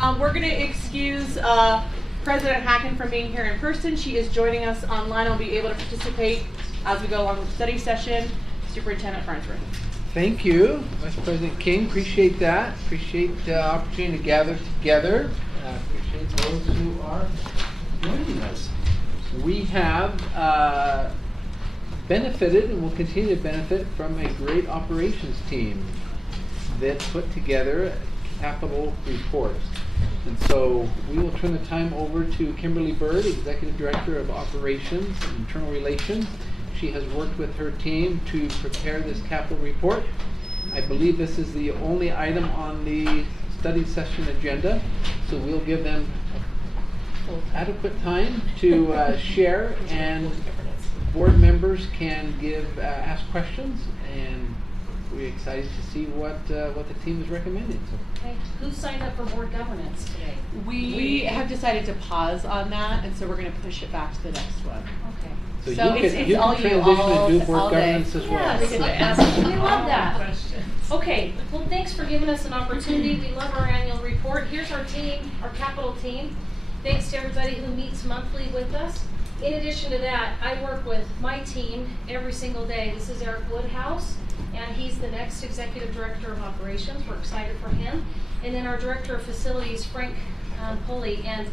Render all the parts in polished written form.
We're going to excuse President Hacken from being here in person. She is joining us online and will be able to participate as we go along with the study session. Superintendent Farnsworth. Thank you, Vice President King. Appreciate that. Appreciate the opportunity to gather together. Appreciate those who are joining us. We have benefited and will continue to benefit from a great operations team that put together capital reports. And so we will turn the time over to Kimberly Bird, Executive Director of Operations and Internal Relations. She has worked with her team to prepare this capital report. I believe this is the only item on the study session agenda, so we'll give them adequate time to share, and board members can ask questions, and we're excited to see what the team is recommending. So. Okay. Who signed up for board governance today? We have decided to pause on that, and so we're going to push it back to the next one. Okay. So you it's can all transition you, and do all board day. governance as well. Yes, We get to ask. ask We love that. Questions. Okay, well, thanks for giving us an opportunity. We love our annual report. Here's our team, our capital team. Thanks to everybody who meets monthly with us. In addition to that, I work with my team every single day. This is Eric Woodhouse, and he's the next Executive Director of Operations. We're excited for him. And then our Director of Facilities, Frank Pulley, and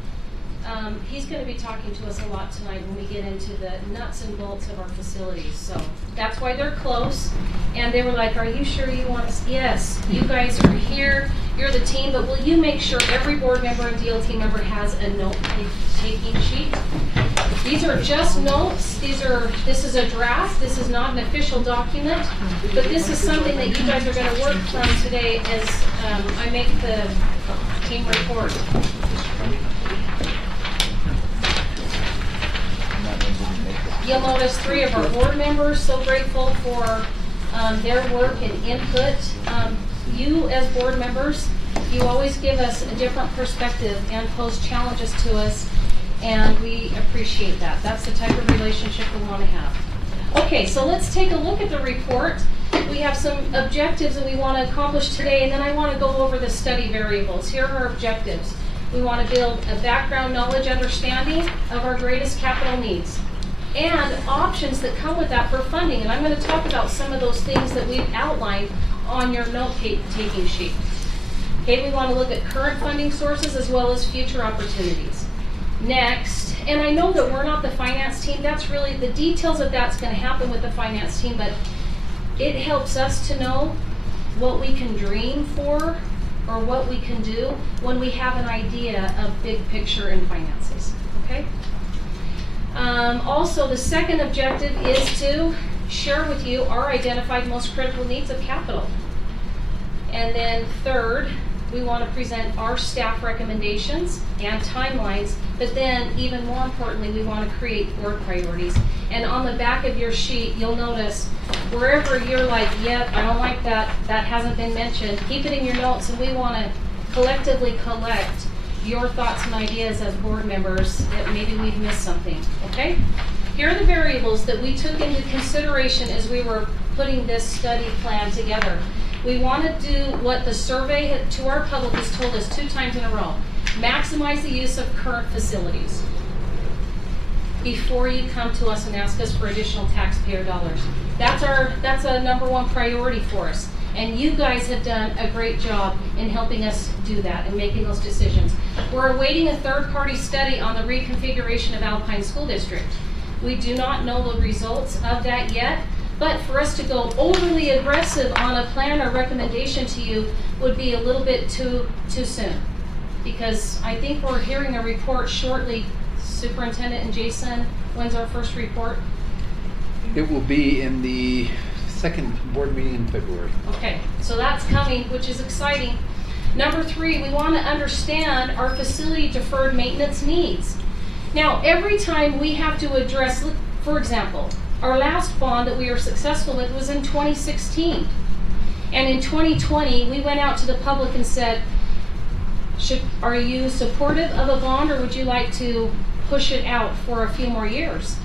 he's going to be talking to us a lot tonight when we get into the nuts and bolts of our facilities. So that's why they're close. And they were like, are you sure you want us? Yes, you guys are here. You're the team, but will you make sure every board member and DLT member has a note-taking sheet? These are just notes. This is a draft. This is not an official document, but this is something that you guys are going to work from today as I make the team report. You'll notice 3 of our board members, so grateful for their work and input. You as board members, you always give us a different perspective and pose challenges to us, and we appreciate that. That's the type of relationship we want to have. Okay, so let's take a look at the report. We have some objectives that we want to accomplish today, and then I want to go over the study variables. Here are our objectives. We want to build a background knowledge understanding of our greatest capital needs and options that come with that for funding. And I'm going to talk about some of those things that we've outlined on your note-taking sheet. Okay, we want to look at current funding sources as well as future opportunities. Next, and I know that we're not the finance team, that's really, the details of that's going to happen with the finance team, but it helps us to know what we can dream for or what we can do when we have an idea of big picture in finances, okay? Also, the second objective is to share with you our identified most critical needs of capital. And then third, we want to present our staff recommendations and timelines, but then even more importantly, we want to create board priorities. And on the back of your sheet, you'll notice wherever you're like, yep, I don't like that, that hasn't been mentioned, keep it in your notes, and we want to collectively collect your thoughts and ideas as board members that maybe we've missed something, okay? Here are the variables that we took into consideration as we were putting this study plan together. We want to do what the survey to our public has told us 2 times in a row. Maximize the use of current facilities before you come to us and ask us for additional taxpayer dollars. That's a number 1 priority for us. And you guys have done a great job in helping us do that and making those decisions. We're awaiting a third-party study on the reconfiguration of Alpine School District. We do not know the results of that yet, but for us to go overly aggressive on a plan or recommendation to you would be a little bit too soon. Because I think we're hearing a report shortly. Superintendent and Jason, when's our first report? It will be in the second board meeting in February. Okay, so that's coming, which is exciting. Number 3, we want to understand our facility deferred maintenance needs. Now, every time we have to address, for example, our last bond that we were successful with was in 2016. And in 2020, we went out to the public and said, are you supportive of a bond, or would you like to push it out for a few more years?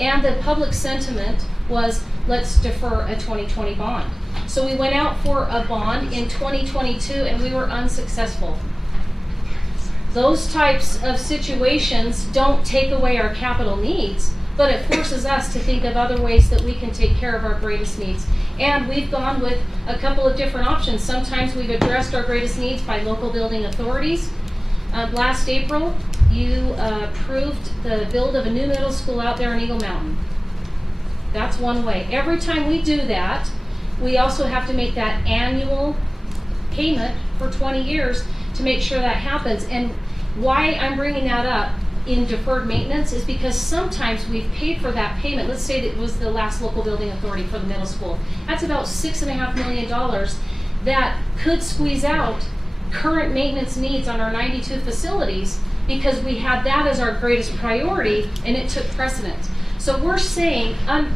And the public sentiment was, let's defer a 2020 bond. So we went out for a bond in 2022 and we were unsuccessful. Those types of situations don't take away our capital needs, but it forces us to think of other ways that we can take care of our greatest needs. And we've gone with a couple of different options. Sometimes we've addressed our greatest needs by local building authorities. Last April, you approved the build of a new middle school out there in Eagle Mountain. That's one way. Every time we do that, we also have to make that annual payment for 20 years to make sure that happens. And why I'm bringing that up in deferred maintenance is because sometimes we've paid for that payment. Let's say that it was the last local building authority for the middle school. That's about $6.5 million that could squeeze out current maintenance needs on our 92 facilities because we had that as our greatest priority and it took precedence. So we're saying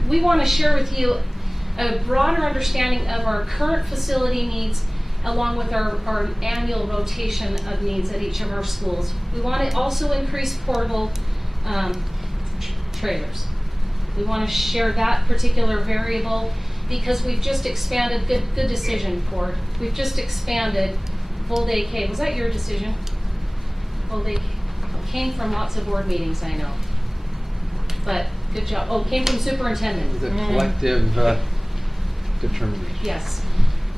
we want to share with you a broader understanding of our current facility needs along with our annual rotation of needs at each of our schools. We want to also increase portable trailers. We want to share that particular variable because we've just expanded, good decision, Ford. We've just expanded full day K. Was that your decision? Full day K. Came from lots of board meetings, I know. But good job. Oh, came from superintendent. The collective determination. Yes.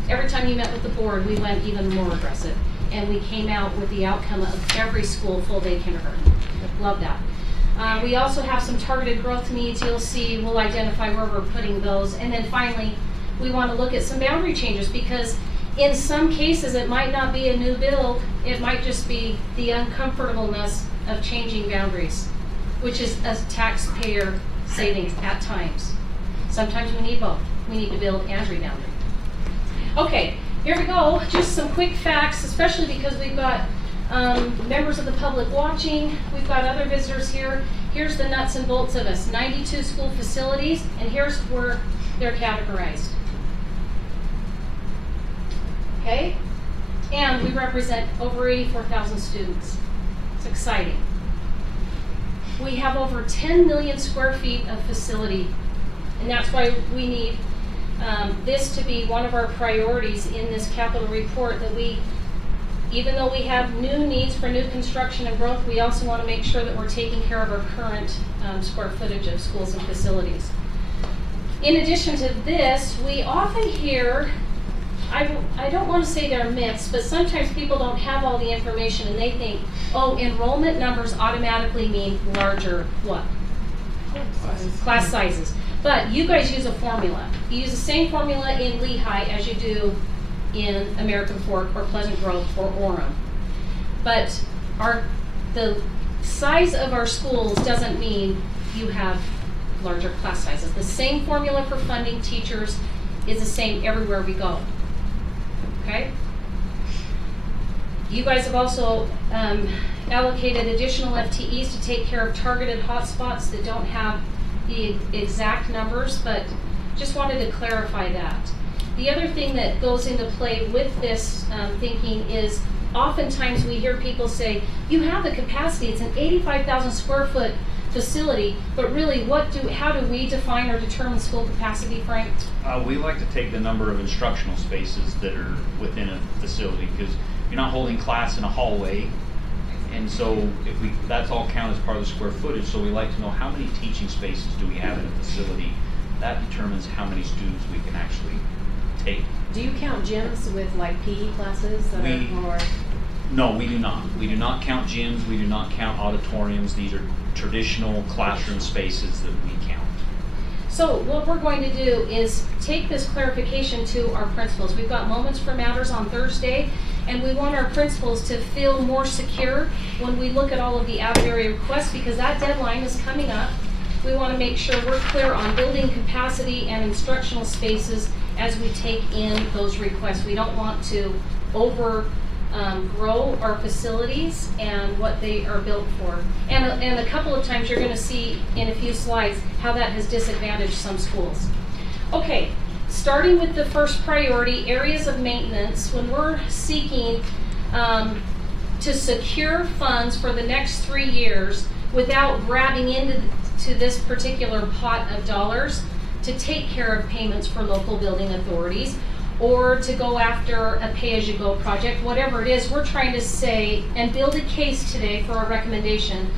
Every time you met with the board, we went even more aggressive. And we came out with the outcome of every school full day kindergarten. Love that. We also have some targeted growth needs. You'll see, we'll identify where we're putting those. And then finally, we want to look at some boundary changes because in some cases, it might not be a new build. It might just be the uncomfortableness of changing boundaries, which is a taxpayer savings at times. Sometimes we need both. We need to build and reboundary. Okay, here we go. Just some quick facts, especially because we've got members of the public watching. We've got other visitors here. Here's the nuts and bolts of us. 92 school facilities, and here's where they're categorized. Okay? And we represent over 84,000 students. It's exciting. We have over 10 million square feet of facility, and that's why we need this to be one of our priorities in this capital report, that we, even though we have new needs for new construction and growth, we also want to make sure that we're taking care of our current square footage of schools and facilities. In addition to this, we often hear, I don't want to say they're myths, but sometimes people don't have all the information and they think, oh, enrollment numbers automatically mean larger what? Class sizes. But you guys use a formula. You use the same formula in Lehigh as you do in American Fork or Pleasant Grove or Orem. But the size of our schools doesn't mean you have larger class sizes. The same formula for funding teachers is the same everywhere we go. Okay? You guys have also allocated additional FTEs to take care of targeted hotspots that don't have the exact numbers, but just wanted to clarify that. The other thing that goes into play with this thinking is oftentimes we hear people say, you have the capacity, it's an 85,000 square foot facility, but really how do we define or determine school capacity, Frank? We like to take the number of instructional spaces that are within a facility, because you're not holding class in a hallway. And so that's all count as part of the square footage, so we like to know how many teaching spaces do we have in a facility. That determines how many students we can actually take. Do you count gyms with like PE classes or? No, we do not. We do not count gyms, we do not count auditoriums. These are traditional classroom spaces that we count. So what we're going to do is take this clarification to our principals. We've got Moments for Matters on Thursday, and we want our principals to feel more secure when we look at all of the out-of-area requests, because that deadline is coming up. We want to make sure we're clear on building capacity and instructional spaces as we take in those requests. We don't want to grow our facilities and what they are built for. And a couple of times you're going to see in a few slides how that has disadvantaged some schools. Okay, starting with the first priority, areas of maintenance. When we're seeking to secure funds for the next 3 years without grabbing into this particular pot of dollars to take care of payments for local building authorities, or to go after a pay-as-you-go project, whatever it is, we're trying to say and build a case today for our recommendation.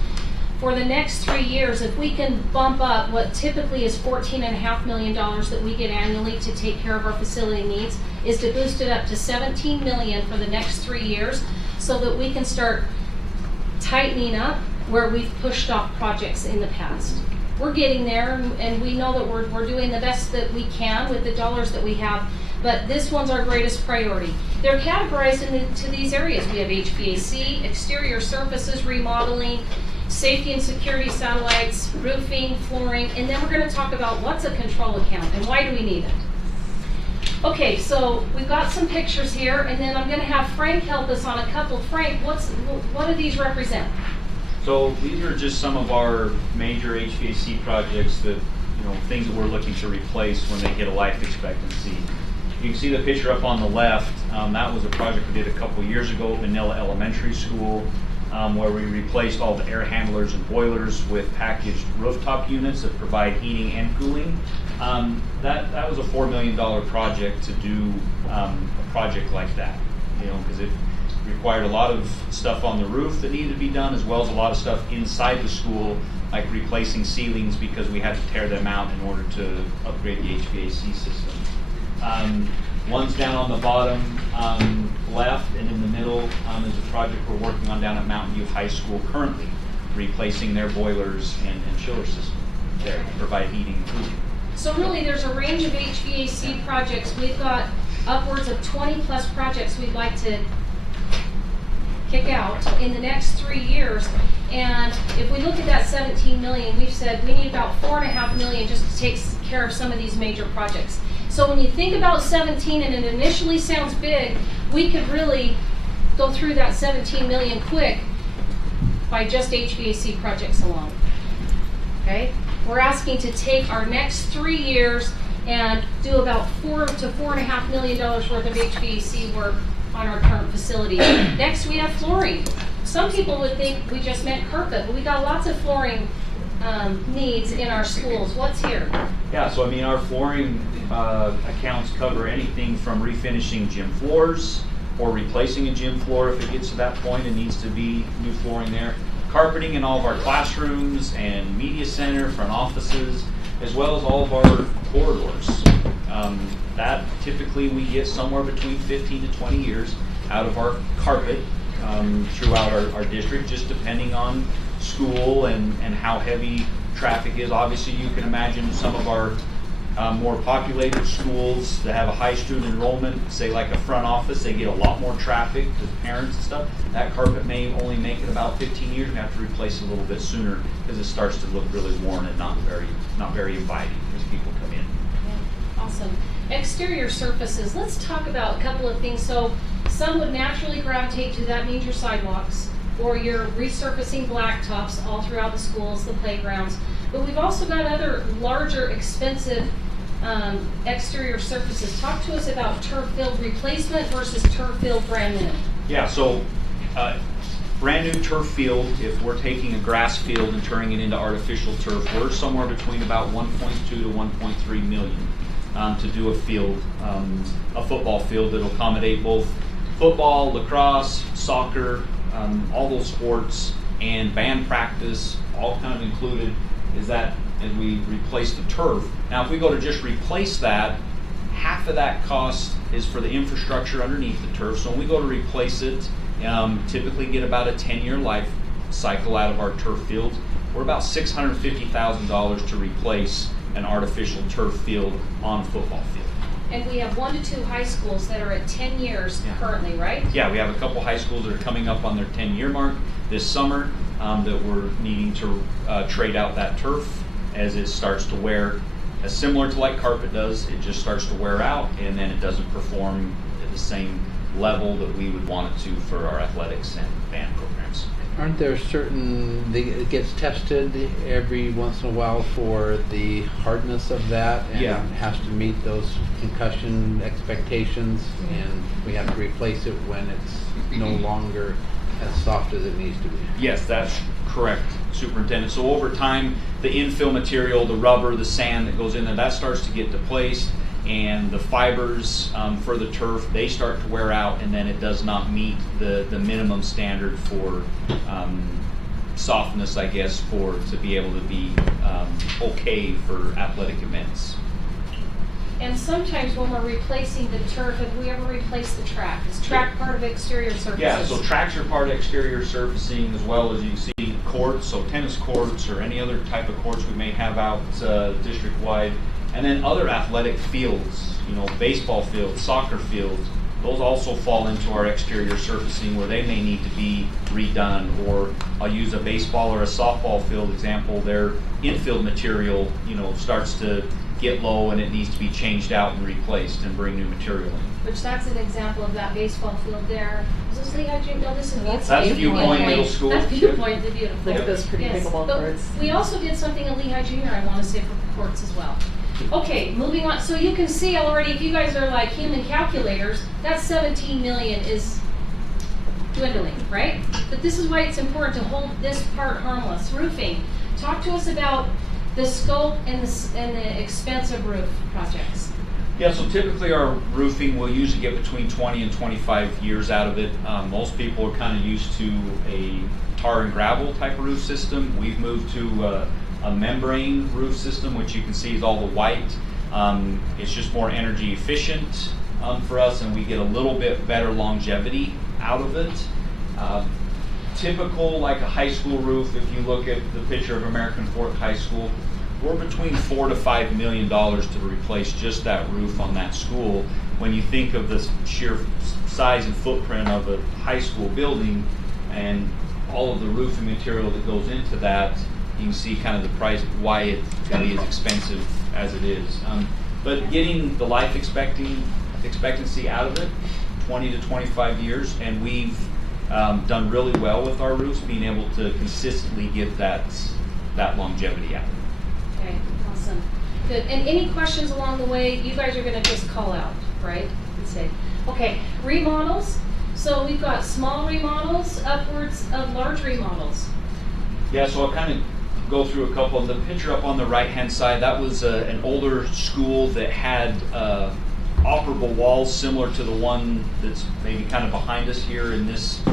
For the next 3 years, if we can bump up what typically is $14.5 million that we get annually to take care of our facility needs, is to boost it up to $17 million for the next 3 years, so that we can start tightening up where we've pushed off projects in the past. We're getting there, and we know that we're doing the best that we can with the dollars that we have, but this one's our greatest priority. They're categorized into these areas. We have HVAC, exterior surfaces remodeling, safety and security satellites, roofing, flooring, and then we're going to talk about what's a control account and why do we need it. Okay, so we've got some pictures here, and then I'm going to have Frank help us on a couple. Frank, what do these represent? So these are just some of our major HVAC projects that, things that we're looking to replace when they hit a life expectancy. You can see the picture up on the left. That was a project we did a couple years ago at Manila Elementary School, where we replaced all the air handlers and boilers with packaged rooftop units that provide heating and cooling. That was a $4 million project to do a project like that, because it required a lot of stuff on the roof that needed to be done, as well as a lot of stuff inside the school, like replacing ceilings because we had to tear them out in order to upgrade the HVAC system. One's down on the bottom left, and in the middle is a project we're working on down at Mountain View High School currently, replacing their boilers and chiller system there to provide heating and cooling. So really there's a range of HVAC projects. We've got upwards of 20 plus projects we'd like to kick out in the next 3 years. And if we look at that 17 million, we've said we need about $4.5 million just to take care of some of these major projects. So when you think about 17 and it initially sounds big, we could really go through that 17 million quick by just HVAC projects alone. Okay? We're asking to take our next 3 years and do about $4 to $4.5 million worth of HVAC work on our current facilities. Next, we have flooring. Some people would think we just meant carpet, but we got lots of flooring needs in our schools. What's here? Yeah, so our flooring accounts cover anything from refinishing gym floors or replacing a gym floor if it gets to that point and needs to be new flooring there. Carpeting in all of our classrooms and media center, front offices, as well as all of our corridors. That typically we get somewhere between 15 to 20 years out of our carpet throughout our district, just depending on school and how heavy traffic is. Obviously, you can imagine some of our more populated schools that have a high student enrollment, say like a front office, they get a lot more traffic because parents and stuff. That carpet may only make it about 15 years and have to replace it a little bit sooner because it starts to look really worn and not very inviting as people come in. Yeah, awesome. Exterior surfaces. Let's talk about a couple of things. So some would naturally gravitate to that means your sidewalks or your resurfacing blacktops all throughout the schools, the playgrounds. But we've also got other larger, expensive exterior surfaces. Talk to us about turf field replacement versus turf field brand new. Yeah, so brand new turf field, if we're taking a grass field and turning it into artificial turf, we're somewhere between about 1.2 to 1.3 million to do a field, a football field that'll accommodate both football, lacrosse, soccer, all those sports, and band practice, all kind of included. Is that as we replace the turf. Now, if we go to just replace that, half of that cost is for the infrastructure underneath the turf. So when we go to replace it, typically get about a 10-year life cycle out of our turf fields. We're about $650,000 to replace an artificial turf field on a football field. And we have 1 to 2 high schools that are at 10 years currently, right? Yeah, we have a couple high schools that are coming up on their 10-year mark this summer that we're needing to trade out that turf as it starts to wear, similar to like carpet does. It just starts to wear out and then it doesn't perform at the same level that we would want it to for our athletics and band programs. Aren't there certain, it gets tested every once in a while for the hardness of that and has to meet those concussion expectations, and we have to replace it when it's no longer as soft as it needs to be? Yes, that's correct, Superintendent. So over time, the infill material, the rubber, the sand that goes in there, that starts to get displaced, and the fibers for the turf, they start to wear out, and then it does not meet the minimum standard for softness, I guess, to be able to be okay for athletic events. And sometimes when we're replacing the turf, have we ever replaced the track? Is track part of exterior surfaces? Yeah, so tracks are part of exterior surfacing, as well as you see courts, so tennis courts or any other type of courts we may have out district-wide. And then other athletic fields, baseball fields, soccer fields, those also fall into our exterior surfacing where they may need to be redone. Or I'll use a baseball or a softball field example. Their infield material, starts to get low and it needs to be changed out and replaced and bring new material in. Which that's an example of that baseball field there. Is this Lehigh Junior? No, this is That's Viewpoint Middle School. That's Viewpoint, the beautiful. Like those pretty Yes, pickleball but courts. we also did something at Lehigh Junior, I want to say, for courts as well. Okay, moving on. So you can see already, if you guys are like human calculators, that 17 million is dwindling, right? But this is why it's important to hold this part harmless. Roofing. Talk to us about the scope and the expense of roof projects. Yeah, so typically our roofing, we'll usually get between 20 and 25 years out of it. Most people are kind of used to a tar and gravel type of roof system. We've moved to a membrane roof system, which you can see is all the white. It's just more energy efficient for us, and we get a little bit better longevity out of it. Typical, like a high school roof, if you look at the picture of American Fork High School, we're between $4 to $5 million to replace just that roof on that school. When you think of the sheer size and footprint of a high school building and all of the roofing material that goes into that, you can see kind of the price, why it can be as expensive as it is. But getting the life expectancy out of it, 20 to 25 years, and we've done really well with our roofs, being able to consistently get that longevity out of it. Okay, awesome. Good. And any questions along the way, you guys are going to just call out, right? And say, okay, remodels. So we've got small remodels, upwards of large remodels. Yeah, so I'll kind of go through a couple. The picture up on the right-hand side, that was an older school that had operable walls similar to the one that's maybe kind of behind us here in this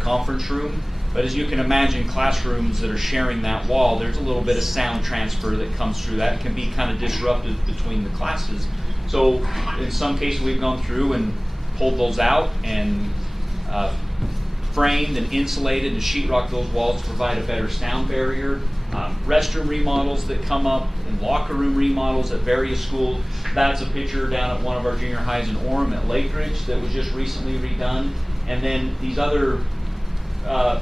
conference room. But as you can imagine, classrooms that are sharing that wall, there's a little bit of sound transfer that comes through that. It can be kind of disruptive between the classes. So in some cases, we've gone through and pulled those out and framed and insulated and sheetrocked those walls to provide a better sound barrier. Restroom remodels that come up and locker room remodels at various schools. That's a picture down at one of our junior highs in Orem at Lake Ridge that was just recently redone. And then these other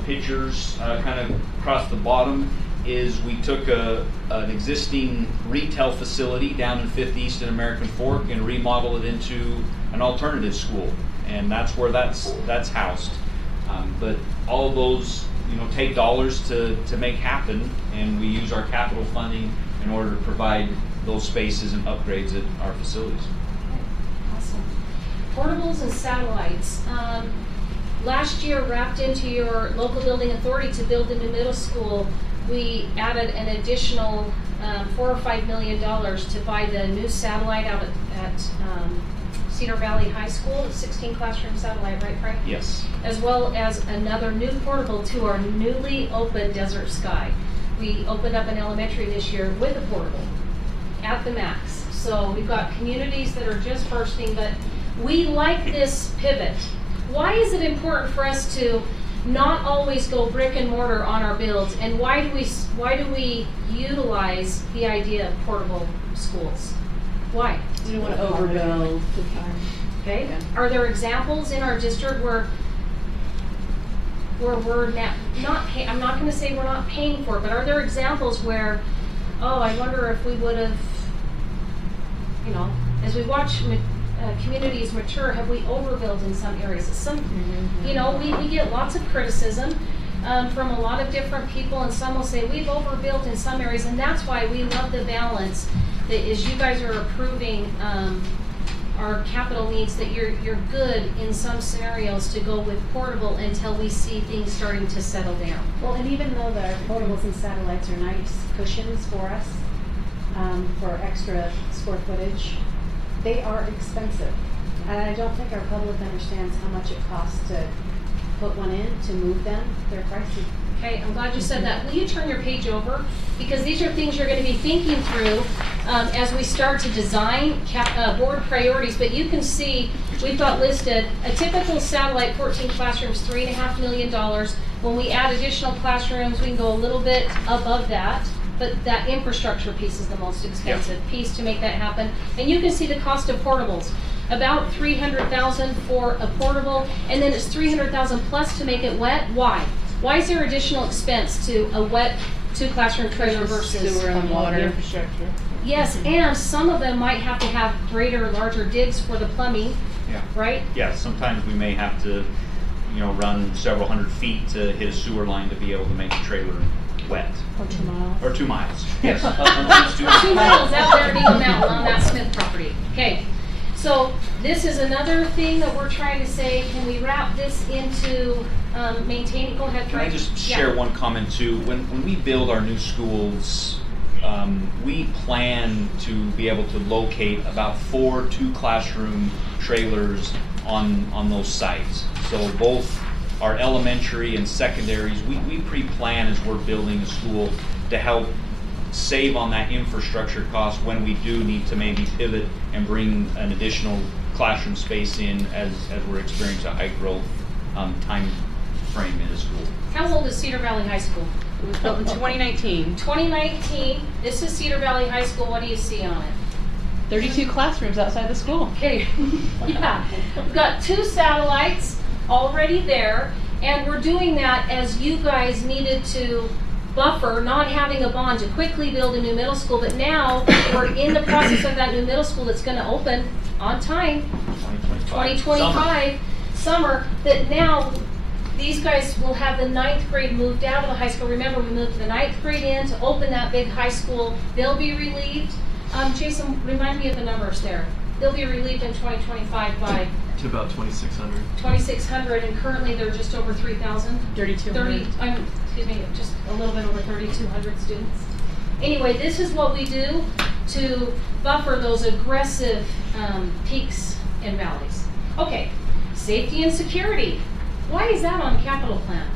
pictures kind of across the bottom is we took an existing retail facility down in 5th East in American Fork and remodeled it into an alternative school. And that's where that's housed. But all of those take dollars to make happen, and we use our capital funding in order to provide those spaces and upgrades at our facilities. Okay, awesome. Portables and satellites. Last year, wrapped into your local building authority to build the new middle school, we added an additional $4 or $5 million to buy the new satellite out at Cedar Valley High School, 16 classroom satellite, right, Frank? Yes. As well as another new portable to our newly opened Desert Sky. We opened up an elementary this year with a portable at the max. So we've got communities that are just bursting, but we like this pivot. Why is it important for us to not always go brick and mortar on our builds, and why do we utilize the idea of portable schools? Why? We don't want to overbuild. Okay. Yeah. Are there examples in our district where we're not pay, I'm not going to say we're not paying for it, but are there examples where, oh, I wonder if we would have, as we watch communities mature, have we overbuilt in some areas? We get lots of criticism from a lot of different people, and some will say we've overbuilt in some areas, and that's why we love the balance that is you guys are approving our capital needs, that you're good in some scenarios to go with portable until we see things starting to settle down. Well, and even though the portables and satellites are nice cushions for us, for extra square footage, they are expensive. And I don't think our public understands how much it costs to put one in, to move them. They're pricey. Okay, I'm glad you said that. Will you turn your page over? Because these are things you're going to be thinking through as we start to design board priorities. But you can see we've got listed a typical satellite 14 classrooms, $3.5 million. When we add additional classrooms, we can go a little bit above that. But that infrastructure piece is the most expensive piece to make that happen. And you can see the cost of portables. About $300,000 for a portable, and then it's $300,000 plus to make it wet. Why? Why is there additional expense to a wet 2-classroom trailer versus sewer and water infrastructure? Yes, and some of them might have to have larger digs for the plumbing, Yeah. right? Yeah, sometimes we may have to, run several hundred feet to hit a sewer line to be able to make the trailer wet. Or 2 miles. Or 2 miles, yes. Sometimes 2 2 miles out there at Eagle Mountain on that Smith property. Okay, so this is another thing that we're trying to say, can we wrap this into maintaining, go ahead. Can I just Yeah. share one comment too? When we build our new schools, we plan to be able to locate about 4 2-classroom trailers on those sites. So both our elementary and secondaries, we pre-plan as we're building a school to help save on that infrastructure cost when we do need to maybe pivot and bring an additional classroom space in as we're experiencing a high growth time frame in a school. How old is Cedar Valley High School? It was built in 2019. 2019, this is Cedar Valley High School, what do you see on it? 32 classrooms outside the school. Okay, yeah, we've got 2 satellites already there, and we're doing that as you guys needed to buffer not having a bond to quickly build a new middle school, but now we're in the process of that new middle school that's gonna open on time, 2025 summer, that now these guys will have the 9th grade moved out of the high school. Remember, we moved the 9th grade in to open that big high school. They'll be relieved. Jason, remind me of the numbers there. They'll be relieved in 2025 by To about 2,600. 2,600, and currently they're just over 3,000. 3,200. Excuse me, just a little bit over 3,200 students. Anyway, this is what we do to buffer those aggressive peaks and valleys. Okay, safety and security. Why is that on capital plan?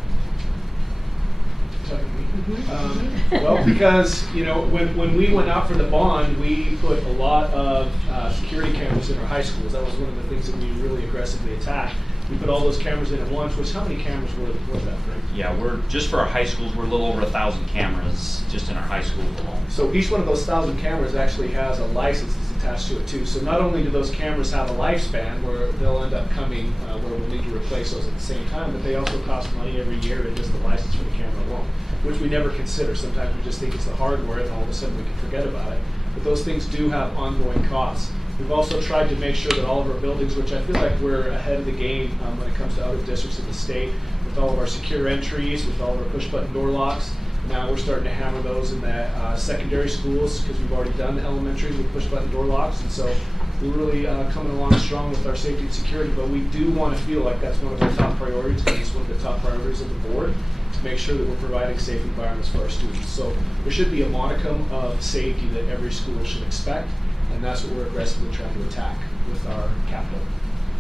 Well, because, when we went out for the bond, we put a lot of security cameras in our high schools. That was one of the things that we really aggressively attacked. We put all those cameras in at once, which how many cameras were that, Frank? Yeah, we're just for our high schools, we're a little over 1,000 cameras just in our high schools alone. So each one of those 1,000 cameras actually has a license that's attached to it too. So not only do those cameras have a lifespan where they'll end up coming, where we'll need to replace those at the same time, but they also cost money every year and just the license for the camera alone, which we never consider. Sometimes we just think it's the hardware and all of a sudden we can forget about it. But those things do have ongoing costs. We've also tried to make sure that all of our buildings, which I feel like we're ahead of the game when it comes to other districts in the state, with all of our secure entries, with all of our push-button door locks. Now we're starting to hammer those in the secondary schools because we've already done the elementaries with push-button door locks. And so we're really coming along strong with our safety and security, but we do want to feel like that's one of our top priorities, because it's one of the top priorities of the board, to make sure that we're providing safe environments for our students. So there should be a modicum of safety that every school should expect, and that's what we're aggressively trying to attack with our capital.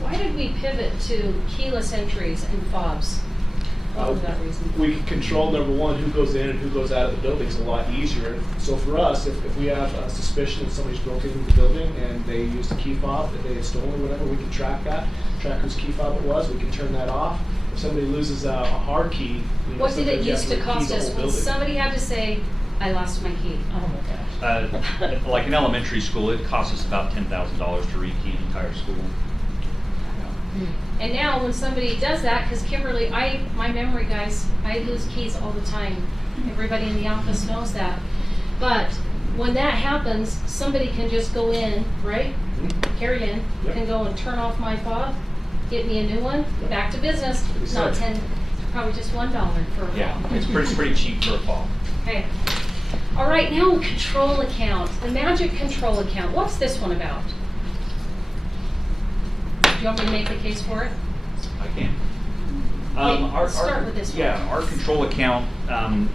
Why did we pivot to keyless entries and fobs? What was that reason? We can control, number one, who goes in and who goes out of the buildings a lot easier. So for us, if we have a suspicion that somebody's broken into the building and they used a key fob that they had stolen or whatever, we can track whose key fob it was, we can turn that off. If somebody loses a hard key, What did it sometimes you have used to rekey cost the us whole when building. somebody had to say, I lost my key? Oh my gosh. Like in elementary school, it costs us about $10,000 to rekey an entire school. And now when somebody does that, because Kimberly, my memory guys, I lose keys all the time. Everybody in the office knows that. But when that happens, somebody can just go in, right? Carry in, Yep. can go and turn off my fob, get me a new one, back to business. Pretty Not safe. 10, probably just $1 for a Yeah, fob. it's pretty cheap for a fall. Okay. All right, now control account, the magic control account. What's this one about? Do you want me to make the case for it? I can. Let's start with this one. Yeah, our control account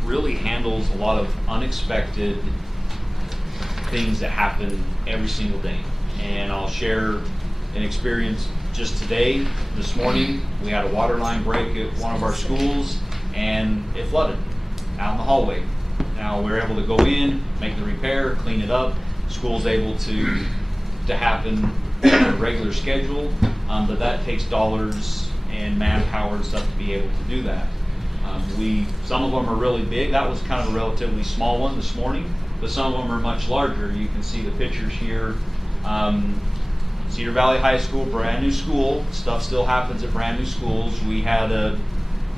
really handles a lot of unexpected things that happen every single day. And I'll share an experience just today. This morning, we had a water line break at one of our schools, and it flooded out in the hallway. Now, we're able to go in, make the repair, clean it up. School's able to happen on a regular schedule, but that takes dollars and manpower and stuff to be able to do that. Some of them are really big. That was kind of a relatively small one this morning, but some of them are much larger. You can see the pictures here. Cedar Valley High School, brand new school. Stuff still happens at brand new schools. We had a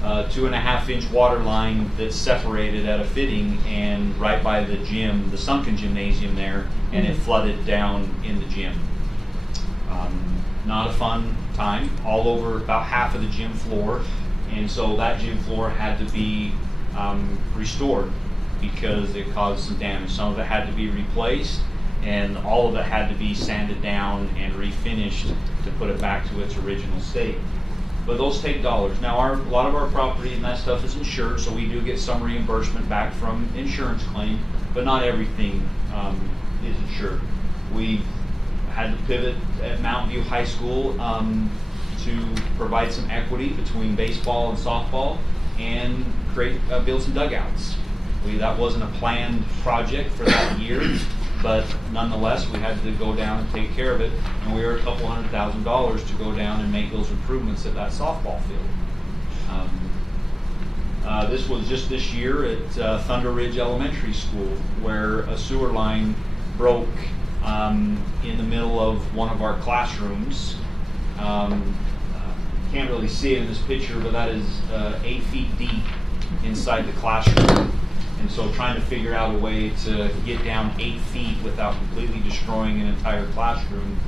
2.5-inch water line that separated at a fitting and right by the gym, the sunken gymnasium there, and it flooded down in the gym. Not a fun time. All over about half of the gym floor, and so that gym floor had to be restored because it caused some damage. Some of it had to be replaced, and all of it had to be sanded down and refinished to put it back to its original state. But those take dollars. Now, a lot of our property and that stuff is insured, so we do get some reimbursement back from insurance claim, but not everything is insured. We had to pivot at Mountain View High School to provide some equity between baseball and softball and build some dugouts. That wasn't a planned project for that year, but nonetheless, we had to go down and take care of it, and we were a couple $100,000 to go down and make those improvements at that softball field. This was just this year at Thunder Ridge Elementary School, where a sewer line broke in the middle of one of our classrooms. Can't really see it in this picture, but that is 8 feet deep inside the classroom. And so trying to figure out a way to get down 8 feet without completely destroying an entire classroom,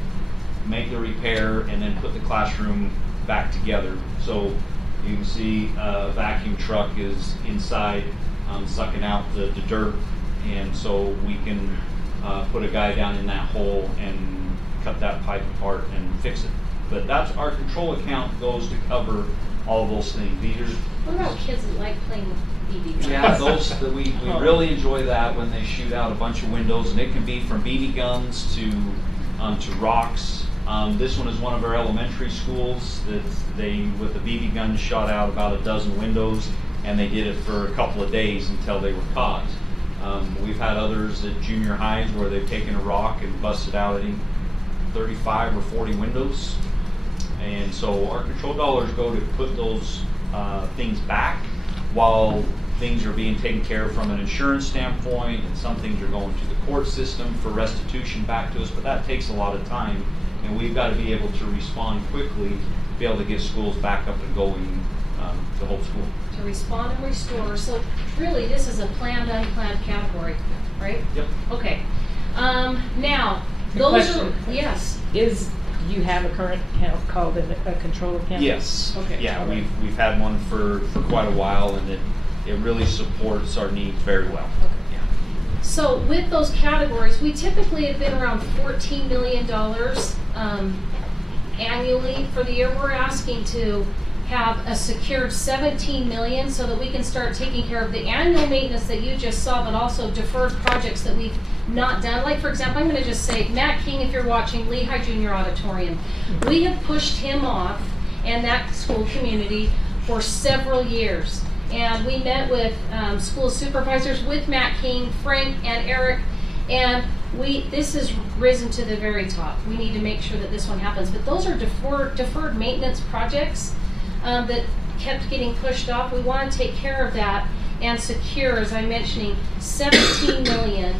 make the repair, and then put the classroom back together. So you can see a vacuum truck is inside sucking out the dirt, and so we can put a guy down in that hole and cut that pipe apart and fix it. But that's our control account goes to cover all of those things. What about kids that like playing with BB guns? Yeah, we really enjoy that when they shoot out a bunch of windows, and it can be from BB guns to rocks. This one is one of our elementary schools that with a BB gun shot out about a dozen windows, and they did it for a couple of days until they were caught. We've had others at junior highs where they've taken a rock and busted out, I think, 35 or 40 windows. And so our control dollars go to put those things back while things are being taken care of from an insurance standpoint, and some things are going to the court system for restitution back to us, but that takes a lot of time, and we've got to be able to respond quickly to be able to get schools back up and going, the whole school. To respond and restore. So really, this is a planned, unplanned category, right? Yep. Okay. Now, A those question. are, yes. Do you have a current account called a control account? Yes. Okay. Yeah, all right. we've had one for quite a while, and it really supports our needs very well. Okay. Yeah. So with those categories, we typically have been around $14 million annually for the year. We're asking to have a secured $17 million so that we can start taking care of the annual maintenance that you just saw, but also deferred projects that we've not done. Like, for example, I'm going to just say, Matt King, if you're watching, Lehigh Junior Auditorium, we have pushed him off and that school community for several years. And we met with school supervisors, with Matt King, Frank, and Eric, and this has risen to the very top. We need to make sure that this one happens. But those are deferred maintenance projects that kept getting pushed off. We want to take care of that and secure, as I'm mentioning, $17 million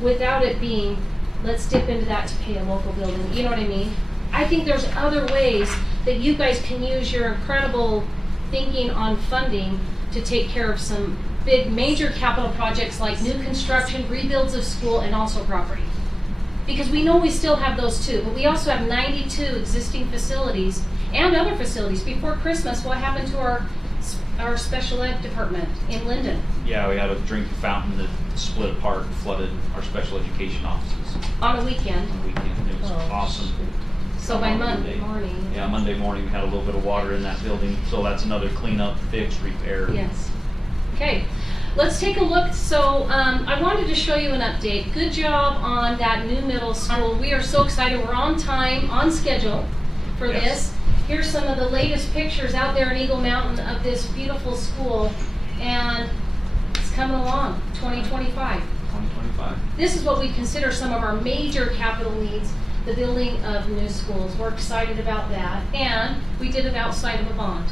without it being, let's dip into that to pay a local building. You know what I mean? I think there's other ways that you guys can use your incredible thinking on funding to take care of some big major capital projects like new construction, rebuilds of school, and also property. Because we know we still have those too, but we also have 92 existing facilities and other facilities. Before Christmas, what happened to our special ed department in Linden? Yeah, we had a drinking fountain that split apart and flooded our special education offices On a weekend. on the weekend. It was Oh, awesome. So by On Monday morning. Yeah, Monday morning we had a little bit of water in that building, so that's another cleanup, fix, repair. Yes. Okay. let's take a look. So I wanted to show you an update. Good job on that new middle school. We are so excited. We're on time, on schedule for Yes. this. Here's some of the latest pictures out there in Eagle Mountain of this beautiful school, and it's coming along, 2025. 2025. This is what we consider some of our major capital needs, the building of new schools. We're excited about that, and we did it outside of a bond.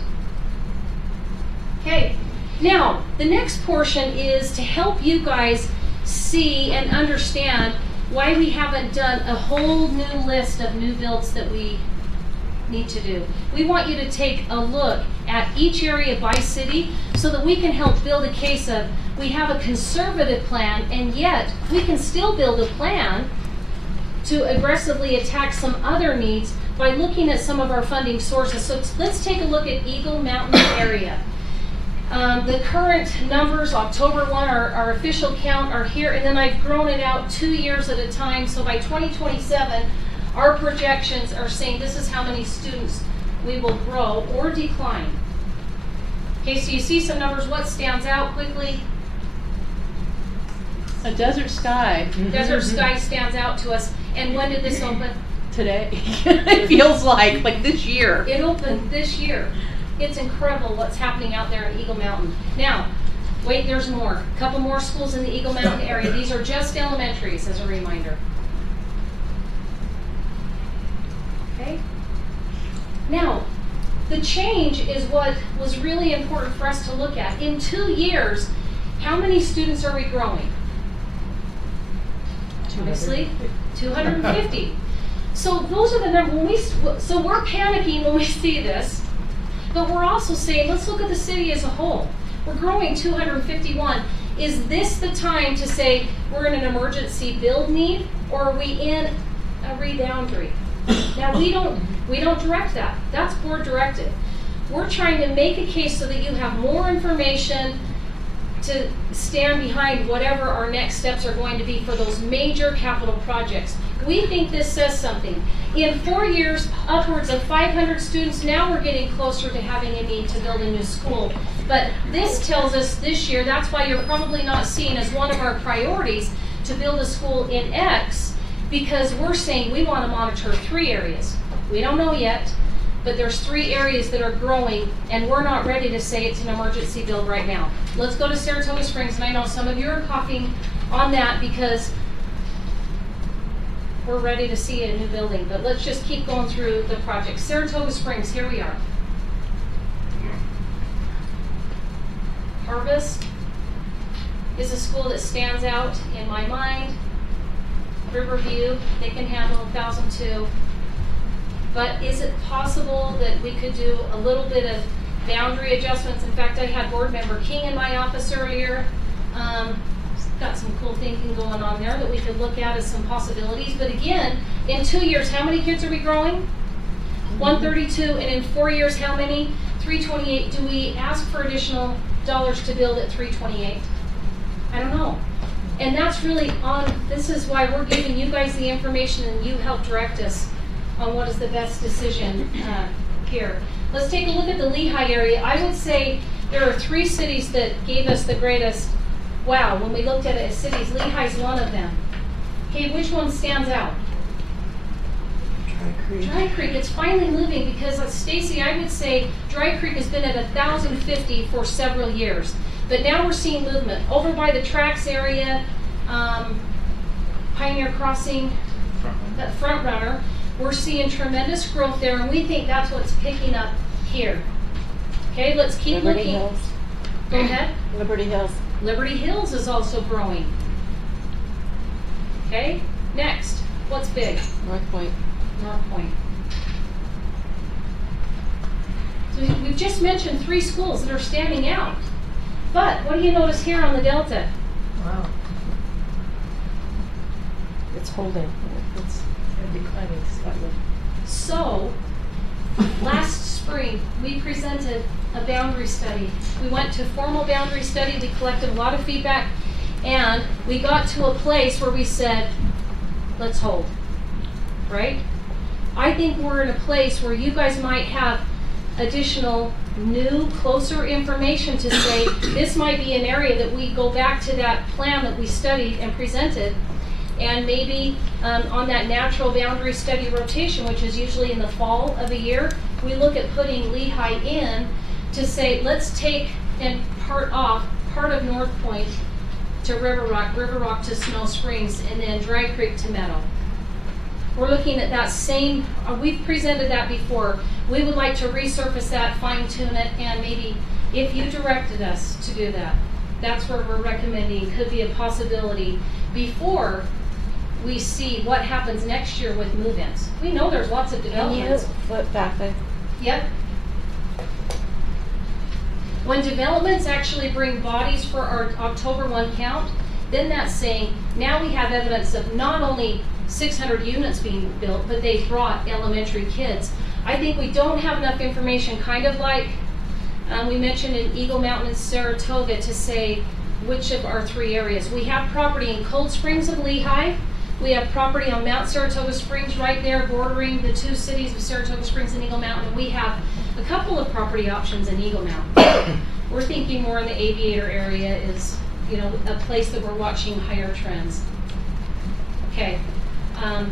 Okay, now the next portion is to help you guys see and understand why we haven't done a whole new list of new builds that we need to do. We want you to take a look at each area by city so that we can help build a case of we have a conservative plan, and yet we can still build a plan to aggressively attack some other needs by looking at some of our funding sources. So let's take a look at Eagle Mountain area. The current numbers, October 1, our official count are here, and then I've grown it out 2 years at a time. So by 2027, our projections are saying this is how many students we will grow or decline. Okay, so you see some numbers. What stands out quickly? A desert sky. Desert Sky stands out to us. And when did this open? Today. It feels like this year. It opened this year. It's incredible what's happening out there in Eagle Mountain. Now, wait, there's more. A couple more schools in the Eagle Mountain area. These are just elementaries, as a reminder. Okay? Now, the change is what was really important for us to look at. In 2 years, how many students are we growing? Obviously, 250. So those are the numbers. So we're panicking when we see this, but we're also saying, let's look at the city as a whole. We're growing 251. Is this the time to say we're in an emergency build need, or are we in a reboundary? Now we don't direct that. That's board directed. We're trying to make a case so that you have more information to stand behind whatever our next steps are going to be for those major capital projects. We think this says something. In 4 years, upwards of 500 students, now we're getting closer to having a need to build a new school. But this tells us this year, that's why you're probably not seeing as one of our priorities to build a school in X, because we're saying we want to monitor 3 areas. We don't know yet, but there's 3 areas that are growing, and we're not ready to say it's an emergency build right now. Let's go to Saratoga Springs, and I know some of you are coughing on that because we're ready to see a new building, but let's just keep going through the project. Saratoga Springs, here we are. Harvest is a school that stands out in my mind. Riverview, they can handle 1,002. But is it possible that we could do a little bit of boundary adjustments? In fact, I had board member King in my office earlier. Got some cool thinking going on there that we could look at as some possibilities. But again, in 2 years, how many kids are we growing? 132. And in 4 years, how many? 328. Do we ask for additional dollars to build at 328? I don't know. And that's really this is why we're giving you guys the information, and you help direct us on what is the best decision here. Let's take a look at the Lehigh area. I would say there are 3 cities that gave us the greatest wow when we looked at it as cities. Lehigh's one of them. Okay, which one stands out? Dry Creek. It's finally moving because, Stacy, I would say Dry Creek has been at 1,050 for several years. But now we're seeing movement. Over by the tracks area, Pioneer Crossing, Front Runner, we're seeing tremendous growth there, and we think that's what's picking up here. Okay, let's keep Liberty looking. Hills. Go ahead. Liberty Hills. Liberty Hills is also growing. Okay, next, what's big? North Point. North Point. So we've just mentioned 3 schools that are standing out. But what do you notice here on the Delta? Wow. It's holding. It's declining slightly. So, last spring, we presented a boundary study. We went to formal boundary study, we collected a lot of feedback, and we got to a place where we said, let's hold, right? I think we're in a place where you guys might have additional new, closer information to say, this might be an area that we go back to that plan that we studied and presented, and maybe on that natural boundary study rotation, which is usually in the fall of a year, we look at putting Lehigh in to say, let's take and part of North Point to River Rock to Snow Springs, and then Dry Creek to Meadow. We're looking at that same, we've presented that before. We would like to resurface that, fine tune it, and maybe if you directed us to do that, that's where we're recommending could be a possibility before we see what happens next year with move-ins. We know there's lots of Can you developments. flip back there? Yep. When developments actually bring bodies for our October 1 count, then that's saying now we have evidence of not only 600 units being built, but they brought elementary kids. I think we don't have enough information, kind of like we mentioned in Eagle Mountain and Saratoga, to say which of our 3 areas. We have property in Cold Springs of Lehigh. We have property on Mount Saratoga Springs right there bordering the 2 cities of Saratoga Springs and Eagle Mountain. And we have a couple of property options in Eagle Mountain. We're thinking more in the Aviator area is, you know, a place that we're watching higher trends. Okay. Can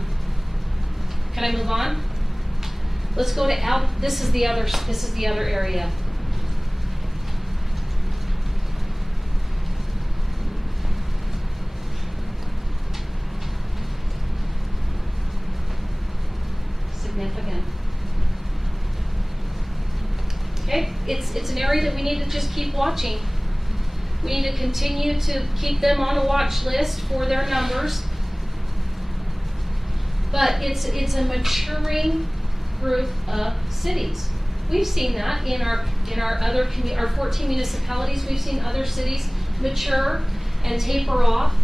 I move on? Let's go to this is the other area. Significant. Okay, it's an area that we need to just keep watching. We need to continue to keep them on a watch list for their numbers. But it's a maturing group of cities. We've seen that in our other our 14 municipalities. We've seen other cities mature and taper off.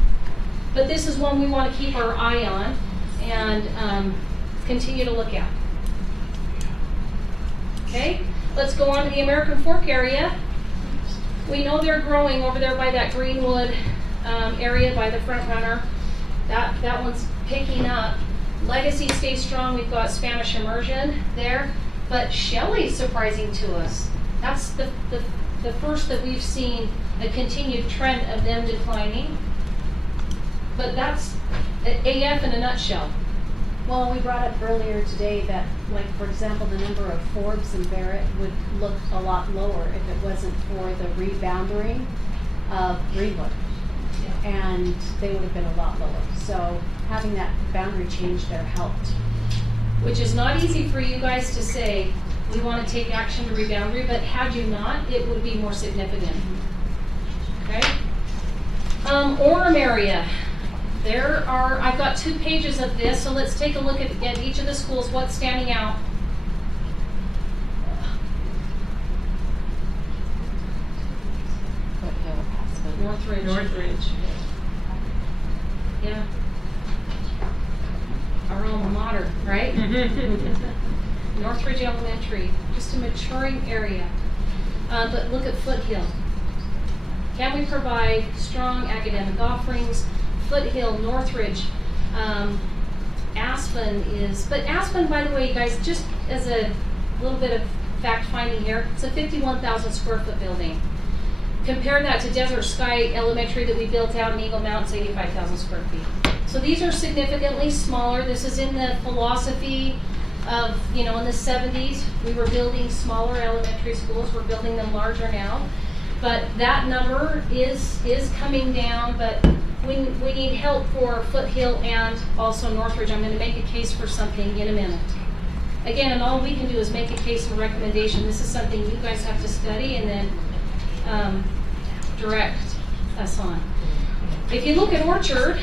But this is one we want to keep our eye on and continue to look at. Okay, let's go on to the American Fork area. We know they're growing over there by that Greenwood area by the Front Runner. That one's picking up. Legacy stays strong. We've got Spanish immersion there, but Shelley's surprising to us. That's the first that we've seen a continued trend of them declining. But that's AF in a nutshell. Well, we brought up earlier today that, like, for example, the number of Forbes and Barrett would look a lot lower if it wasn't for the rebounding of Greenwood. And they would have been a lot lower. So having that boundary change there helped. Which is not easy for you guys to say, we want to take action to reboundary, but had you not, it would be more significant. Okay? Orem area. I've got 2 pages of this, so let's take a look at each of the schools, what's standing out. Northridge. Yeah. Our alma mater, right? Northridge Elementary, just a maturing area. But look at Foothill. Can we provide strong academic offerings? Foothill, Northridge, Aspen, by the way, guys, just as a little bit of fact finding here, it's a 51,000 square foot building. Compare that to Desert Sky Elementary that we built out in Eagle Mountain, it's 85,000 square feet. So these are significantly smaller. This is in the philosophy of, in the 70s, we were building smaller elementary schools. We're building them larger now. But that number is coming down, but we need help for Foothill and also Northridge. I'm going to make a case for something in a minute. Again, and all we can do is make a case and recommendation. This is something you guys have to study and then direct us on. If you look at Orchard,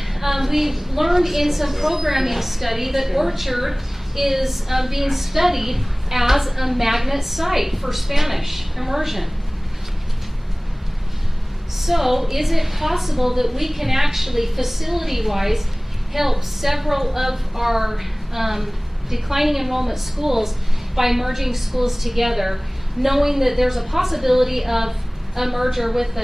we learned in some programming study that Orchard is being studied as a magnet site for Spanish immersion. So is it possible that we can actually, facility-wise, help several of our declining enrollment schools by merging schools together, knowing that there's a possibility of a merger with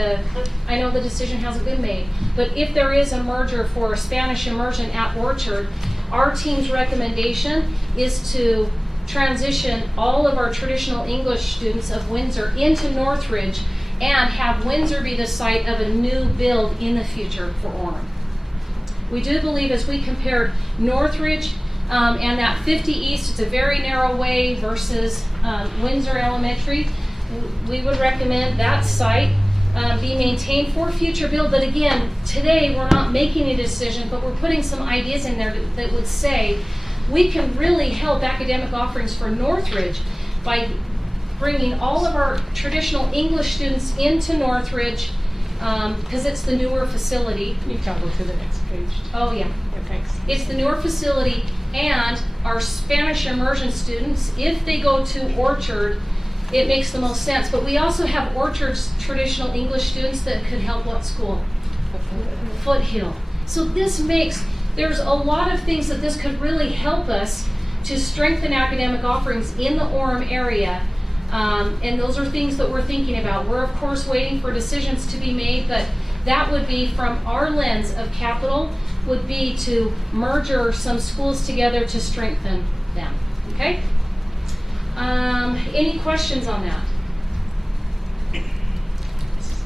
I know the decision hasn't been made, but if there is a merger for Spanish immersion at Orchard, our team's recommendation is to transition all of our traditional English students of Windsor into Northridge and have Windsor be the site of a new build in the future for Orem. We do believe, as we compared Northridge and that 50 East, it's a very narrow way, versus Windsor Elementary, we would recommend that site be maintained for future build. But again, today we're not making a decision, but we're putting some ideas in there that would say we can really help academic offerings for Northridge by bringing all of our traditional English students into Northridge, because it's the newer facility. You can go to the next page. Oh yeah. Yeah, thanks. It's the newer facility, and our Spanish immersion students, if they go to Orchard, it makes the most sense. But we also have Orchard's traditional English students that could help what school? Foothill. So there's a lot of things that this could really help us to strengthen academic offerings in the Orem area. And those are things that we're thinking about. We're of course waiting for decisions to be made, but that would be from our lens of capital, would be to merge some schools together to strengthen them. Okay? Any questions on that?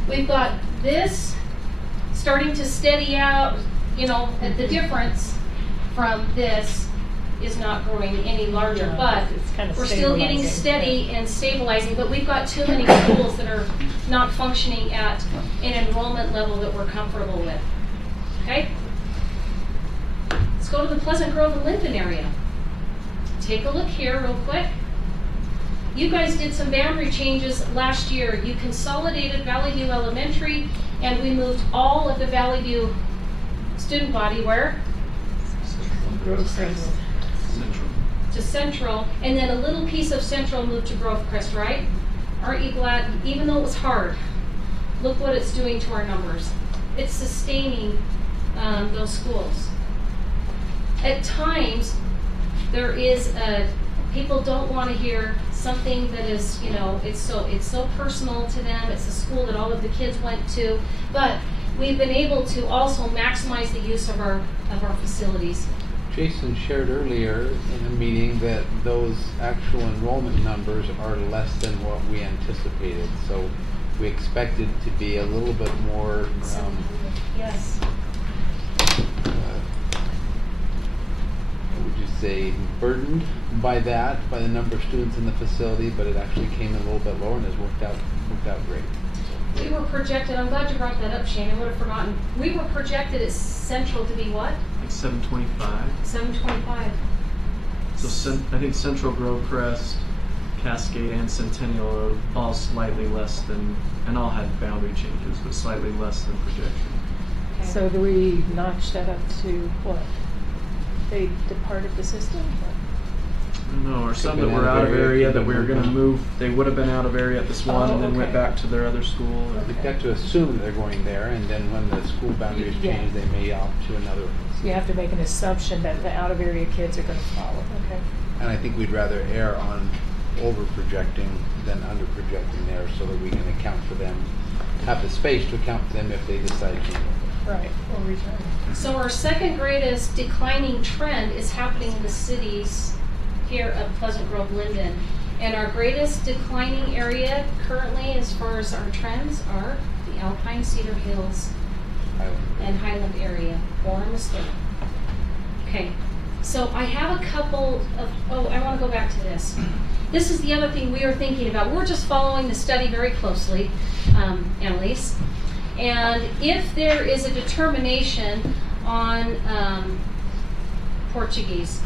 We've got this starting to steady out, the difference from this is not growing any larger, Yeah, but it's kind of we're still getting stabilizing, steady and stabilizing, but we've got too many schools that are not functioning at an enrollment level that we're comfortable with. Okay? Let's go to the Pleasant Grove and Linden area. Take a look here real quick. You guys did some boundary changes last year. You consolidated Valley View Elementary, and we moved all of the Valley View student body where? To Central, and then a little piece of Central moved to Grovecrest, right? Aren't you glad? Even though it was hard, look what it's doing to our numbers. It's sustaining those schools. At times, there is people don't want to hear something that is, it's so personal to them. It's a school that all of the kids went to, but we've been able to also maximize the use of our facilities. Jason shared earlier in the meeting that those actual enrollment numbers are less than what we anticipated. So we expected to be a little bit more, Yes. what would you say, burdened by the number of students in the facility, but it actually came in a little bit lower and has worked out great. We were projected, I'm glad you brought that up, Shane, I would have forgotten. We were projected at Central to be what? Like 725. 725. So I think Central, Grovecrest, Cascade, and Centennial are all slightly less than, and all had boundary changes, but slightly less than projection. Okay. So do we notch that up to what? They departed the system? I don't know, or some been that were out of area that we were moved going to on. move, they would have been out of area at this one and then went okay. back to their other school. We've got to assume that they're going there, and then when the school boundaries Yeah. change, they may opt to another one. So you have to make an assumption that the out-of-area kids are going to follow, okay? And I think we'd rather err on over-projecting than under-projecting there so that we can account for them, have the space to account for them if they decide to. Right, or return. So our second greatest declining trend is happening in the cities here of Pleasant Grove, Linden. And our greatest declining area currently, as far as our trends, are the Alpine, Cedar Hills, and Highland area. Orem is third. Okay, so I have a couple of, I want to go back to this. This is the other thing we are thinking about. We're just following the study very closely, Annalise. And if there is a determination on Portuguese,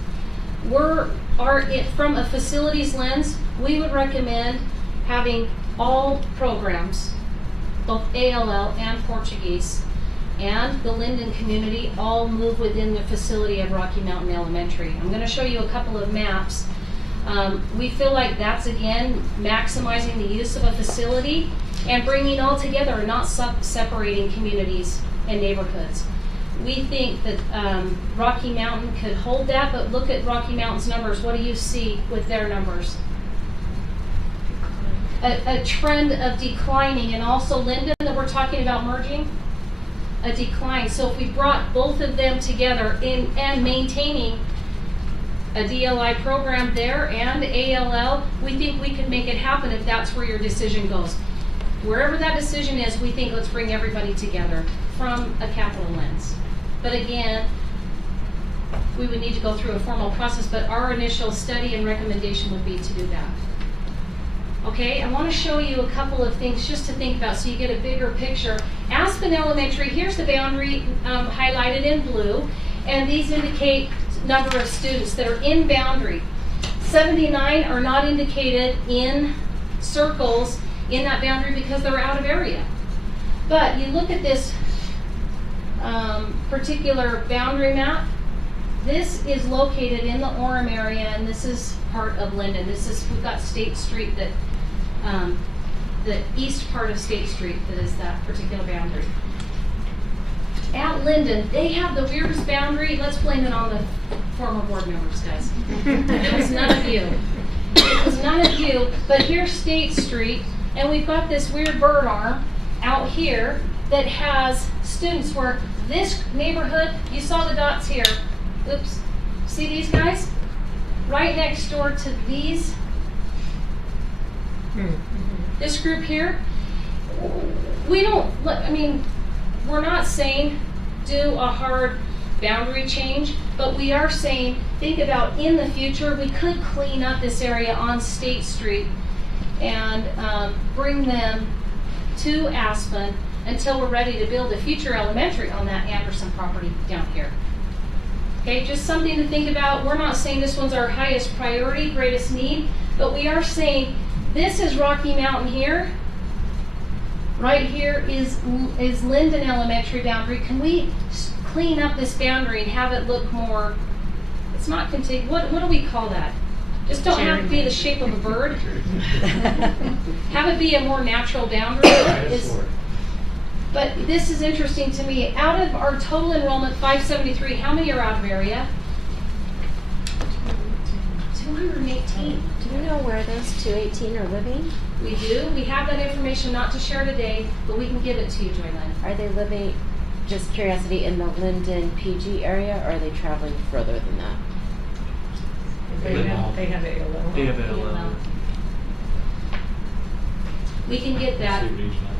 from a facilities lens, we would recommend having all programs, both ALL and Portuguese, and the Linden community all move within the facility of Rocky Mountain Elementary. I'm going to show you a couple of maps. We feel like that's, again, maximizing the use of a facility and bringing all together, not separating communities and neighborhoods. We think that Rocky Mountain could hold that, but look at Rocky Mountain's numbers. What do you see with their numbers? A trend of declining, and also Linden that we're talking about merging, a decline. So if we brought both of them together and maintaining a DLI program there and ALL, we think we can make it happen if that's where your decision goes. Wherever that decision is, we think let's bring everybody together from a capital lens. But again, we would need to go through a formal process, but our initial study and recommendation would be to do that. Okay, I want to show you a couple of things just to think about so you get a bigger picture. Aspen Elementary, here's the boundary highlighted in blue, and these indicate number of students that are in boundary. 79 are not indicated in circles in that boundary because they're out of area. But you look at this particular boundary map, this is located in the Orem area, and this is part of Linden. We've got State Street that, the east part of State Street that is that particular boundary. At Linden, they have the weirdest boundary. Let's blame it on the former board members, guys. It was none of you. It was none of you, but here's State Street, and we've got this weird bird arm out here that has students where this neighborhood, you saw the dots here. Oops. See these guys? Right next door to these. This group here. We're not saying do a hard boundary change, but we are saying think about in the future, we could clean up this area on State Street and bring them to Aspen until we're ready to build a future elementary on that Anderson property down here. Okay, just something to think about. We're not saying this one's our highest priority, greatest need, but we are saying this is Rocky Mountain here. Right here is Linden Elementary boundary. Can we clean up this boundary and have it look more, it's not contiguous, what do we call that? Just don't have it be the shape of a bird. Have it be a more natural boundary. But this is interesting to me. Out of our total enrollment, 573, how many are out of area? 218. Do you know where those 218 are living? We do. We have that information not to share today, but we can give it to you, Joylyn. Are they living, just curiosity, in the Linden PG area, or are they traveling further than that? They have ALL. They have ALL. We can get that.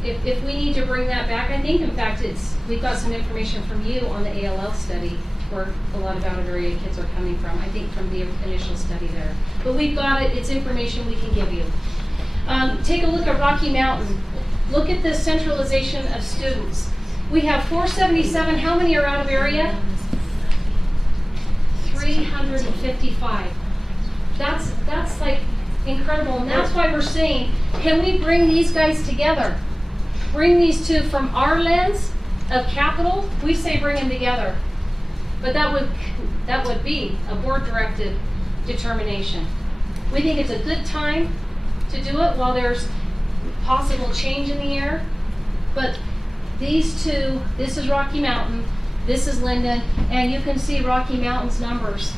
If we need to bring that back, I think in fact we've got some information from you on the ALL study where a lot of out of area kids are coming from, I think from the initial study there. But we've got it, it's information we can give you. Take a look at Rocky Mountain. Look at the centralization of students. We have 477, how many are out of area? 355. That's like incredible, and that's why we're saying, can we bring these guys together? Bring these two from our lens of capital, we say bring them together. But that would be a board-directed determination. We think it's a good time to do it while there's possible change in the air. But these two, this is Rocky Mountain, this is Linden, and you can see Rocky Mountain's numbers.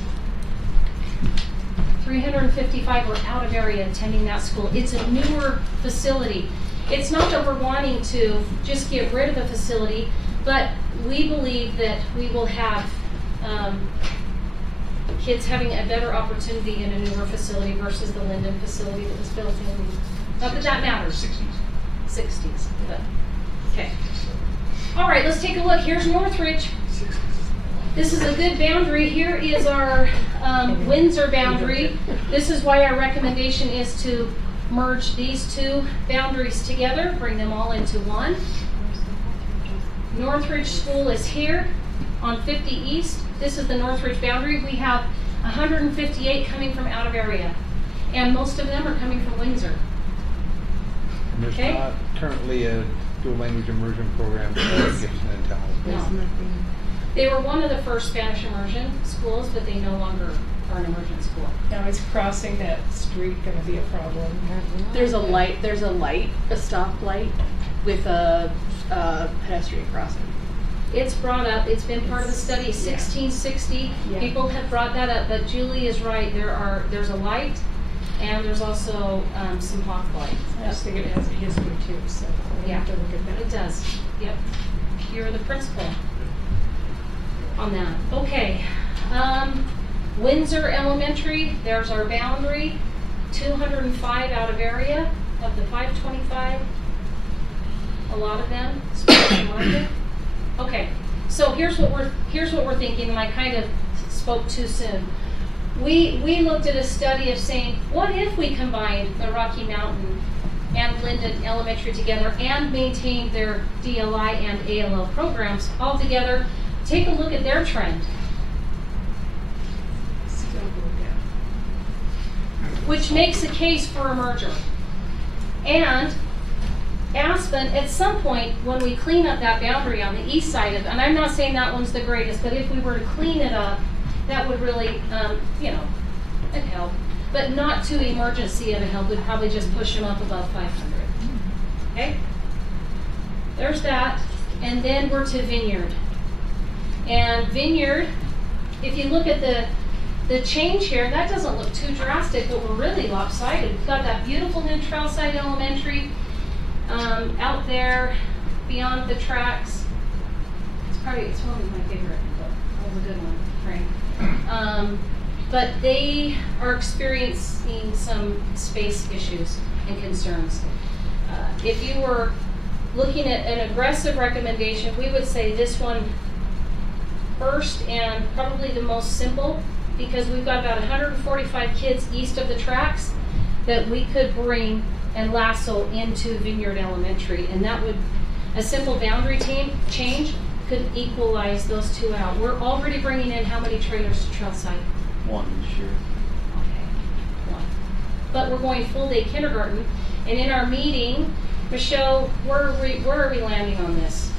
355 were out of area attending that school. It's a newer facility. It's not that we're wanting to just get rid of a facility, but we believe that we will have kids having a better opportunity in a newer facility versus the Linden facility that was built in, not that that matters. 60s, but, okay. All right, let's take a look. Here's Northridge. This is a good boundary. Here is our Windsor boundary. This is why our recommendation is to merge these two boundaries together, bring them all into one. Northridge School is here on 50 East. This is the Northridge boundary. We have 158 coming from out of area, and most of them are coming from Windsor. And there's Okay. not currently a dual language immersion program in Gibson and Tahoe. No. They were one of the first Spanish immersion schools, but they no longer are an immersion school. Now, is crossing that street going to be a problem? There's a stop light with a pedestrian crossing. It's brought up, it's been part of the study, 1660. Yeah. People have brought that up, but Julie is right. There's a light, and there's also some hawk lights. I just think it has a history too, so we Yeah, have to look at that. it does. Yep. You're the principal on that. Okay. Windsor Elementary, there's our boundary, 205 out of area of the 525. A lot of them, special market. Okay, so here's what we're thinking, and I kind of spoke too soon. We looked at a study of saying, what if we combined the Rocky Mountain and Linden Elementary together and maintained their DLI and ALL programs all together? Take a look at their trend. Which makes a case for a merger. And Aspen, at some point, when we clean up that boundary on the east side of, and I'm not saying that one's the greatest, but if we were to clean it up, that would really, it'd help. But not to emergency of a help, we'd probably just push them up above 500. Okay? There's that. And then we're to Vineyard. And Vineyard, if you look at the change here, that doesn't look too drastic, but we're really lopsided. We've got that beautiful new Trailside Elementary out there beyond the tracks. It's one of my favorite, but that was a good one, Frank. But they are experiencing some space issues and concerns. If you were looking at an aggressive recommendation, we would say this one first and probably the most simple, because we've got about 145 kids east of the tracks that we could bring and lasso into Vineyard Elementary, and that would, a simple boundary change could equalize those two out. We're already bringing in how many trailers to Trailside? One this year. Okay, one. But we're going full day kindergarten, and in our meeting, Michelle, where are we landing on this?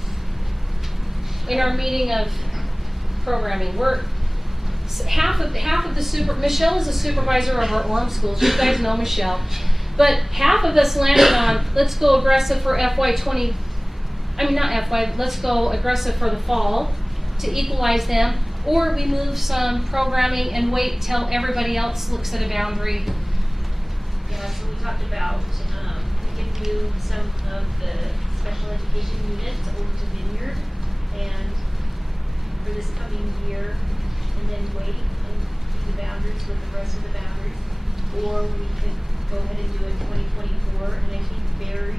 In our meeting of programming, we're half of the Michelle is a supervisor of our Orem schools. You guys know Michelle. But half of us landed on, let's go aggressive for let's go aggressive for the fall to equalize them, or we move some programming and wait till everybody else looks at a boundary. Yeah, so we talked about, we can move some of the special education units over to Vineyard and for this coming year, and then wait and do the boundaries with the rest of the boundaries. Or we could go ahead and do it 2024, and I think Barry,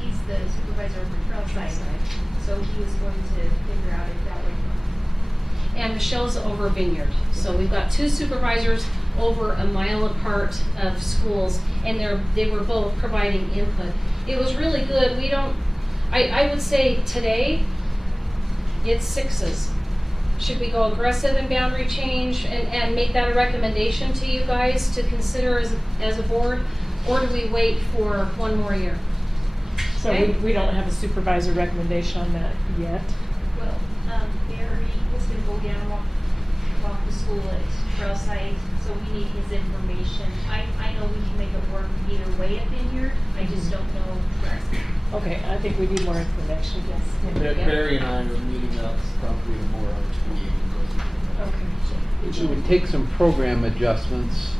he's the supervisor for Trailside, so he was going to figure out if that would work. And Michelle's over Vineyard. So we've got two supervisors over a mile apart of schools, and they were both providing input. It was really good. I would say today, it's sixes. Should we go aggressive in boundary change and make that a recommendation to you guys to consider as a board, or do we wait for one more year? So Okay. we don't have a supervisor recommendation on that yet. Well, Barry was going to go down and walk the school at Trailside, so we need his information. I know we can make it work either way at Vineyard, I just don't know. Okay, I think we need more information. Yes. Barry and I are meeting up probably tomorrow to be able to go through that. Okay. It would take some program adjustments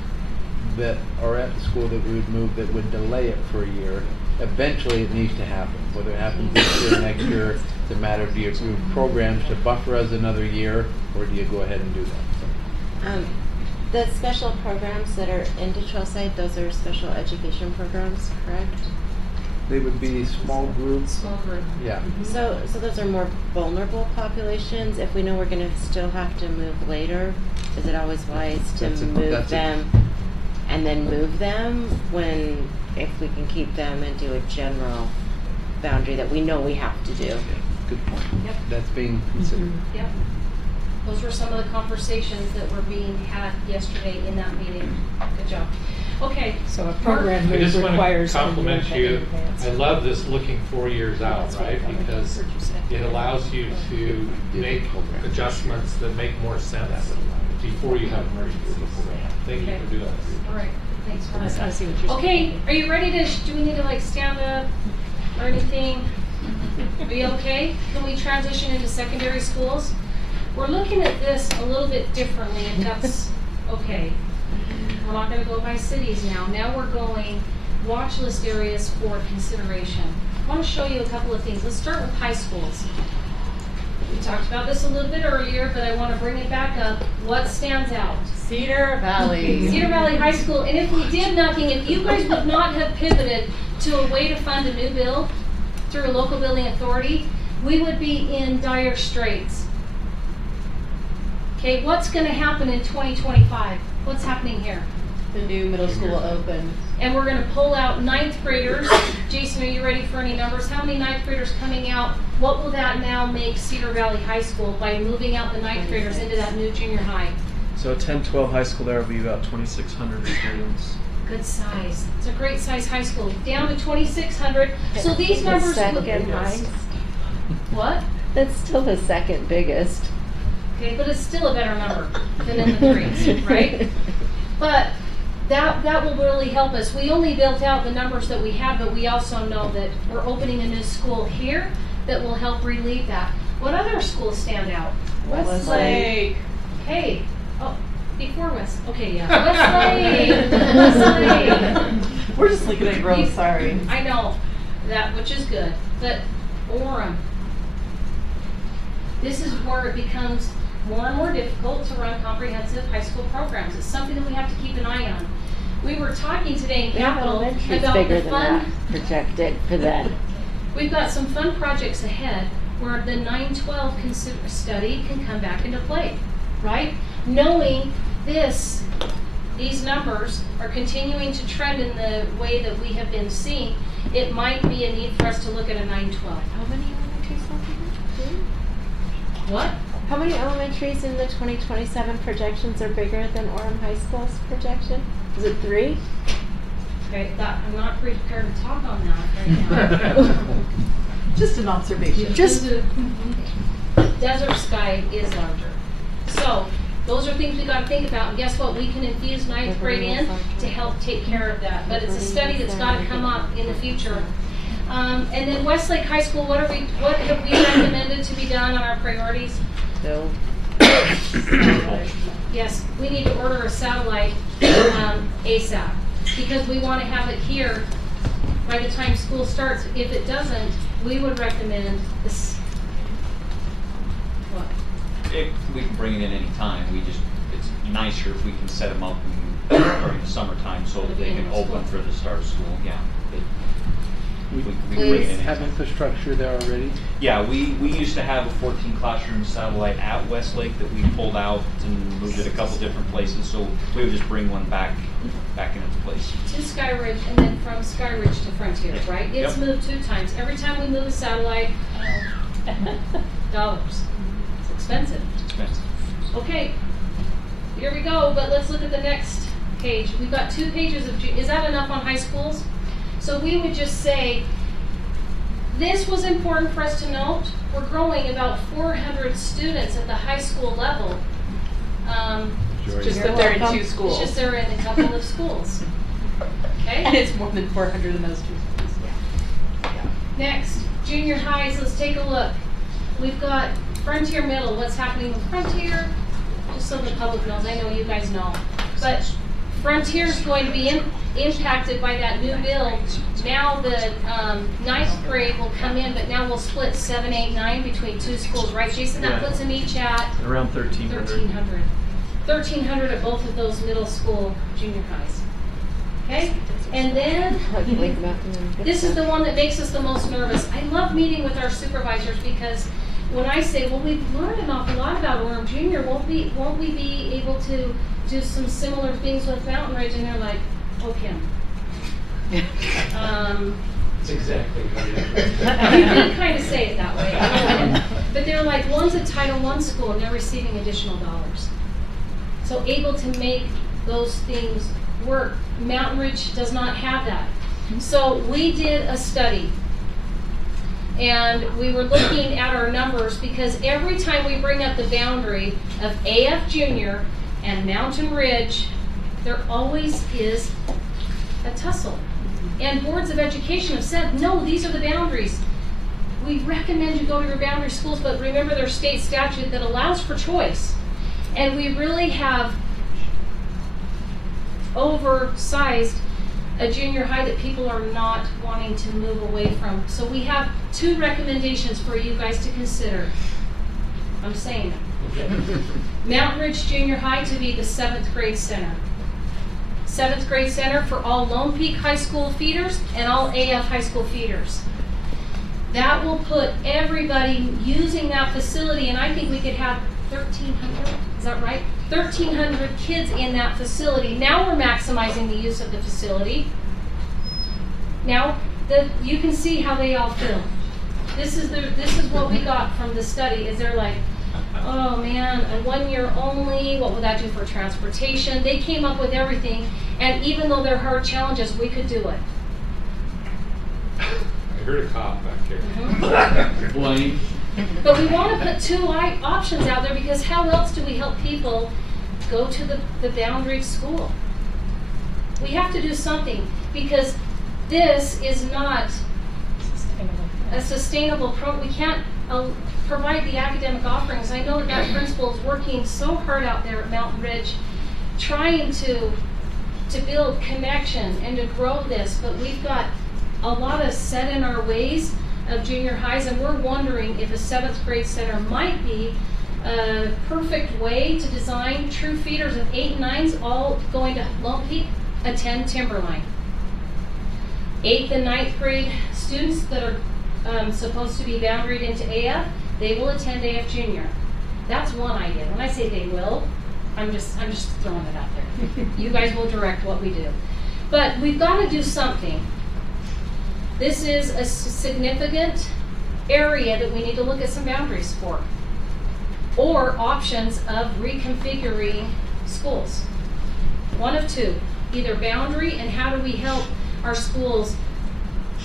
that are at the school that we would move that would delay it for a year. Eventually it needs to happen. Whether it happens this year or next year, it's a matter of do you approve programs to buffer us another year, or do you go ahead and do that? The special programs that are into Trailside, those are special education programs, correct? They would be small groups. Small group. Yeah. So those are more vulnerable populations. If we know we're going to still have to move later, is it always wise to move them and then move them when, if we can keep them and do a general boundary that we know we have to do? Good point. Yep. That's being considered. Yep. Those were some of the conversations that were being had yesterday in that meeting. Good job. Okay. So a program I just move want to requires a year compliment you. in advance. I love this looking 4 years out, That's what right? I Because heard you say. it allows you to make adjustments that make more sense before you have emergencies. Thank you Okay. for doing that. All right. Thanks for I that. see what you're saying. Okay, are you ready to, do we need to stand up or anything? Are you okay? Can we transition into secondary schools? We're looking at this a little bit differently, if that's okay. We're not gonna go by cities now. Now we're going watch list areas for consideration. I wanna show you a couple of things. Let's start with high schools. We talked about this a little bit earlier, but I want to bring it back up. What stands out? Cedar Valley. Cedar Valley High School, and if we did nothing, if you guys would not have pivoted to a way to fund a new build through a local building authority, we would be in dire straits. Okay, what's gonna happen in 2025? What's happening here? The new middle school open. And we're gonna pull out ninth graders. Jason, are you ready for any numbers? How many ninth graders coming out? What will that now make Cedar Valley High School by moving out the ninth graders into that new junior high? So 10-12 high school there will be about 2,600 students. Good size. It's a great size high school. Down to 2,600. So these numbers look second highest. What? That's still the second biggest. Okay, but it's still a better number than in the threes, right? But that will really help us. We only built out the numbers that we have, but we also know that we're opening a new school here that will help relieve that. What other schools stand out? Westlake. Okay. Oh, before West. Okay, yeah. Westlake. We're just looking at growth, sorry. I know that, which is good. But Orem. This is where it becomes more and more difficult to run comprehensive high school programs. It's something that we have to keep an eye on. We were talking today in Capitol about bigger the than fun. that projected for that. We've got some fun projects ahead where the 9-12 study can come back into play, right? Knowing these numbers are continuing to trend in the way that we have been seeing, it might be a need for us to look at a 9-12. How many elementaries are bigger? What? How many elementaries in the 2027 projections are bigger than Orem High School's projection? Is it 3? Okay, I'm not prepared to talk on that right now. Just an observation. Desert Sky is larger. So those are things we got to think about. And guess what? We can infuse ninth grade in to help take care of that. But it's a study that's got to come up in the future. And then Westlake High School, what have we recommended to be done on our priorities? So Yes, we need to order a satellite ASAP because we want to have it here by the time school starts. If it doesn't, we would recommend this. What? We can bring it in any time. It's nicer if we can set them up during the summertime so that they can open for the start of school. Yeah. We can bring it in Have anytime. infrastructure there already? Yeah, we used to have a 14 classroom satellite at Westlake that we pulled out and moved it a couple different places. So we would just bring one back in its place. To Skyridge and then from Skyridge to Frontier, right? It's Yep. moved 2 times. Every time we move a satellite, dollars. It's expensive. It's expensive. Okay, here we go, but let's look at the next page. We've got 2 pages of, is that enough on high schools? So we would just say, this was important for us to note. We're growing about 400 students at the high school level. Just that they're in 2 schools. It's just they're in a couple of schools. Okay? And it's more than 400 in those 2 schools. Next, junior highs, let's take a look. We've got Frontier Middle. What's happening with Frontier? Just so the public knows, I know you guys know. But Frontier's going to be impacted by that new build. Now the 9th grade will come in, but now we'll split 7, 8, 9 between 2 schools, right, Jason? That puts them each at Around 1,300. 1,300. 1,300 at both of those middle school junior highs. Okay? And then this is the one that makes us the most nervous. I love meeting with our supervisors because when I say, well, we've learned an awful lot about Orem Junior, won't we be able to do some similar things with Mountain Ridge? And they're like, oh, Kim. That's exactly how You did kind of say it that way. But they're like, one's a Title I school and they're receiving additional dollars. So able to make those things work. Mountain Ridge does not have that. So we did a study. And we were looking at our numbers because every time we bring up the boundary of AF Junior and Mountain Ridge, there always is a tussle. And boards of education have said, no, these are the boundaries. We recommend you go to your boundary schools, but remember there's state statute that allows for choice. And we really have oversized a junior high that people are not wanting to move away from. So we have 2 recommendations for you guys to consider. I'm saying it. Mountain Ridge Junior High to be the 7th grade center. 7th grade center for all Lone Peak High School feeders and all AF High School feeders. That will put everybody using that facility, and I think we could have 1,300, is that right? 1,300 kids in that facility. Now we're maximizing the use of the facility. Now, you can see how they all feel. This is what we got from the study, is they're like, oh man, a 1 year only, what would that do for transportation? They came up with everything, and even though they're hard challenges, we could do it. I heard a cough back here. Mm-hmm. Blaine. But we want to put two options out there, because how else do we help people go to the boundary school? We have to do something, because this is not a sustainable program. We can't provide the academic offerings. I know that principal is working so hard out there at Mountain Ridge, trying to build connection and to grow this, but we've got a lot of set in our ways of junior highs, and we're wondering if a 7th grade center might be a perfect way to design true feeders of 8 and 9s all going to Lone Peak, attend Timberline. 8th and 9th grade students that are supposed to be boundaried into AF, they will attend AF Junior. That's one idea. When I say they will, I'm just throwing it out there. You guys will direct what we do. But we've got to do something. This is a significant area that we need to look at some boundaries for, or options of reconfiguring schools. One of two, either boundary, and how do we help our schools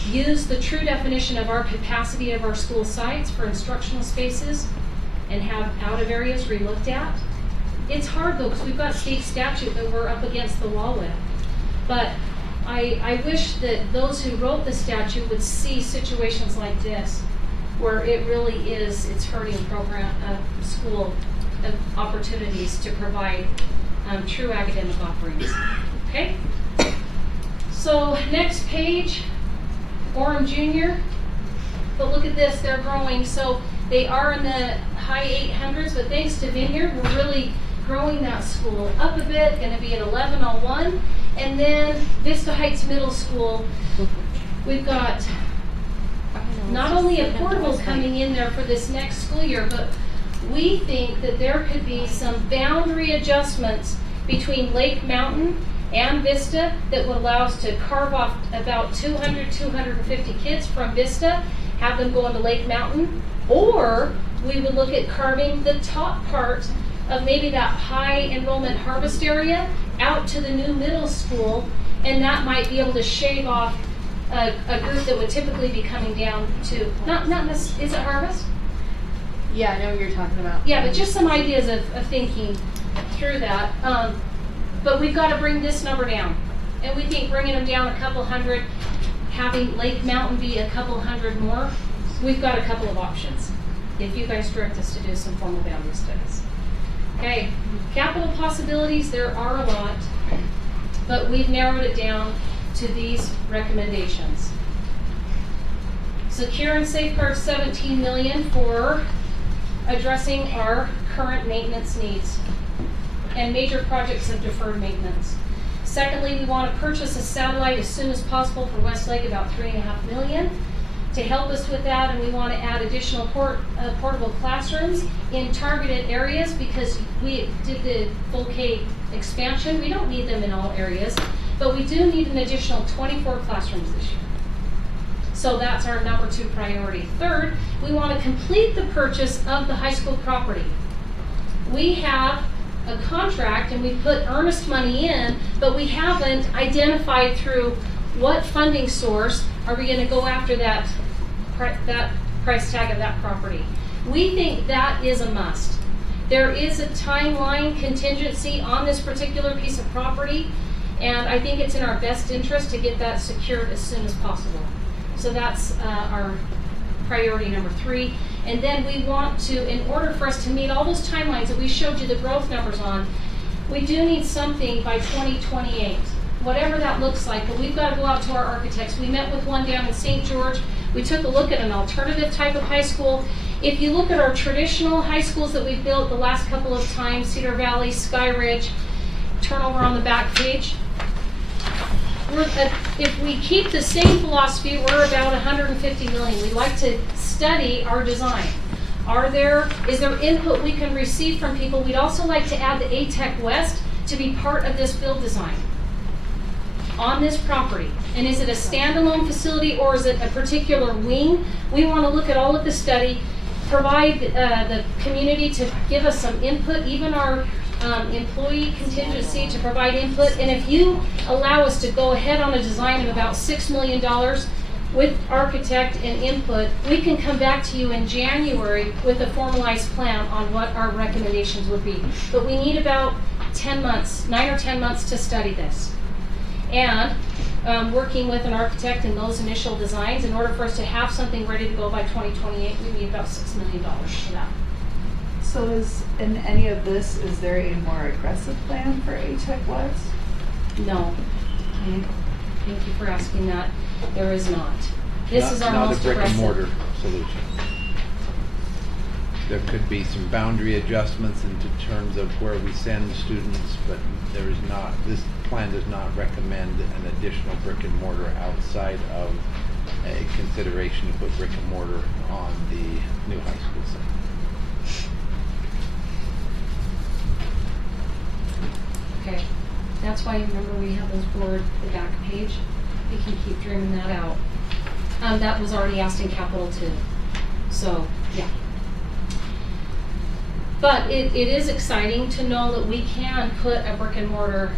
use the true definition of our capacity of our school sites for instructional spaces and have out of areas relooked at. It's hard though, because we've got state statute that we're up against the wall with. But I wish that those who wrote the statute would see situations like this, where it really is, it's hurting school opportunities to provide true academic offerings. Okay? So next page, Orem Junior. But look at this, they're growing. So they are in the high 800s, but thanks to Vineyard, we're really growing that school up a bit, going to be at 1101. And then Vista Heights Middle School, we've got not only a portable coming in there for this next school year, but we think that there could be some boundary adjustments between Lake Mountain and Vista that would allow us to carve off about 250 kids from Vista, have them go into Lake Mountain, or we would look at carving the top part of maybe that high enrollment Harvest area out to the new middle school, and that might be able to shave off a group that would typically be coming down to, is it Harvest? Yeah, I know what you're talking about. Yeah, but just some ideas of thinking through that. But we've got to bring this number down. And we think bringing them down a couple hundred, having Lake Mountain be a couple hundred more, we've got a couple of options if you guys direct us to do some formal boundary studies. Okay, capital possibilities, there are a lot, but we've narrowed it down to these recommendations. Secure and safeguard $17 million for addressing our current maintenance needs and major projects of deferred maintenance. Secondly, we want to purchase a satellite as soon as possible for Westlake, about $3.5 million to help us with that, and we want to add additional portable classrooms in targeted areas because we did the full K expansion. We don't need them in all areas, but we do need an additional 24 classrooms this year. So that's our number 2 priority. Third, we want to complete the purchase of the high school property. We have a contract and we put earnest money in, but we haven't identified through what funding source are we going to go after that price tag of that property. We think that is a must. There is a timeline contingency on this particular piece of property, and I think it's in our best interest to get that secured as soon as possible. So that's our priority number 3. And then we want to, in order for us to meet all those timelines that we showed you the growth numbers on, we do need something by 2028, whatever that looks like. But we've got to go out to our architects. We met with one down in St. George. We took a look at an alternative type of high school. If you look at our traditional high schools that we've built the last couple of times, Cedar Valley, Sky Ridge, turn over on the back page. If we keep the same philosophy, we're about 150 million. We like to study our design. Is there input we can receive from people? We'd also like to add the ATEC West to be part of this build design on this property. And is it a standalone facility or is it a particular wing? We want to look at all of the study, provide the community to give us some input, even our employee contingency to provide input. And if you allow us to go ahead on a design of about $6 million with architect and input, we can come back to you in January with a formalized plan on what our recommendations would be. But we need about 10 months, 9 or 10 months to study this. And working with an architect in those initial designs, in order for us to have something ready to go by 2028, we need about $6 million for that. So in any of this, is there a more aggressive plan for ATEC West? No. Thank you for asking that. There is not. This is our most aggressive. Not a brick and mortar solution. There could be some boundary adjustments in terms of where we send students, but there is not, this plan does not recommend an additional brick and mortar outside of a consideration to put brick and mortar on the new high school site. Okay, that's why, remember, we have those board, the back page. We can keep dreaming that out. That was already asked in capital too. So, yeah. But it is exciting to know that we can put a brick and mortar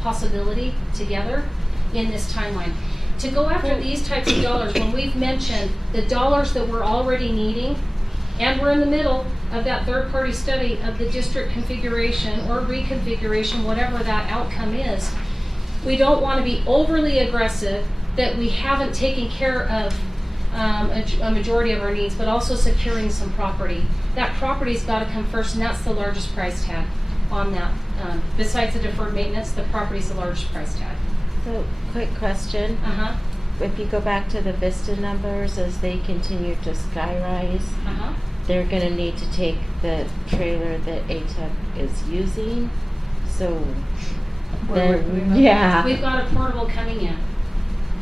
possibility together in this timeline. To go after these types of dollars, when we've mentioned the dollars that we're already needing, and we're in the middle of that third-party study of the district configuration or reconfiguration, whatever that outcome is, we don't want to be overly aggressive that we haven't taken care of a majority of our needs, but also securing some property. That property's got to come first, and that's the largest price tag on that. Besides the deferred maintenance, the property's the largest price tag. So, quick question. If you go back to the Vista numbers, as they continue to skyrise, they're going to need to take the trailer that ATEC is using. So, yeah. We've got a portable coming in.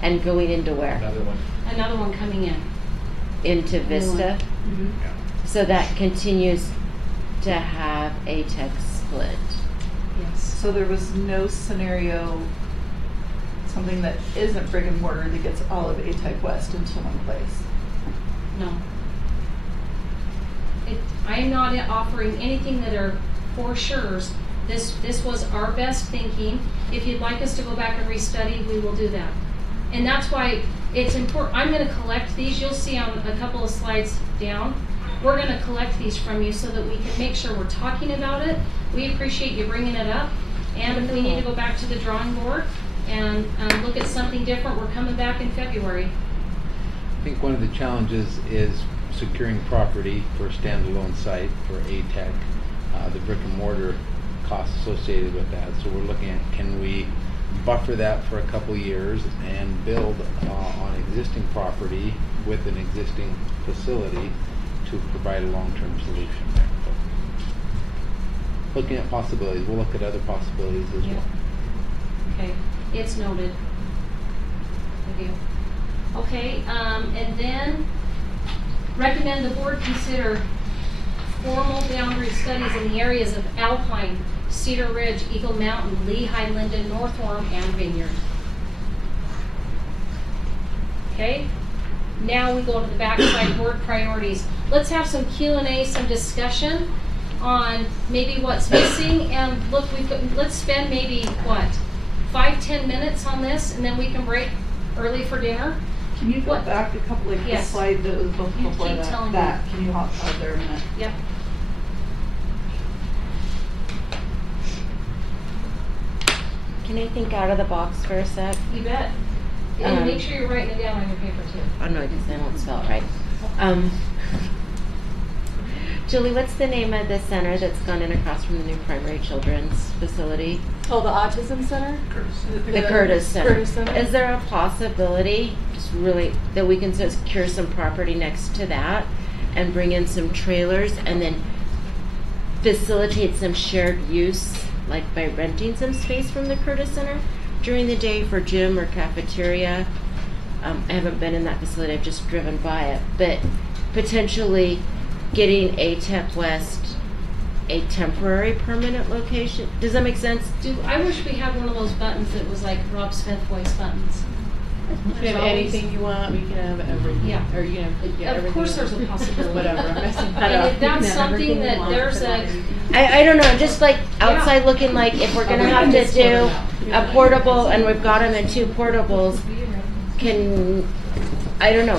And going into where? Another one coming in. Into Vista? Mm-hmm. Yeah. So that continues to have ATEC split. Yes. So there was no scenario, something that isn't brick and mortar that gets all of ATEC West into one place? No. I'm not offering anything that are for sure's. This was our best thinking. If you'd like us to go back and restudy, we will do that. And that's why it's important. I'm going to collect these. You'll see on a couple of slides down. We're going to collect these from you so that we can make sure we're talking about it. We appreciate you bringing it up. And if we need to go back to the drawing board and look at something different, we're coming back in February. I think one of the challenges is securing property for a standalone site for ATEC, the brick and mortar costs associated with that. So we're looking at, can we buffer that for a couple years and build on existing property with an existing facility to provide a long-term solution there. But looking at possibilities, we'll look at other possibilities as well. Okay, it's noted. Thank you. Okay, and then recommend the board consider formal boundary studies in the areas of Alpine, Cedar Ridge, Eagle Mountain, Lehigh, Linden, North Orem, and Vineyard. Okay, now we go to the backside board priorities. Let's have some Q&A, some discussion on maybe what's missing, and look, let's spend maybe, 5-10 minutes on this, and then we can break early for dinner. Can you go back a couple of the slide that was before that? Can you hop out there a minute? Yep. Can I think out of the box for a sec? You bet. And make sure you're writing it down on your paper too. Oh no, because I won't spell it right. Julie, what's the name of the center that's gone in across from the new primary children's facility? Oh, the autism center? The Curtis Center. Curtis Center. Is there a possibility, just really, that we can secure some property next to that and bring in some trailers and then facilitate some shared use, like by renting some space from the Curtis Center during the day for gym or cafeteria? I haven't been in that facility, I've just driven by it, but potentially getting ATEC West a temporary permanent location. Does that make sense? I wish we had one of those buttons that was like Rob Smith voice buttons. You can have anything you want, we can have everything. Yeah. Or you can have everything. Of course there's a possibility. Whatever, I'm messing that And up. if that's You can have something everything you that want, there's put it a, on. I don't know, just like outside looking like if we're gonna have to do a portable and we've got them in 2 portables, I don't know,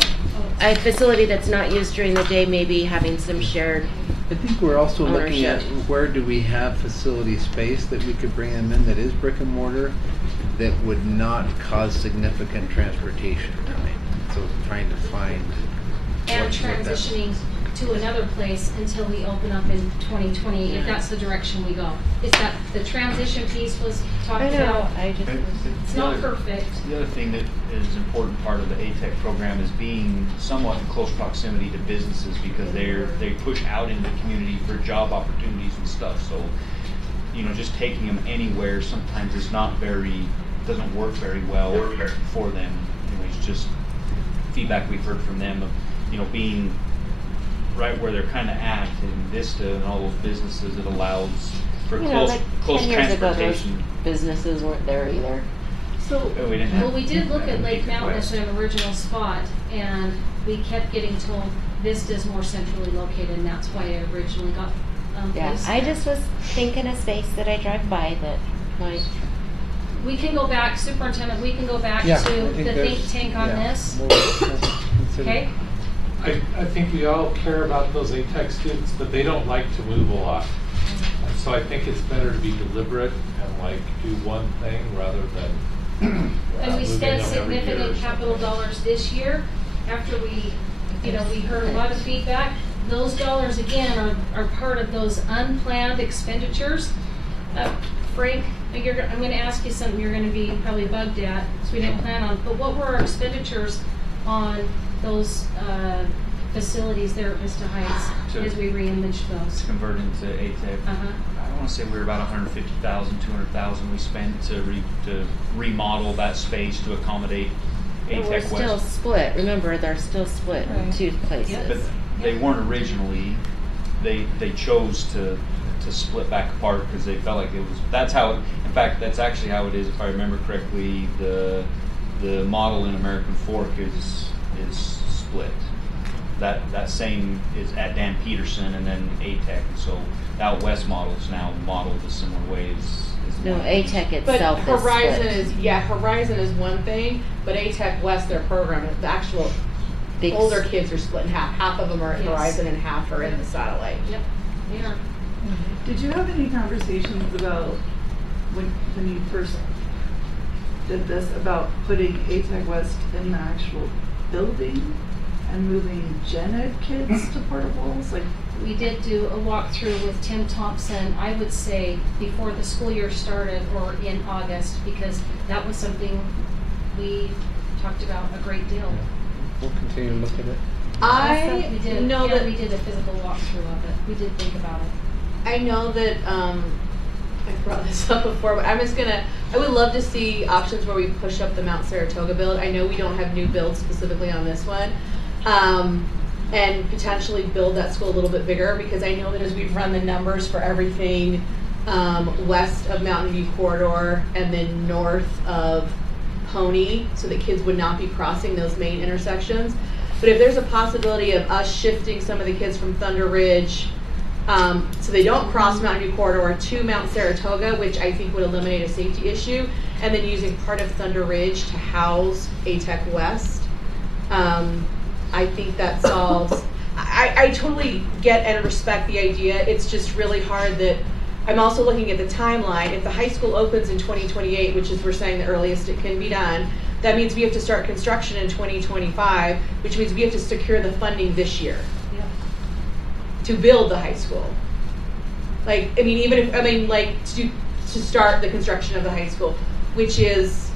a facility that's not used during the day, maybe having some shared. I think we're also looking at Ownership. where do we have facility space that we could bring them in that is brick and mortar that would not cause significant transportation time. So trying to find. and what's the best. transitioning to another place until we open up in 2020, if that's the direction we go. Is that, the transition piece was talked I know, about? It's not perfect. The other thing that is an important part of the ATEC program is being somewhat in close proximity to businesses because they push out into the community for job opportunities and stuff. So, just taking them anywhere sometimes is doesn't work very well for them. It's just feedback we've heard from them of, being right where they're kind of at in Vista and all those businesses, it allows for close 10 years ago, those transportation. businesses weren't there either. So, Oh, we didn't have. Well, we did look at Lake ATEC Mountain as West. an original spot, and we kept getting told Vista's more centrally located, and that's why I originally got Yeah, placed I there. just was thinking a space that I drive by that might. We can go back, Superintendent, we can go back Yeah, to I think the there's- think tank on yeah, this, we'll consider. okay? I think we all care about those ATEC students, but they don't like to move a lot. And so I think it's better to be deliberate and do one thing rather than And we moving spent them every year or significant capital something. dollars this year, after we heard a lot of feedback. Those dollars, again, are part of those unplanned expenditures. Frank, I'm gonna ask you something you're gonna be probably bugged at, so we didn't plan on, but what were our expenditures on those, facilities there at Vista Heights as we reimaged those? To convert into ATEC. Uh-huh. I want to say we were about 150,000, 200,000 we spent to remodel that space to accommodate But we're ATEC still West. split. Remember, they're still split in Right. 2 places. But they weren't originally. They chose to split back apart because they felt like it was. That's how. In fact, that's actually how it is. If I remember correctly, the model in American Fork is split. That same is at Dan Peterson and then ATEC. So the out west model is now modeled a similar way as No, ATEC But itself is Horizon split. Horizon is one thing, but ATEC West, their program, the actual Big older kids are split in half. Half of them are at Yes. Horizon and half are in the satellite. Yep, they are. did you have any conversations about when you first did this about putting ATEC West in the actual building and moving gen ed kids to portables? Like, We did do a walkthrough with Tim Thompson, I would say, before the school year started or in August, because that was something we talked about a great deal. We'll continue to look at it. I We did, know and that we did a physical walkthrough of it. We did think about it. I know that I brought this up before, but I would love to see options where we push up the Mount Saratoga build. I know we don't have new builds specifically on this one. And potentially build that school a little bit bigger, because I know that as we've run the numbers for everything west of Mountain View Corridor and then north of Pony, so that kids would not be crossing those main intersections. But if there's a possibility of us shifting some of the kids from Thunder Ridge, so they don't cross Mountain View Corridor, to Mount Saratoga, which I think would eliminate a safety issue, and then using part of Thunder Ridge to house ATEC West, I think that solves. I totally get and respect the idea. It's just really hard that I'm also looking at the timeline. If the high school opens in 2028, which is we're saying the earliest it can be done, that means we have to start construction in 2025, which means we have to secure the funding this year. Yep. to build the high school. Like, I mean, even if, I mean, like, to start the construction of the high school, which is,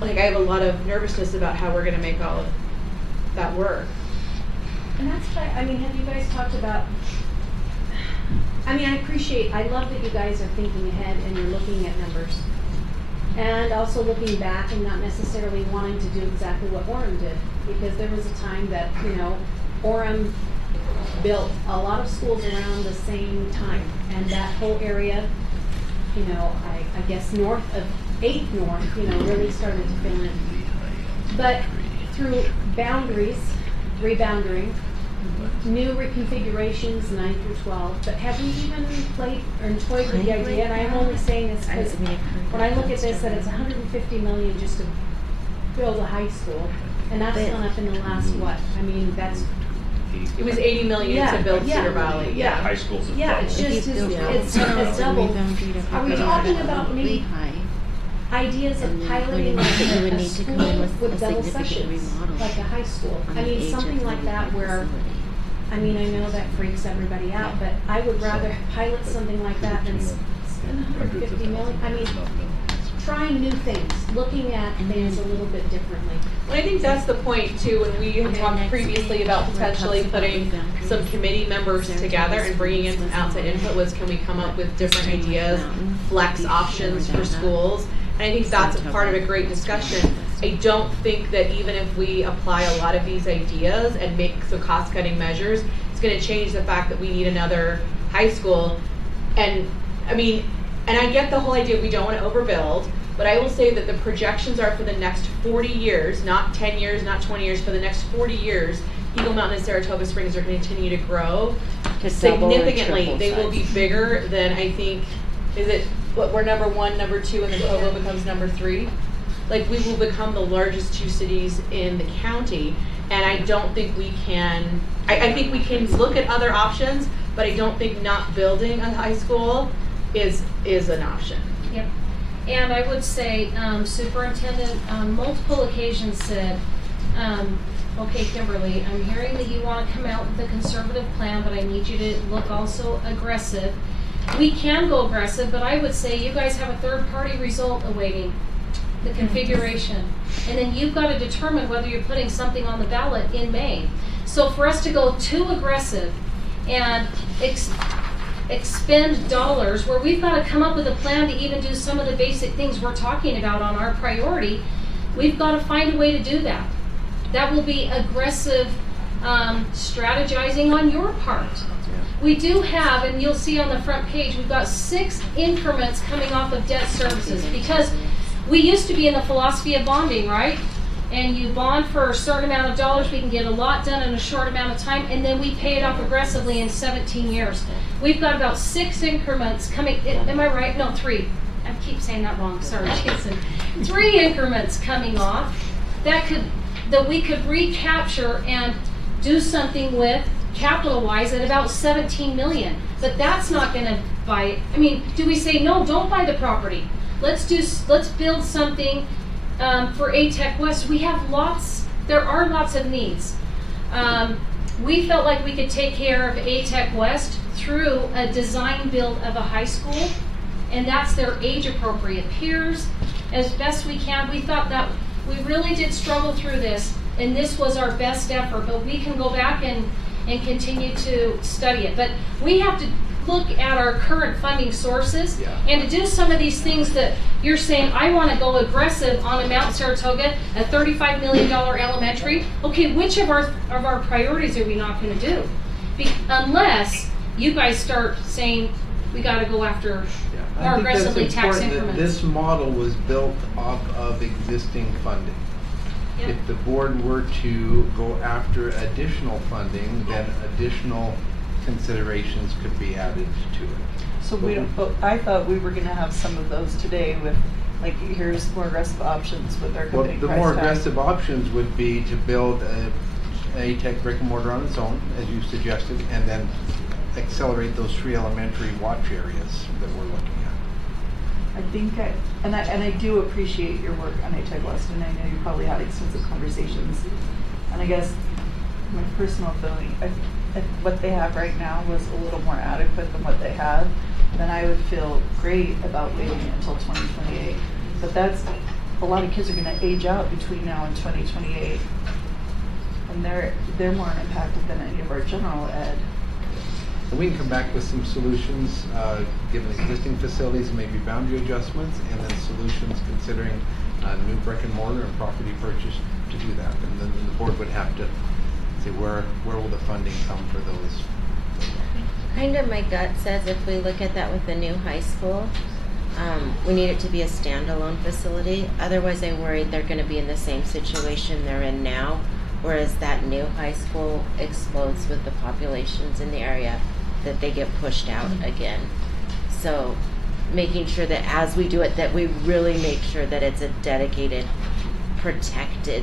like, I have a lot of nervousness about how we're gonna make all of that work. And that's why, I mean, have you guys talked about, I mean, I love that you guys are thinking ahead and you're looking at numbers. And also looking back and not necessarily wanting to do exactly what Orem did. Because there was a time that, you know, Orem built a lot of schools around the same time. And that whole area, you know, I guess north of 8th North, you know, really started to fill in. But through boundaries, rebounding, new reconfigurations, 9 through 12, but have we even played or toyed with the idea, and I'm only saying this because when I look at this, that it's $150 million just to build a high school, and that's gone up in the last, what, I mean, that's. It was $80 million to build Cedar Valley. Yeah. High schools have Yeah, doubled. it's just, it's doubled. Are we talking about maybe ideas of piloting like a school with double sessions, like a high school? I mean, something like that where, I mean, I know that freaks everybody out, but I would rather pilot something like that than spend $150 million. I mean, trying new things, looking at things a little bit differently. Well, I think that's the point too, when we had talked previously about potentially putting some committee members together and bringing in some outside input, was can we come up with different ideas, flex options for schools? And I think that's a part of a great discussion. I don't think that even if we apply a lot of these ideas and make some cost-cutting measures, it's gonna change the fact that we need another high school. And I mean, and I get the whole idea we don't want to overbuild, but I will say that the projections are for the next 40 years, not 10 years, not 20 years, for the next 40 years, Eagle Mountain and Saratoga Springs are going to continue to grow significantly. They will be bigger than, I think, is it, what, we're number 1, number 2, and then Provo becomes number 3? Like, we will become the largest 2 cities in the county, and I don't think we can, I think we can look at other options, but I don't think not building a high school is an option. Yep. And I would say, Superintendent on multiple occasions said, okay, Kimberly, I'm hearing that you want to come out with a conservative plan, but I need you to look also aggressive. We can go aggressive, but I would say you guys have a third-party result awaiting the configuration. And then you've got to determine whether you're putting something on the ballot in May. So for us to go too aggressive and expend dollars where we've got to come up with a plan to even do some of the basic things we're talking about on our priority, we've got to find a way to do that. That will be aggressive strategizing on your part. We do have, and you'll see on the front page, we've got 6 increments coming off of debt services, because we used to be in the philosophy of bonding, right? And you bond for a certain amount of dollars, we can get a lot done in a short amount of time, and then we pay it off aggressively in 17 years. We've got about 6 increments coming, am I right? No, 3. I keep saying that wrong, sorry, Jason. 3 increments coming off that we could recapture and do something with capital-wise at about 17 million. But that's not gonna buy, I mean, do we say, no, don't buy the property. Let's build something for ATech West. We have there are lots of needs. We felt like we could take care of ATech West through a design build of a high school, and that's their age appropriate peers as best we can. We thought that we really did struggle through this, and this was our best effort, but we can go back and continue to study it. But we have to look at our current funding sources, and to do some of these things that you're saying, I want to go aggressive on a Mount Saratoga, a $35 million elementary. Okay, which of our priorities are we not going to do? Unless you guys start saying we got to go after more aggressively tax increments. This model was built off of existing funding. Yep. If the board were to go after additional funding, then additional considerations could be added to it. So we don't, but I thought we were gonna have some of those today with, like, here's more aggressive options with our Well, company the price more tag. aggressive options would be to build a tech brick and mortar on its own, as you suggested, and then accelerate those 3 elementary watch areas that we're looking at. I think and I do appreciate your work on ATech West, and I know you probably had extensive conversations. And I guess my personal feeling, if what they have right now was a little more adequate than what they have, then I would feel great about waiting until 2028. But that's, a lot of kids are gonna age out between now and 2028. And they're more impacted than any of our general ed. And we can come back with some solutions, given existing facilities and maybe boundary adjustments, and then solutions considering new brick and mortar and property purchase to do that. And then the board would have to say where will the funding come for those. Kind of my gut says if we look at that with the new high school, we need it to be a standalone facility. Otherwise, I'm worried they're going to be in the same situation they're in now, whereas that new high school explodes with the populations in the area, that they get pushed out again. So making sure that as we do it, that we really make sure that it's a dedicated, protected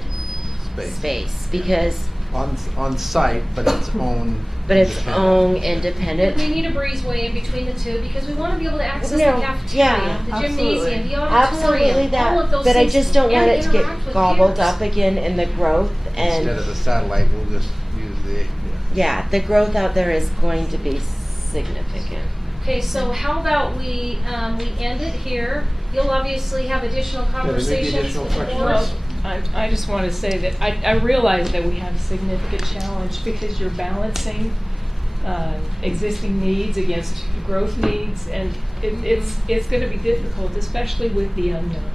space. Because on site, but its own. But its own independent. We need a breezeway in between the two because we want to be able to access No, the cafeteria, yeah, the absolutely. gymnasium, the Absolutely auditorium, that, all of those but things. I just don't want and it to get interact with gobbled peers. up again in the growth and. Instead of the satellite, we'll just use the. Yeah, the growth out there is going to be significant. Okay, so how about we end it here? You'll obviously have additional conversations additional with the questions? board. Well, I just want to say that I realize that we have a significant challenge because you're balancing existing needs against growth needs, and it's going to be difficult, especially with the unknown.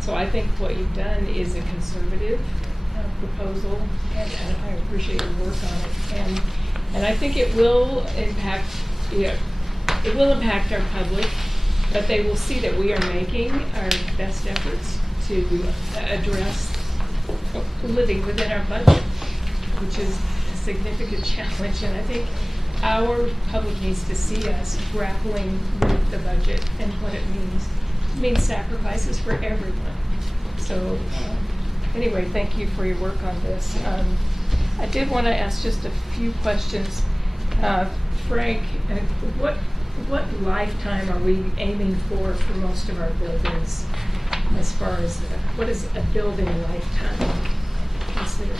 So I think what you've done is a conservative proposal, and I appreciate your work on it. And I think it will impact, it will impact our public, but they will see that we are making our best efforts to address living within our budget, which is a significant challenge. And I think our public needs to see us grappling with the budget and what it means. It means sacrifices for everyone. So anyway, thank you for your work on this. I did want to ask just a few questions. Frank, what lifetime are we aiming for most of our buildings? As far as what is a building lifetime considered?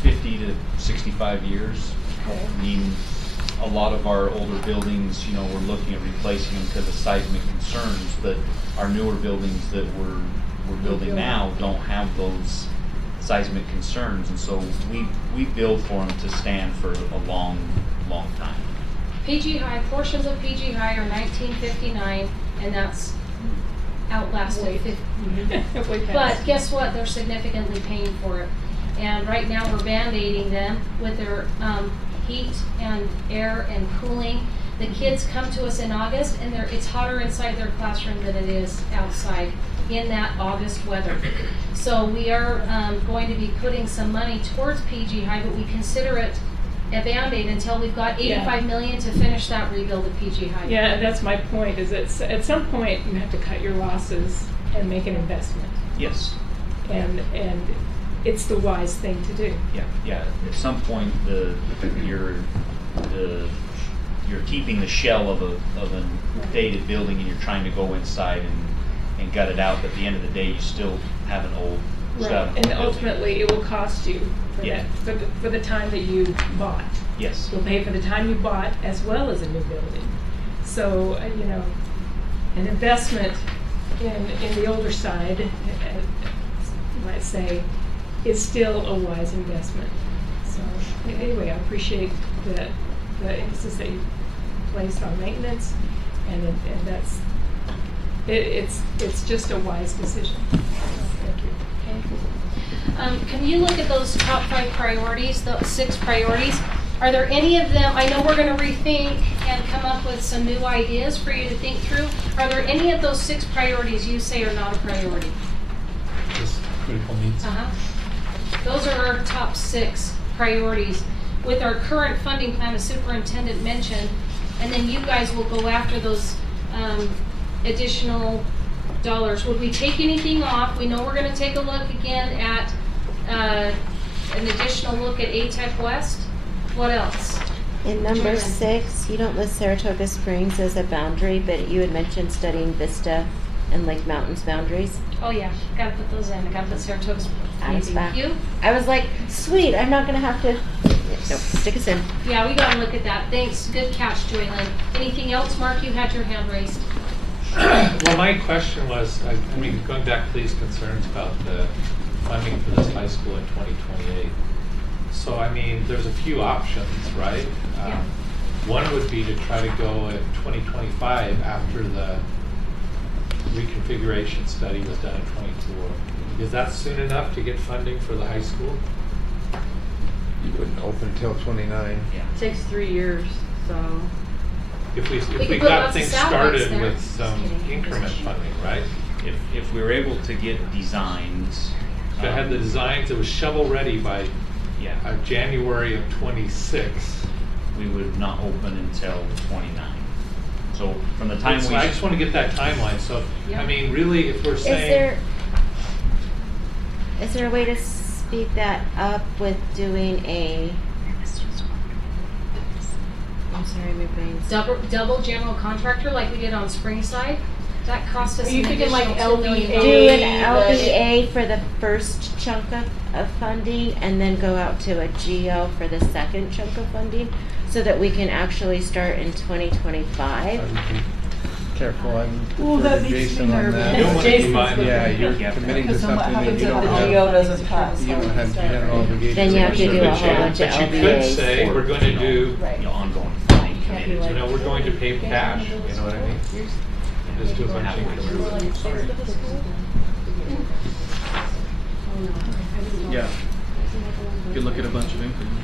50 to 65 years. Okay. I mean, a lot of our older buildings, we're looking at replacing them because of seismic concerns, but our newer buildings that we're building now don't have those seismic concerns, and so we build for them to stand for a long time. PG High, portions of PG High are 1959, and that's outlasted 50. But guess what? They're significantly paying for it. And right now we're band-aiding them with their heat and air and cooling. The kids come to us in August and it's hotter inside their classroom than it is outside in that August weather. So we are going to be putting some money towards PG High, but we consider it a Band-Aid until we've got $85 million to finish that rebuild of PG High. Yeah, that's my point, is that at some point you have to cut your losses and make an investment. Yes. And it's the wise thing to do. Yeah. At some point, you're keeping the shell of a dated building, and you're trying to go inside and gut it out. But at the end of the day, you still have an old. Right. And ultimately, it will cost you for the time that you bought. Yes. You'll pay for the time you bought as well as a new building. So an investment in the older side, let's say, is still a wise investment. So anyway, I appreciate the emphasis that you placed on maintenance, and that's it's just a wise decision. So, thank you. Okay. Can you look at those top 5 priorities, the 6 priorities? Are there any of them, I know we're going to rethink and come up with some new ideas for you to think through. Are there any of those 6 priorities you say are not a priority? Just critical needs. Those are our top 6 priorities. With our current funding plan, the superintendent mentioned, and then you guys will go after those additional dollars. Would we take anything off? We know we're going to take a look again at an additional look at ATEC West. What else? In number 6, you don't list Saratoga Springs as a boundary, but you had mentioned studying Vista and Lake Mountain's boundaries. Oh yeah, gotta put those in. I gotta put Saratoga. Adam's back. You? I was like, sweet, I'm not going to have to Nope, stick us in. Yeah, we gotta look at that. Thanks, good catch, Joylyn. Anything else, Mark? You had your hand raised. Well, my question was, I mean, going back to these concerns about the funding for this high school in 2028. So, I mean, there's a few options, right? Yeah. One would be to try to go in 2025 after the reconfiguration study was done in 24. Is that soon enough to get funding for the high school? You wouldn't open until 29. Takes 3 years, so. If we could put got lots of things satellites started there. with some increment funding, right? If we were able to get designs. So I had the designs, it was shovel ready by Yeah, January of 26. we would not open until 29. So from the time So we. I just want to get that timeline, so, Yeah. I mean, really, if we're saying. Is there a way to speed that up with doing a? I'm sorry, my brain's. Double general contractor like we did on Springside? That cost us Are you an thinking like additional $2 million. Do an LBA, LBA for the first chunk of funding and then go out to a GO for the second chunk of funding so that we can actually start in 2025. Careful, I'm Well, that defer to makes me Jason on nervous. that. You don't want to Jason's mind gonna- Yeah, you're Yeah. committing to Because then what something that happens you if don't the have. GO doesn't pass? You don't have general obligations. Then you have to do a But whole you- bunch of But you could LBAs. say, we're going to do, Ongoing funding Can't be committees. you know, we're going to pay cash, you know what I mean? Just do a bunch of increments. Yeah. You could look at a bunch of increments.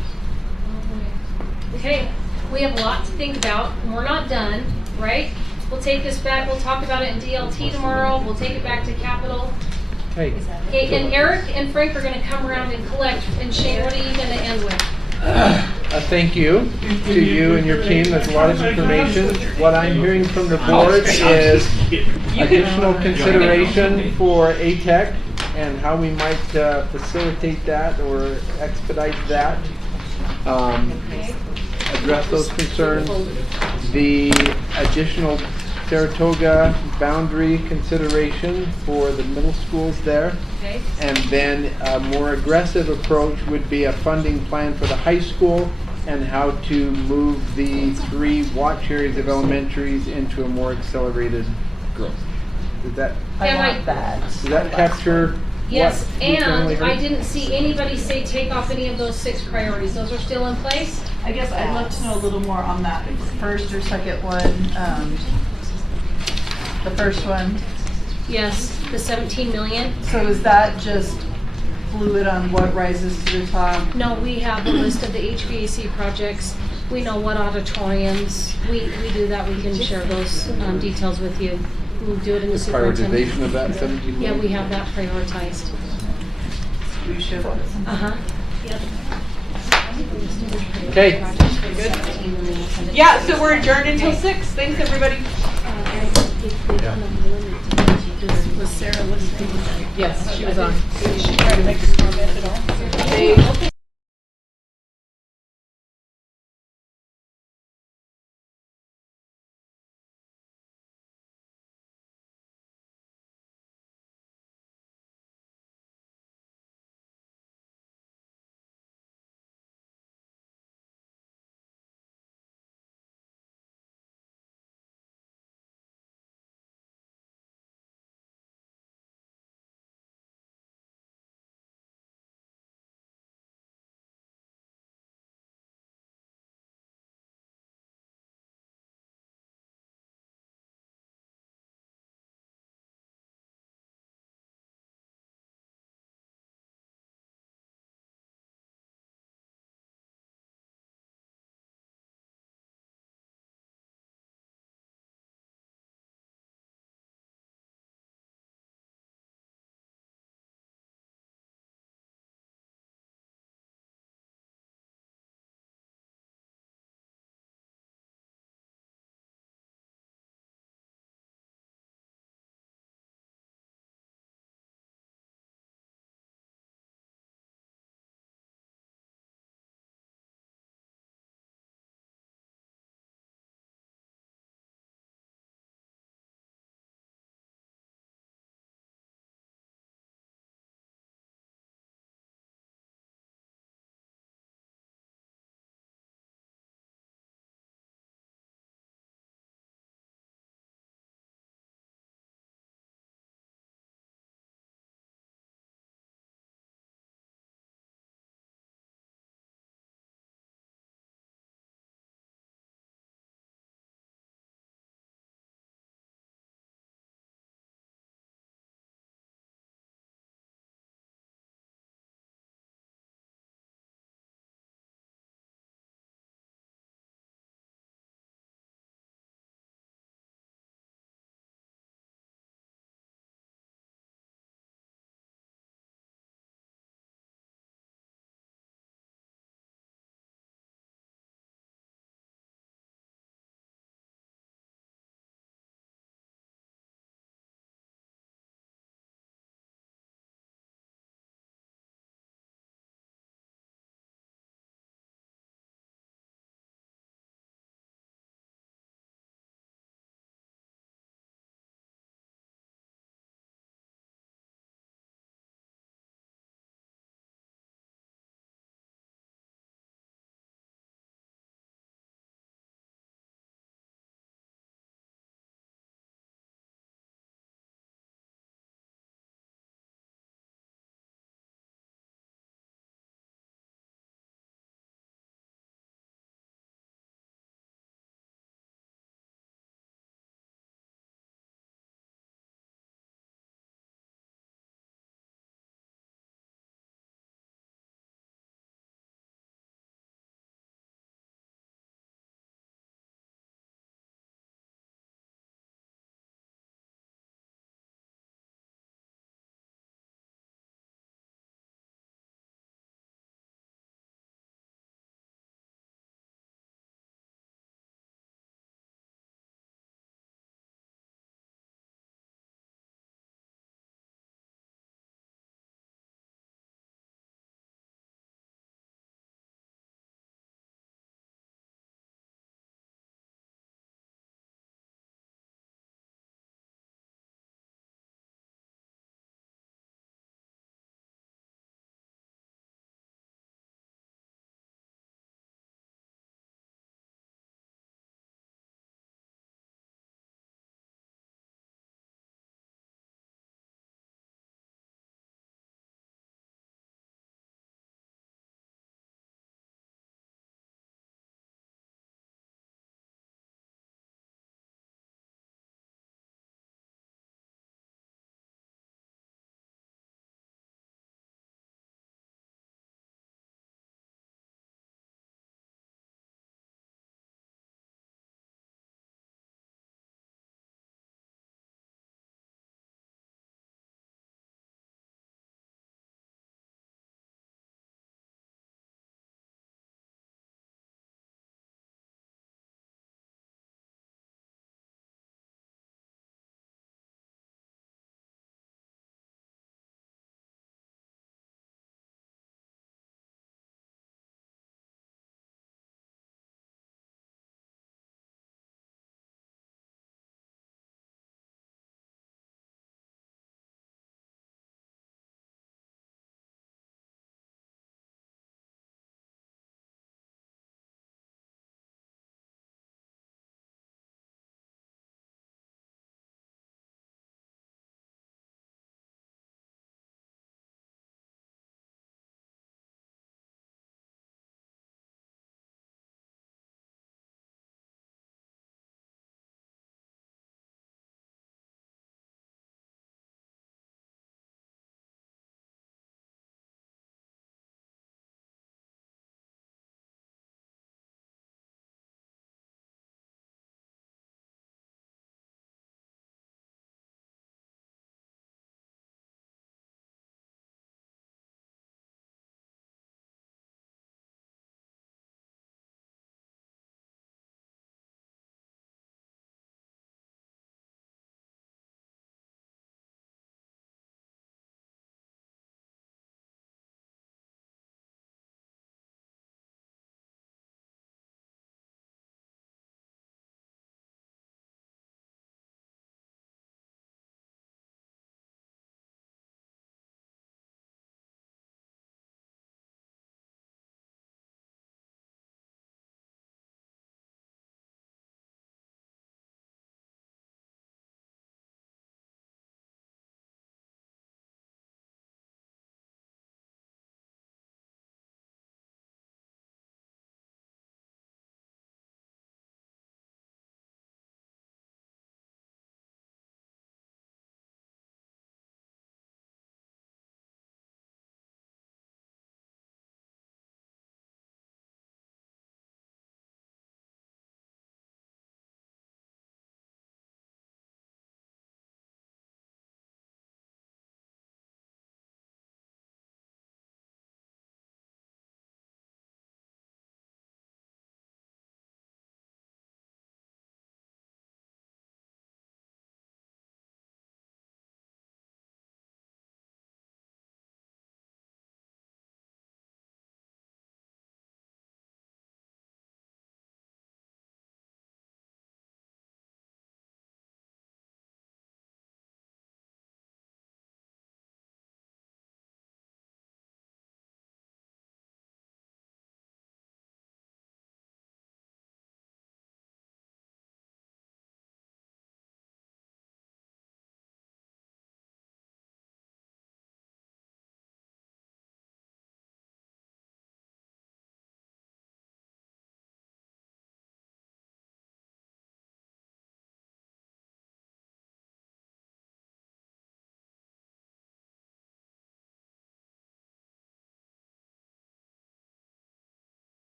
Okay, we have a lot to think about, and we're not done, right? We'll take this back, we'll talk about it in DLT tomorrow, we'll take it back to Capitol. Hey, Okay, and Eric and Frank are gonna come around and collect, and Shane, what are you gonna end with? Thank you to you and your team. There's a lot of information. What I'm hearing from the board is additional consideration for ATEC and how we might facilitate that or expedite that. Address those concerns. The additional Saratoga boundary consideration for the middle schools there. Okay, And then a more aggressive approach would be a funding plan for the high school and how to move the 3 watch areas of elementaries into a more accelerated growth. Did that, and does that capture yes, what you generally and heard? I didn't see anybody say take off any of those 6 priorities, those are still in place? I guess I'd love to know a little more on that first or second one. The first one, Yes, the 17 million. so is that just fluid on what rises to the top? No, we have a list of the HVAC projects. We know what auditoriums. We do that. We can share those details with you. We'll do it in the superintendent. Prioritization of that 17 Yeah, million? we have that prioritized. We should. Uh-huh. Okay. Yeah, so we're adjourned until 6. Thanks, everybody. Was Sarah listening? Yes, she was on. Did she try to make a comment at all? They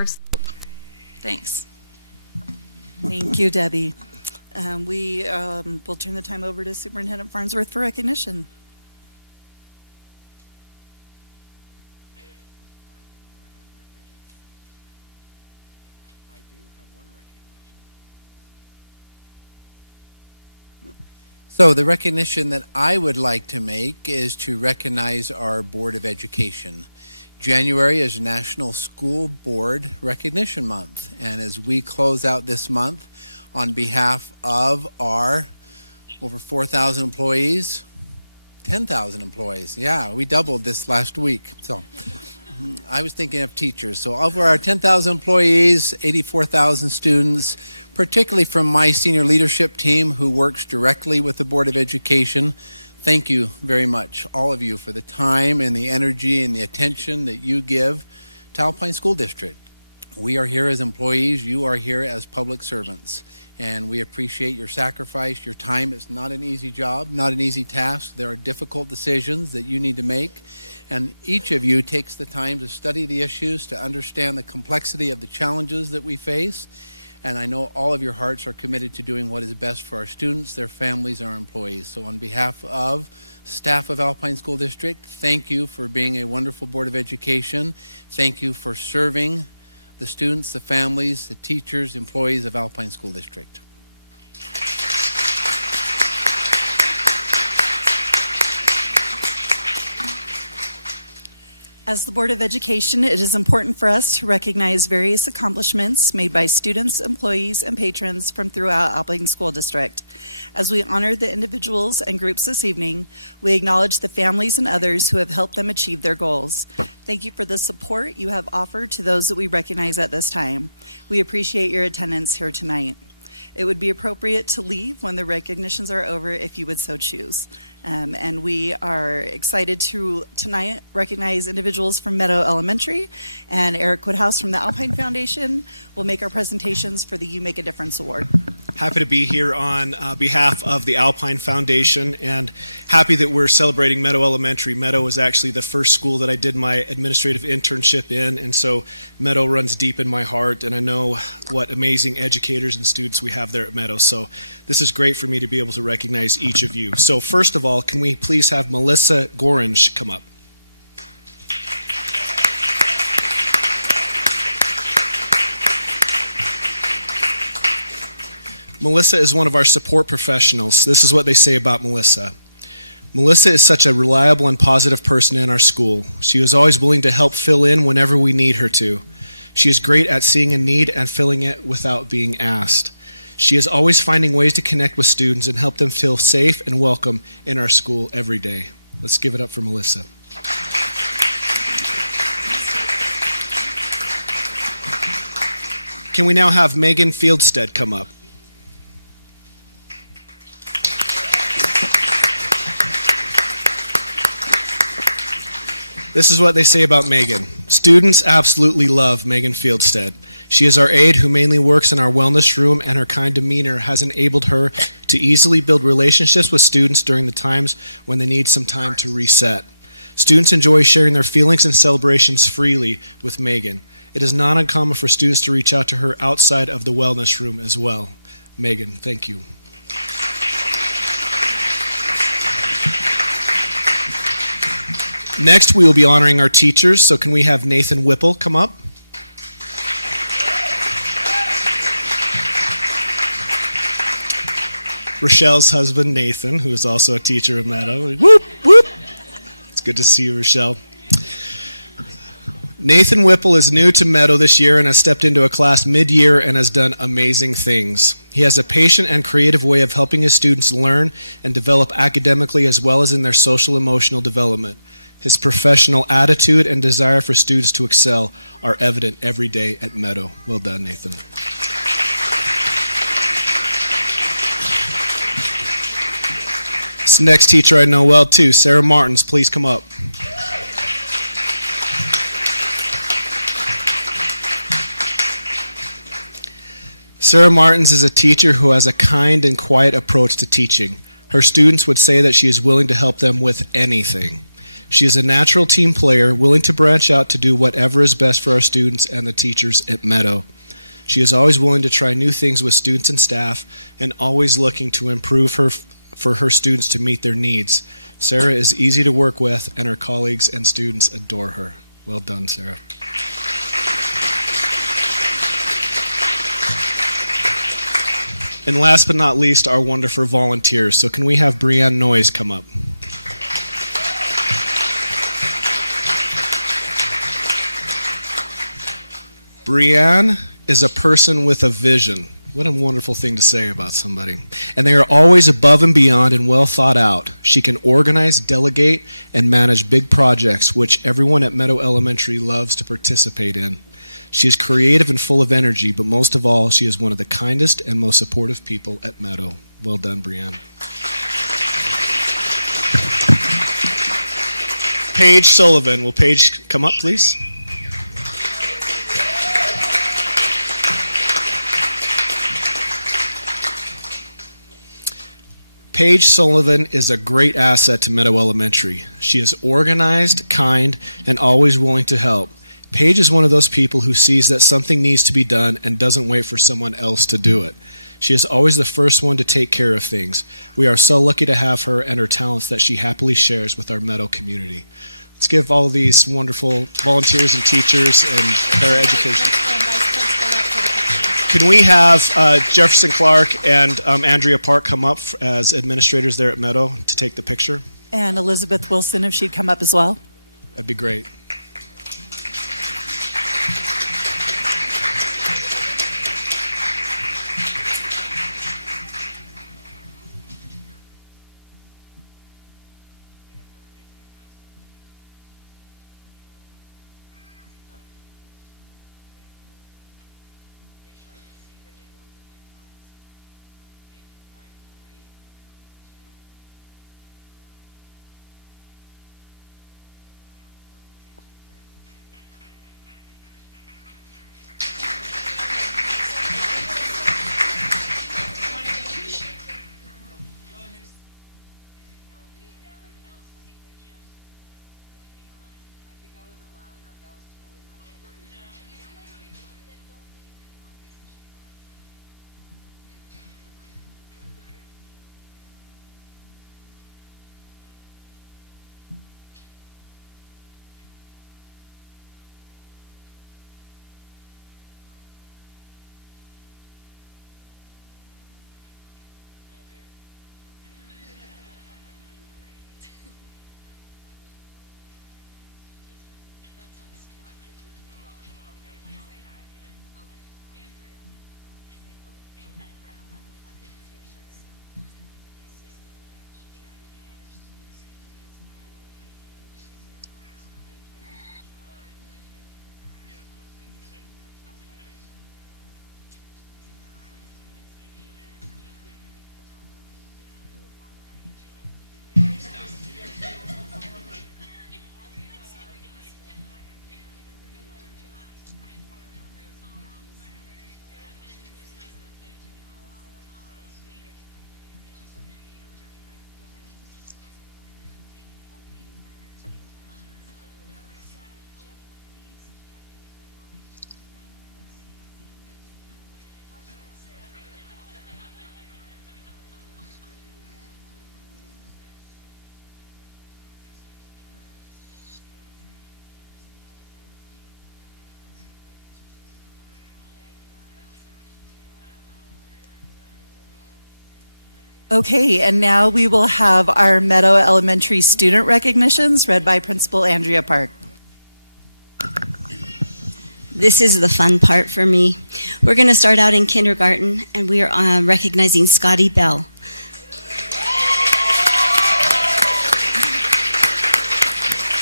downward slope. Thanks. Thank you, Debbie. We will turn the time over to Superintendent Farnsworth for recognition. So the recognition that I would like to make is to recognize our Board of Education. January is National School Board Recognition Month, and as we close out this month, on behalf of our over 4,000 employees, 10,000 employees, yeah, we doubled this last week, so I was thinking of teachers. So over our 10,000 employees, 84,000 students, particularly from my senior leadership team who works directly with the Board of Education, thank you very much, all of you, for the time and the energy and the attention that you give to Alpine School District. We are here as employees, you are here as public servants, and we appreciate your sacrifice, your time. It's not an easy job, not an easy task. There are difficult decisions that you need to make, and each of you takes the time to study the issues, to understand the complexity of the challenges that we face, and I know all of your hearts are committed to doing what is best for our students, their families, our employees. So on behalf of staff of Alpine School District, thank you for being a wonderful Board of Education. Thank you for serving the students, the families, the teachers, employees of Alpine School District. As the Board of Education, it is important for us to recognize various accomplishments made by students, employees, and patrons from throughout Alpine School District. As we honor the individuals and groups this evening, we acknowledge the families and others who have helped them achieve their goals. Thank you for the support you have offered to those that we recognize at this time. We appreciate your attendance here tonight. It would be appropriate to leave when the recognitions are over if you would so choose. And we are excited to tonight recognize individuals from Meadow Elementary, and Eric Woodhouse from the Alpine Foundation will make our presentations for the You Make a Difference Award. Happy to be here on behalf of the Alpine Foundation, and happy that we're celebrating Meadow Elementary. Meadow was actually the first school that I did my administrative internship in, and so Meadow runs deep in my heart, and I know what amazing educators and students we have there at Meadow. So this is great for me to be able to recognize each of you. So first of all, can we please have Melissa Gorange come up? Melissa is one of our support professionals. This is what they say about Melissa. Melissa is such a reliable and positive person in our school. She is always willing to help fill in whenever we need her to. She is great at seeing a need and filling it without being asked. She is always finding ways to connect with students and help them feel safe and welcome in our school every day. Let's give it up for Melissa. Can we now have Megan Fieldstead come up? This is what they say about Megan. Students absolutely love Megan Fieldstead. She is our aide who mainly works in our wellness room, and her kind demeanor has enabled her to easily build relationships with students during the times when they need some time to reset. Students enjoy sharing their feelings and celebrations freely with Megan. It is not uncommon for students to reach out to her outside of the wellness room as well. Megan, thank you. Next, we will be honoring our teachers, so can we have Nathan Whipple come up? Rochelle's husband, Nathan, who is also a teacher at Meadow. Whoop, whoop. It's good to see you, Rochelle. Nathan Whipple is new to Meadow this year and has stepped into a class mid-year and has done amazing things. He has a patient and creative way of helping his students learn and develop academically as well as in their social-emotional development. His professional attitude and desire for students to excel are evident every day at Meadow. Well done, Nathan. This next teacher I know well too, Sarah Martins, please come up. Sarah Martins is a teacher who has a kind and quiet approach to teaching. Her students would say that she is willing to help them with anything. She is a natural team player, willing to branch out to do whatever is best for our students and the teachers at Meadow. She is always willing to try new things with students and staff and always looking to improve for her students to meet their needs. Sarah is easy to work with, and her colleagues and students adore her. Well done, Sarah. And last but not least, our wonderful volunteers. So can we have Brianne Noyes come up? Brianne is a person with a vision. What a wonderful thing to say about somebody. And they are always above and beyond and well thought out. She can organize, delegate, and manage big projects, which everyone at Meadow Elementary loves to participate in. She is creative and full of energy, but most of all, she is one of the kindest and most supportive people at Meadow. Well done, Brianne. Paige Sullivan. Will Paige come up, please? Paige Sullivan is a great asset to Meadow Elementary. She is organized, kind, and always willing to help. Paige is one of those people who sees that something needs to be done and doesn't wait for someone else to do it. She is always the first one to take care of things. We are so lucky to have her and her talents that she happily shares with our Meadow community. Let's give all these wonderful volunteers and teachers and paraeducation. Can we have Jefferson Clark and Andrea Park come up as administrators there at Meadow to take the picture? And Elizabeth Wilson, if she'd come up as well. That'd be great. Okay, and now we will have our Meadow Elementary student recognitions read by Principal Andrea Park. This is the fun part for me. We're going to start out in kindergarten, and we are recognizing Scotty Bell.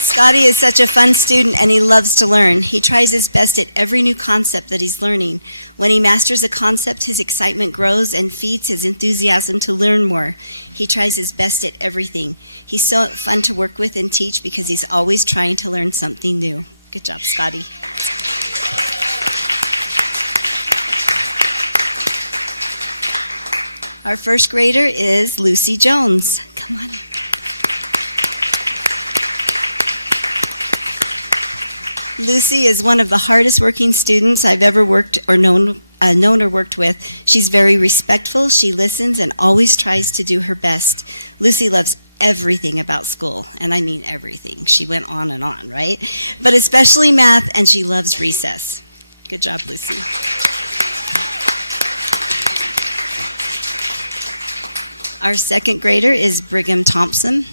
Scotty is such a fun student, and he loves to learn. He tries his best at every new concept that he's learning. When he masters a concept, his excitement grows and feeds his enthusiasm to learn more. He tries his best at everything. He's so fun to work with and teach because he's always trying to learn something new. Good job, Scotty. Our first grader is Lucy Jones. Come on. Lucy is one of the hardest working students I've ever worked or known or worked with. She's very respectful, she listens, and always tries to do her best. Lucy loves everything about school, and I mean everything. She went on and on, right? But especially math, and she loves recess. Good job, Lucy. Our second grader is Brigham Thompson.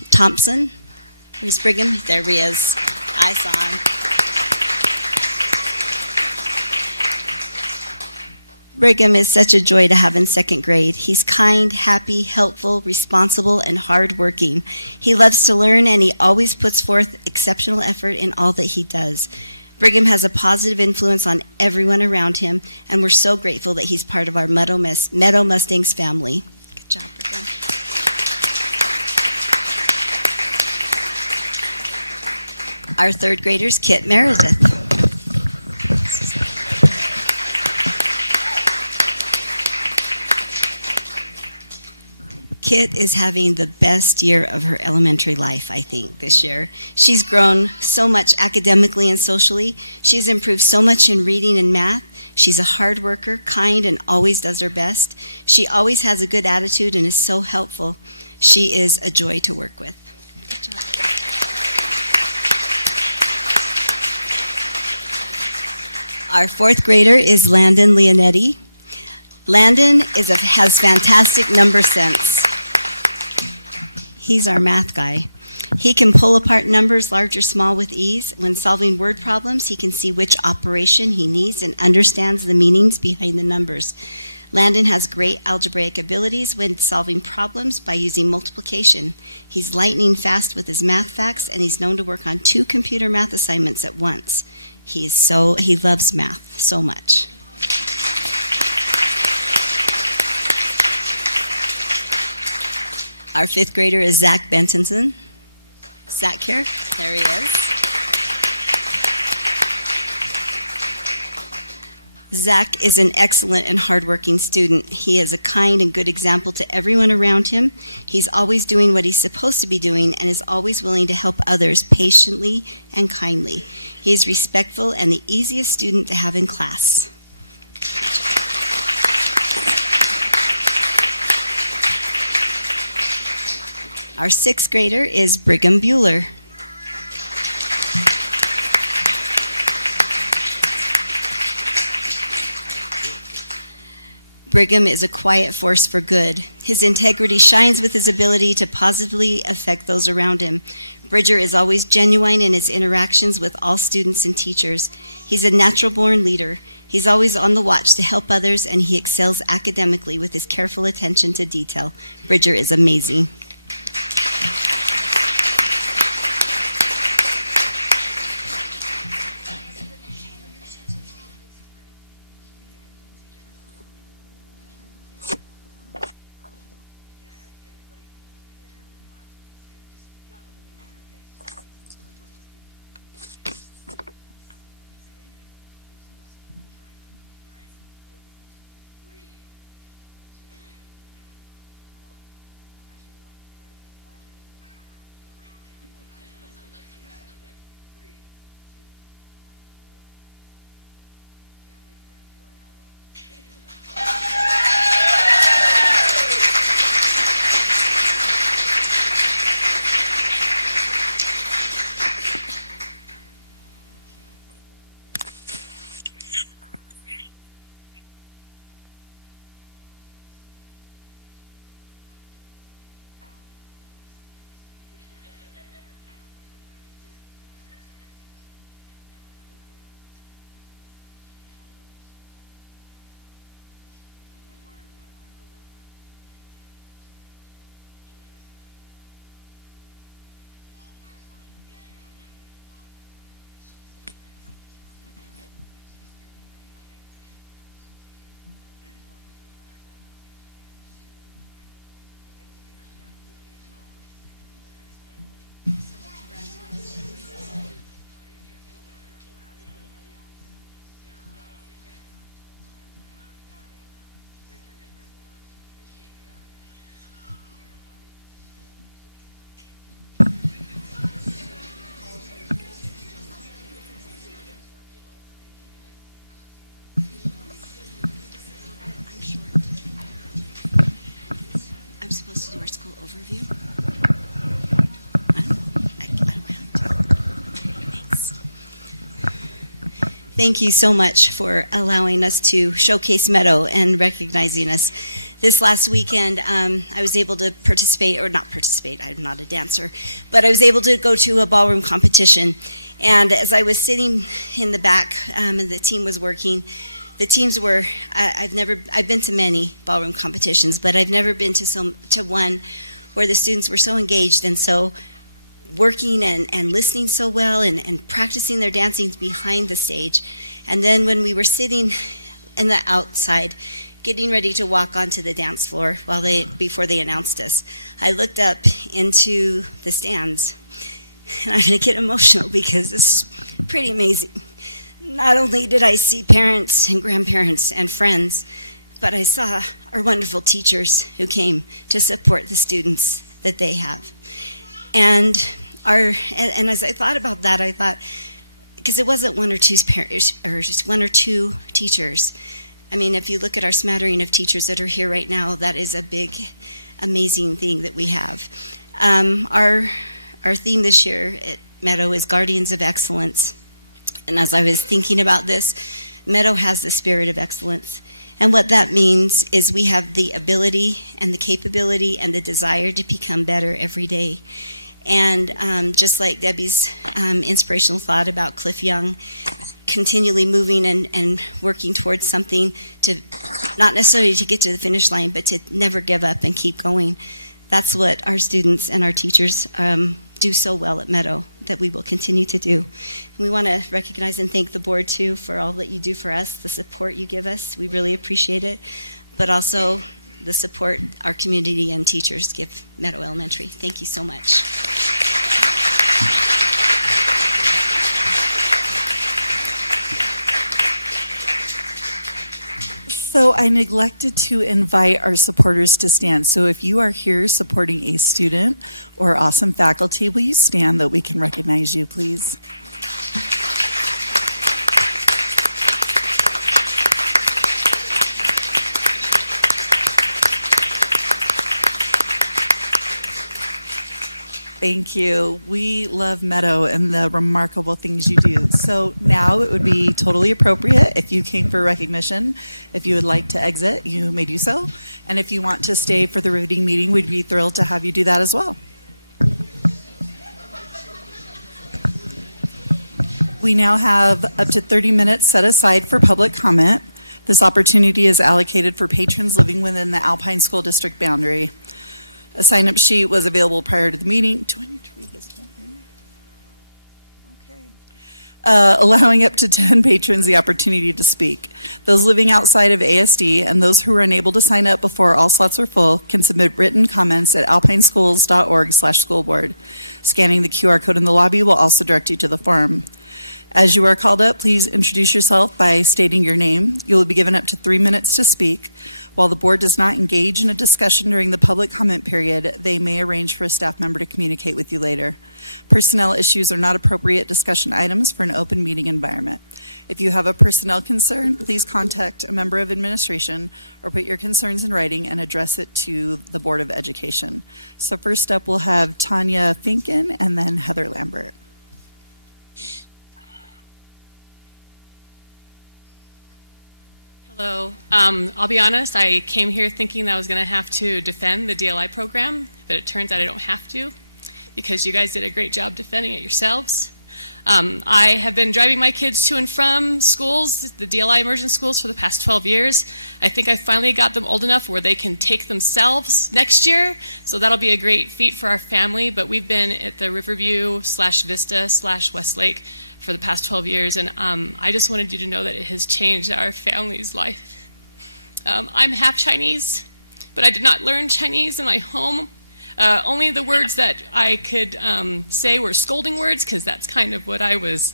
Where's Brigham? There he is. I saw him. Brigham is such a joy to have in second grade. He's kind, happy, helpful, responsible, and hardworking. He loves to learn, and he always puts forth exceptional effort in all that he does. Brigham has a positive influence on everyone around him, and we're so grateful that he's part of our Meadow Mustangs family. Good job, Brigham. Our third grader's Kit Meredith. Kit is having the best year of her elementary life, I think, this year. She's grown so much academically and socially. She's improved so much in reading and math. She's a hard worker, kind, and always does her best. She always has a good attitude and is so helpful. She is a joy to work with. Good job. Our fourth grader is Landon Leonetti. Landon has fantastic number sense. He's our math guy. He can pull apart numbers large or small with ease. When solving word problems, he can see which operation he needs and understands the meanings behind the numbers. Landon has great algebraic abilities when solving problems by using multiplication. He's lightning fast with his math facts, and he's known to work on 2 computer math assignments at once. He loves math so much. Our fifth grader is Zach Bentonson. Zach here? There he is. Zach is an excellent and hardworking student. He is a kind and good example to everyone around him. He's always doing what he's supposed to be doing and is always willing to help others patiently and kindly. He is respectful and the easiest student to have in class. Our sixth grader is Brigham Bueller. Brigham is a quiet force for good. His integrity shines with his ability to positively affect those around him. Bridger is always genuine in his interactions with all students and teachers. He's a natural-born leader. He's always on the watch to help others, and he excels academically with his careful attention to detail. Bridger is amazing. Thank you so much for allowing us to showcase Meadow and recognizing us. This last weekend, I was able to participate, or not participate, I'm not a dancer, but I was able to go to a ballroom competition. And as I was sitting in the back and the team was working, the teams were, I've been to many ballroom competitions, but I've never been to one where the students were so engaged and so working and listening so well and practicing their dancing behind the stage. And then when we were sitting in the outside, getting ready to walk onto the dance floor before they announced us, I looked up into the stands. And I'm going to get emotional because it's pretty amazing. Not only did I see parents and grandparents and friends, but I saw our wonderful teachers who came to support the students that they have. And as I thought about that, I thought, because it wasn't one or two parents, or just one or two teachers. I mean, if you look at our smattering of teachers that are here right now, that is a big, amazing thing that we have. Our theme this year at Meadow is Guardians of Excellence. And as I was thinking about this, Meadow has the spirit of excellence. And what that means is we have the ability and the capability and the desire to become better every day. And just like Debbie's inspirational thought about Cliff Young, continually moving and working towards something, to not necessarily to get to the finish line, but to never give up and keep going. That's what our students and our teachers do so well at Meadow, that we will continue to do. And we want to recognize and thank the board too for all that you do for us, the support you give us. We really appreciate it, but also the support our community and teachers give Meadow Elementary. Thank you so much. So I neglected to invite our supporters to stand. So if you are here supporting a student or awesome faculty, will you stand that we can recognize you, please? Thank you. We love Meadow and the remarkable things you do. So now it would be totally appropriate if you came for recognition. If you would like to exit, you may do so. And if you want to stay for the riveting meeting, we'd be thrilled to have you do that as well. We now have up to 30 minutes set aside for public comment. This opportunity is allocated for patrons living within the Alpine School District boundary. A sign-up sheet was available prior to the meeting. Do I need to read this one? Okay. Allowing up to 10 patrons the opportunity to speak. Those living outside of ASD and those who were unable to sign up before all slots were full can submit written comments at alpineschools.org/schoolboard. Scanning the QR code in the lobby will also direct you to the forum. As you are called up, please introduce yourself by stating your name. You will be given up to 3 minutes to speak. While the board does not engage in a discussion during the public comment period, they may arrange for a staff member to communicate with you later. Personnel issues are not appropriate discussion items for an open meeting environment. If you have a personnel concern, please contact a member of administration or put your concerns in writing and address it to the Board of Education. So first up, we'll have Tanya Finken and then Heather Lambert. Hello. I'll be honest, I came here thinking that I was going to have to defend the DLI program, but it turns out I don't have to because you guys did a great job defending it yourselves. I have been driving my kids to and from schools, the DLI immersion schools, for the past 12 years. I think I finally got them old enough where they can take themselves next year, so that'll be a great feat for our family, but we've been at the Riverview/Vista/Westlake for the past 12 years, and I just wanted you to know that it has changed our family's life. I'm half Chinese, but I did not learn Chinese in my home. Only the words that I could say were scolding words, because that's kind of what I was,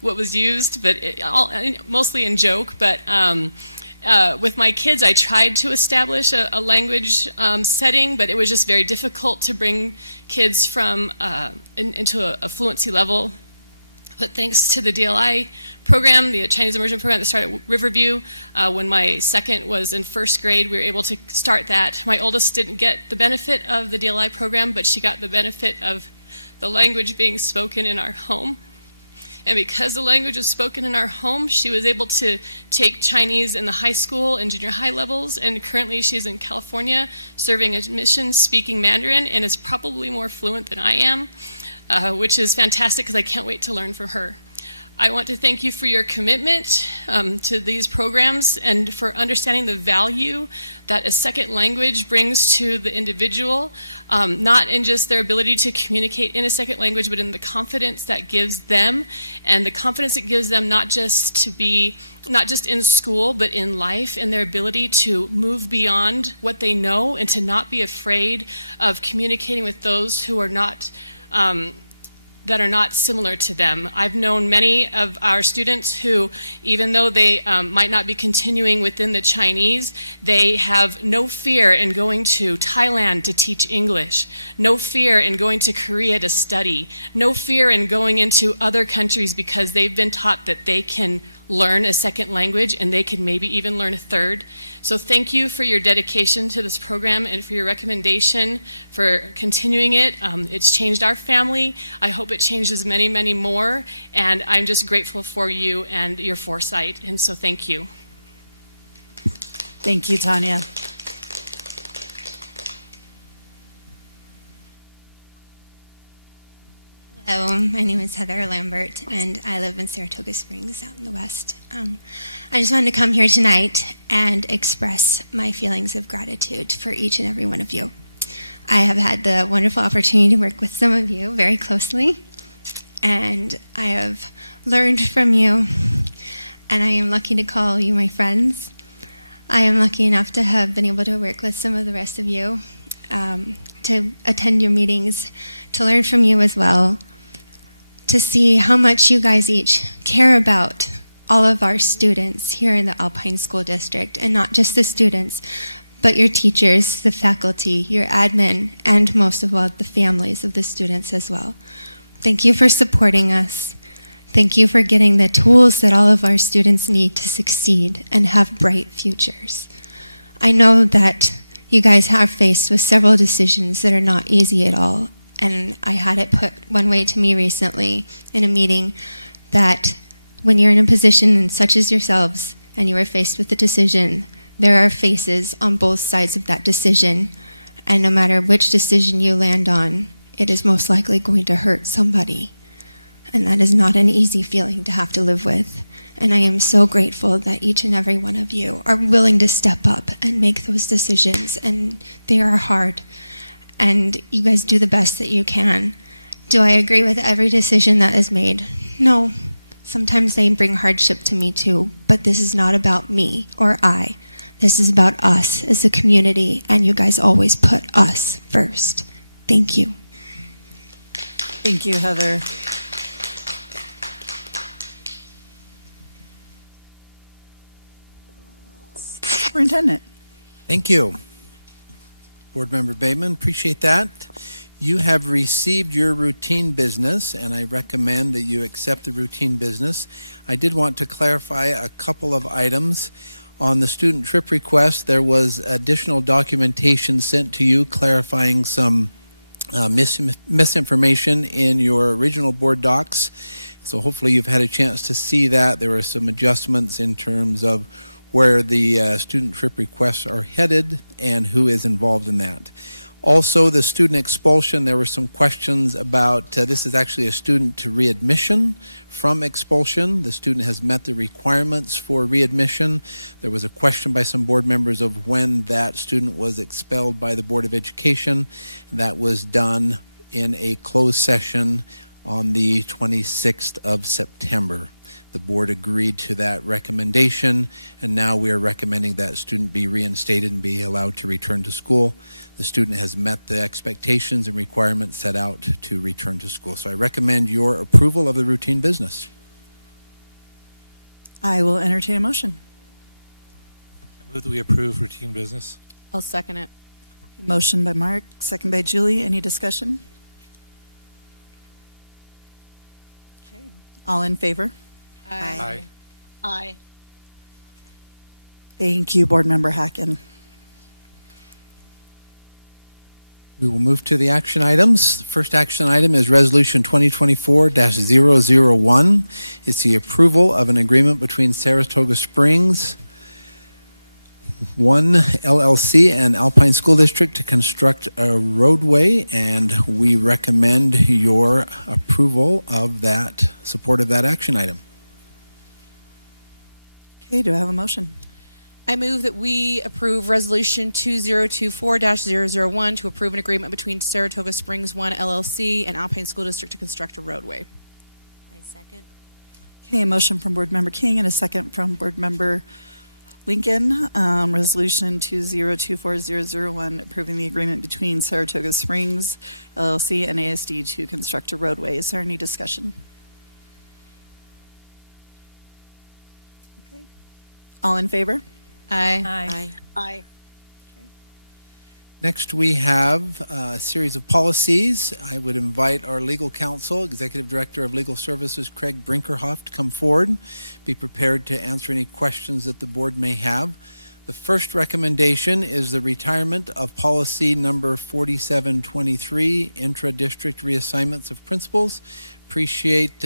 what was used, but mostly in joke. But with my kids, I tried to establish a language setting, but it was just very difficult to bring kids from into a fluency level. But thanks to the DLI program, the Chinese immersion program that started at Riverview, when my second was in first grade, we were able to start that. My oldest didn't get the benefit of the DLI program, but she got the benefit of the language being spoken in our home. And because the language was spoken in our home, she was able to take Chinese in the high school and junior high levels, and currently she's in California serving admissions, speaking Mandarin, and is probably more fluent than I am, which is fantastic because I can't wait to learn from her. I want to thank you for your commitment to these programs and for understanding the value that a second language brings to the individual, not in just their ability to communicate in a second language, but in the confidence that gives them, and the confidence it gives them not just in school, but in life, and their ability to move beyond what they know and to not be afraid of communicating with those who are not that are not similar to them. I've known many of our students who, even though they might not be continuing within the Chinese, they have no fear in going to Thailand to teach English, no fear in going to Korea to study, no fear in going into other countries because they've been taught that they can learn a second language and they can maybe even learn a third. So thank you for your dedication to this program and for your recommendation for continuing it. It's changed our family. I hope it changes many, many more. And I'm just grateful for you and your foresight. And so thank you. Thank you, Tanya. Hello, my name is Heather Lambert, and I live in Saratoga Springs out in the West. I just wanted to come here tonight and express my feelings of gratitude for each and every one of you. I have had the wonderful opportunity to work with some of you very closely, and I have learned from you, and I am lucky to call you my friends. I am lucky enough to have been able to work with some of the rest of you, to attend your meetings, to learn from you as well, to see how much you guys each care about all of our students here in the Alpine School District, and not just the students, but your teachers, the faculty, your admin, and most of all, the families of the students as well. Thank you for supporting us. Thank you for getting the tools that all of our students need to succeed and have bright futures. I know that you guys are faced with several decisions that are not easy at all, and I had it put one way to me recently in a meeting that when you're in a position such as yourselves and you are faced with a decision, there are faces on both sides of that decision, and no matter which decision you land on, it is most likely going to hurt somebody. And that is not an easy feeling to have to live with. And I am so grateful that each and every one of you are willing to step up and make those decisions, and they are hard. And you guys do the best that you can. Do I agree with every decision that is made? No. Sometimes they bring hardship to me too, but this is not about me or I. This is about us as a community, and you guys always put us first. Thank you. Thank you, Heather. Superintendent. Thank you. Board Member Bateman, appreciate that. You have received your routine business, and I recommend that you accept the routine business. I did want to clarify a couple of items. On the student trip request, there was additional documentation sent to you clarifying some misinformation in your original board docs. So hopefully you've had a chance to see that. There were some adjustments in terms of where the student trip requests are headed and who is involved in that. Also, the student expulsion, there were some questions about, this is actually a student to readmission from expulsion. The student has met the requirements for readmission. There was a question by some board members of when that student was expelled by the Board of Education. That was done in a closed session on the 26th of September. The board agreed to that recommendation, and now we are recommending that student be reinstated and be allowed to return to school. The student has met the expectations and requirements set out to return to school. So I recommend your approval of the routine business. I will entertain a motion. I move that we approve routine business. I'll second it. Motion by Mark, second by Julie. Any discussion? Okay. All in favor? Aye. Aye. Thank you, Board Member Hacken. We will move to the action items. The first action item is Resolution 2024-001. It's the approval of an agreement between Saratoga Springs 1 LLC and Alpine School District to construct a roadway, and we recommend your approval of that, support of that action item. Okay, do I have a motion? I move that we approve Resolution 2024-001 to approve an agreement between Saratoga Springs 1 LLC and Alpine School District to construct a roadway. I second. Okay, a motion from Board Member King and a second from Board Member Lincoln. Resolution 2024-001 approving the agreement between Saratoga Springs LLC and ASD to construct a roadway. Is there any discussion? Okay. All in favor? Aye. Aye. Aye. Next, we have a series of policies. I would invite our legal counsel, Executive Director of Legal Services, Craig Brinkerhoff, to come forward. Be prepared to answer any questions that the board may have. The first recommendation is the retirement of policy number 4723, intra-district reassignments of principals. Appreciate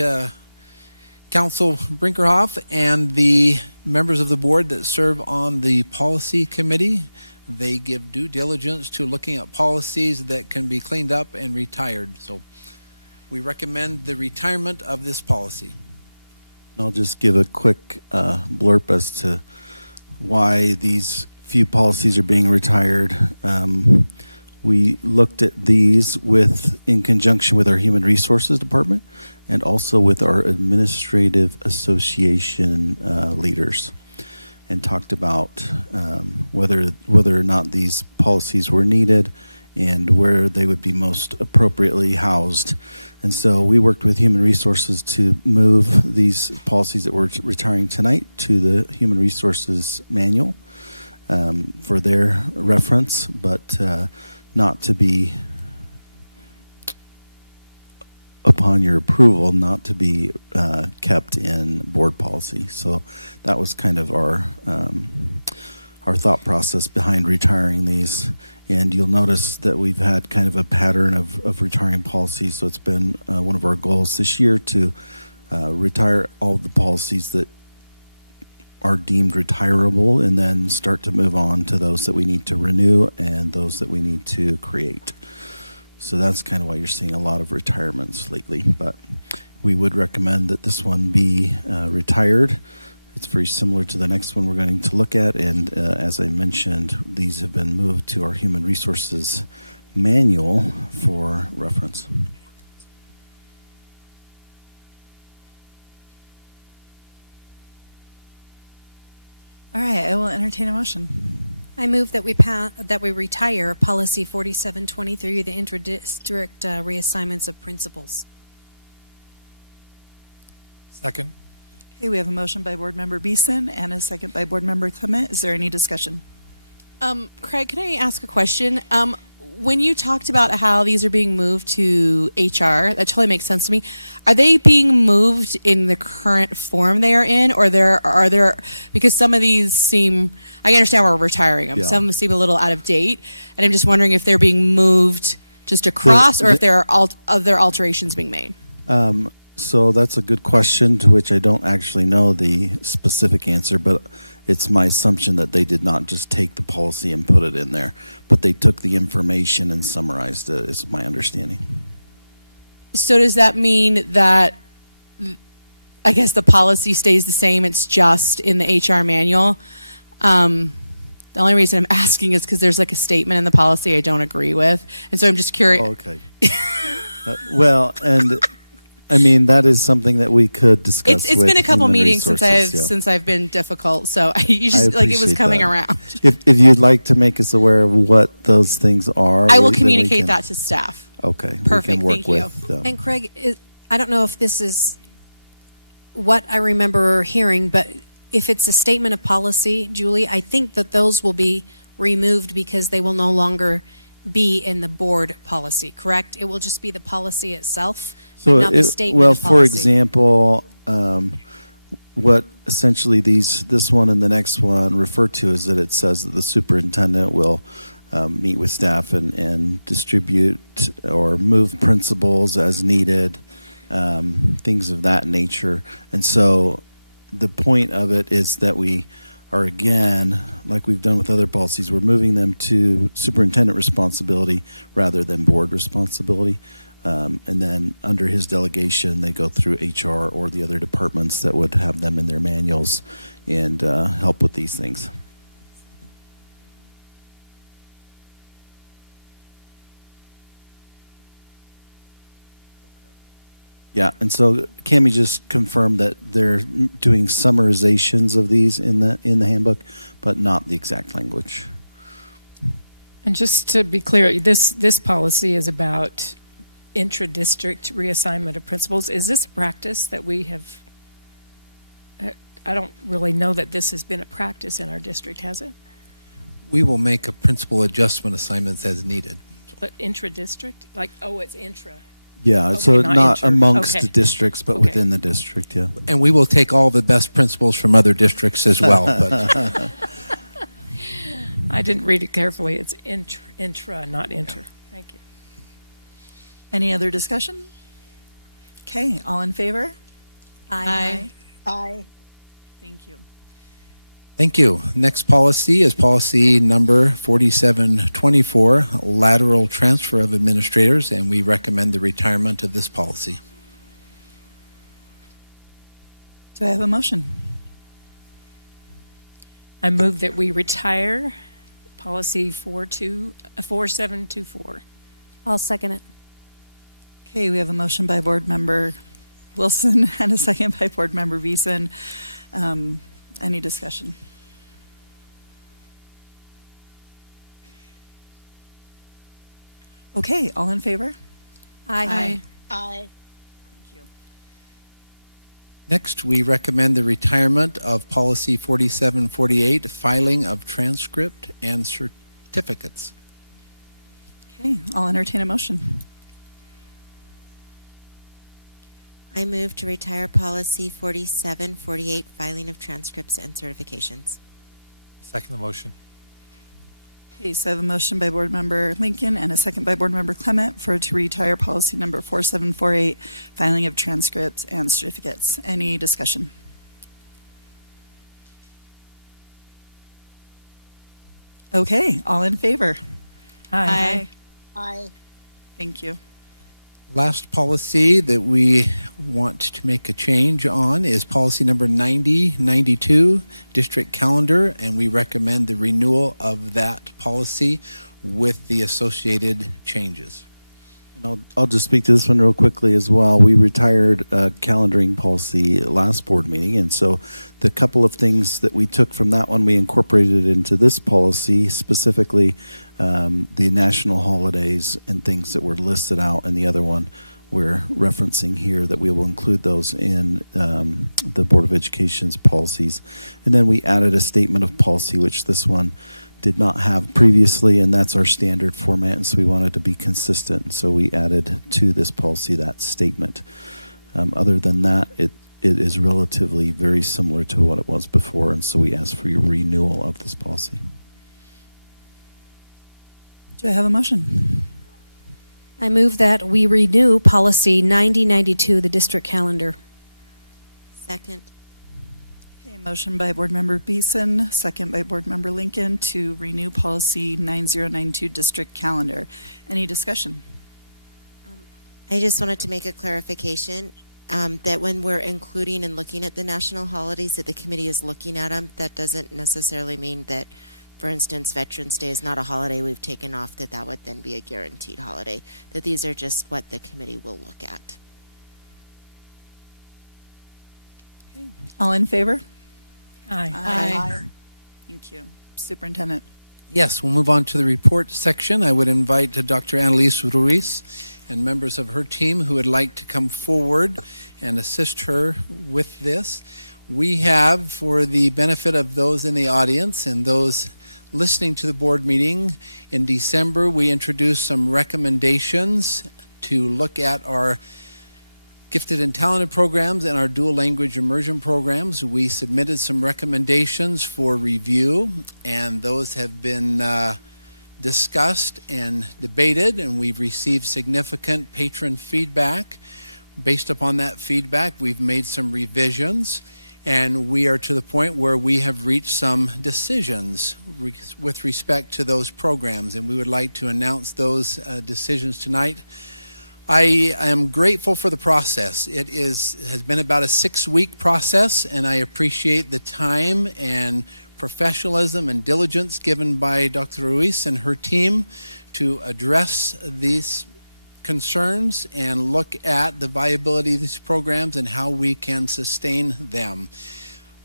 Council Brinkerhoff and the members of the board that serve on the policy committee. They give due diligence to looking at policies that can be cleaned up and retired. So we recommend the retirement of this policy. I'll just give a quick blurb as to why these few policies are being retired. We looked at these in conjunction with our Human Resources Department and also with our Administrative Association leaders, and talked about whether or not these policies were needed and where they would be most appropriately housed. And so we worked with Human Resources to move these policies that we're retiring tonight to the Human Resources Manual for their reference, but not to be, upon your approval, not to be kept in board policy. So that was kind of our thought process behind retiring these. And you'll notice that we've had kind of a pattern of retiring policies. So it's been one of our goals this year to retire all of the policies that are deemed retirable and then start to move on to those that we need to renew and those that we need to create. So that's kind of why you're seeing a lot of retirements lately. But we would recommend that this one be retired. It's very similar to the next one we're going to look at. And as I mentioned, these have been moved to our Human Resources Manual for reference. All right, I will entertain a motion. I move that we retire policy 4723, the intra-district reassignments of principals. Second. Okay, we have a motion by Board Member Beeson and a second by Board Member Clement. Is there any discussion? Craig, can I ask a question? When you talked about how these are being moved to HR, that totally makes sense to me. Are they being moved in the current form they are in, or are there because some of these seem, I understand we're retiring them, some seem a little out of date, and I'm just wondering if they're being moved just across, or if there are other alterations being made. So that's a good question to which I don't actually know the specific answer, but it's my assumption that they did not just take the policy and put it in there, but they took the information and summarized it, is my understanding. So does that mean that, I guess the policy stays the same, it's just in the HR manual? The only reason I'm asking is because there's like a statement in the policy I don't agree with, and so I'm just curious. Okay. Well, and I mean, that is something that we could discuss. It's been a couple meetings since I've been difficult, so you just like it was coming that. around. If you'd like to make us aware of what those things are, I will communicate that to staff. Okay, Perfect. We can work Thank with you. And Craig, I don't know if this is what I remember hearing, but if it's a statement of policy, Julie, I think that those will be removed because they will no longer be in the board policy, correct? It will just be the policy itself, so not the statement well, of policy. for example, what essentially this one and the next one refer to is that it says that the superintendent will meet with staff and distribute or move principals as needed, things of that nature. And so the point of it is that we are, again, like we've done with other policies, we're moving them to superintendent responsibility rather than board responsibility. And then under his delegation, they go through HR or the other departments that would have them in their manuals and help with these things. Yeah, and so Cammie just confirmed that they're doing summarizations of these in the handbook, but not the exact language. And just to be clear, this policy is about intra-district reassignment of principals. Is this a practice that we have? I don't really know that this has been a practice in our district, has it? We will make a principal adjustment assignments as needed. But intra-district? Like, oh, it's intra. Yeah, Okay, so not inter. amongst Okay. the districts, but Okay. within the district, yeah. And we will take all the best principals from other districts as well. But I didn't read it carefully. It's intra, not inter. Thank you. Any other discussion? Okay, all in favor? Aye. Aye. Thank you. thank you. Next policy is policy number 4724, lateral transfer of administrators, and we recommend the retirement of this policy. Do I have a motion? I move that we retire policy 4724. I'll second it. Okay, we have a motion by Board Member Wilson and a second by Board Member Beeson. Any discussion? Okay, all in favor? Aye. Aye. Next, we recommend the retirement of policy 4748, filing of transcript and certificates. Okay, I'll entertain a motion. I move to retire policy 4748, filing of transcripts and certifications. Second the motion. Okay, so I have a motion by Board Member Lincoln and a second by Board Member Clement to retire policy number 4748, filing of transcripts and certificates. Any discussion? Okay, all in favor? Aye. Aye. Thank you. Last policy that we want to make a change on is policy number 9092, district calendar, and we recommend the renewal of that policy with the associated changes. And I'll just speak to this one real quickly as well. We retired a calendaring policy last board meeting, and so the couple of things that we took from that one, we incorporated into this policy, specifically the national holidays and things that were listed out in the other one. We're referencing here that we will include those in the Board of Education's policies. And then we added a statement of policy, which this one did not have previously, and that's our standard format, and so we wanted to be consistent. So we added to this policy that statement. Other than that, it is relatively very similar to what it was before, and so we ask for your renewal of this policy. Do I have a motion? I move that we renew policy 9092, the district calendar. Second. Okay, motion by Board Member Beeson, second by Board Member Lincoln to renew policy 9092, district calendar. Any discussion? I just wanted to make a clarification that when we're including and looking at the national holidays, that the committee is looking at them, that doesn't necessarily mean that, for instance, Veterans Day is not a holiday we've taken off, that would then be a guaranteed holiday, that these are just what the committee will look at. Okay. All in favor? Aye. Aye. Thank you. Superintendent. Yes, we'll move on to the report section. I would invite Dr. Annalise Ruiz and members of her team who would like to come forward and assist her with this. We have, for the benefit of those in the audience and those listening to the board meeting, in December we introduced some recommendations to look at our gifted and talented programs and our dual language immersion programs. We submitted some recommendations for review, and those have been discussed and debated, and we've received significant patron feedback. Based upon that feedback, we've made some revisions, and we are to the point where we have reached some decisions with respect to those programs, and we would like to announce those decisions tonight. I am grateful for the process. It has been about a 6-week process, and I appreciate the time and professionalism and diligence given by Dr. Ruiz and her team to address these concerns and look at the viability of these programs and how we can sustain them.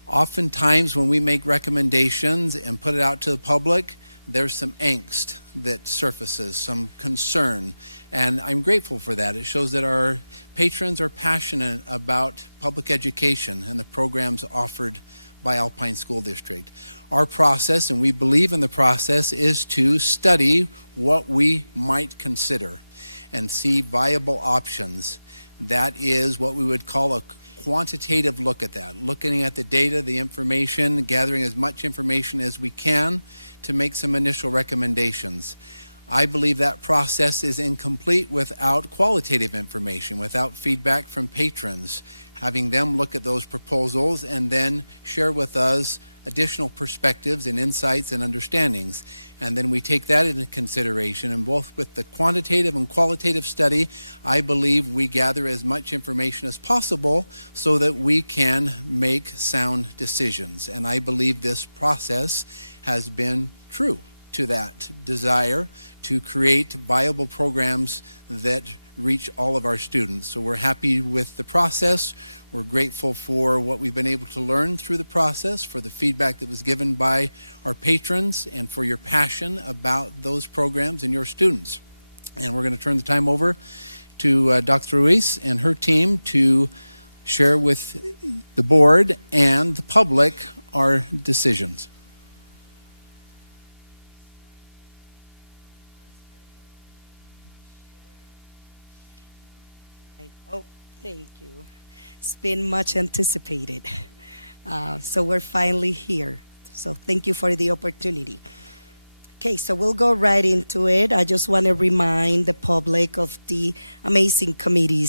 Oftentimes when we make recommendations and put it out to the public, there's some angst that surfaces, some concern, and I'm grateful for that. It shows that our patrons are passionate about public education and the programs offered by Alpine School District. Our process, and we believe in the process, is to study what we might consider and see viable options. That is what we would call a quantitative look at that, looking at the data, the information, gathering as much information as we can to make some initial recommendations. I believe that process is incomplete without qualitative information, without feedback from patrons, having them look at those proposals and then share with us additional perspectives and insights and understandings. And then we take that into consideration, and both with the quantitative and qualitative study, I believe we gather as much information as possible so that we can make sound decisions. And I believe this process has been true to that desire to create viable programs that reach all of our students. So we're happy with the process. We're grateful for what we've been able to learn through the process, for the feedback that was given by our patrons, and for your passion about those programs and your students. And we're going to turn the time over to Dr. Ruiz and her team to share with the board and the public our decisions. Oh, thank you. It's been much anticipated. So we're finally here. So thank you for the opportunity. Okay, so we'll go right into it. I just want to remind the public of the amazing committee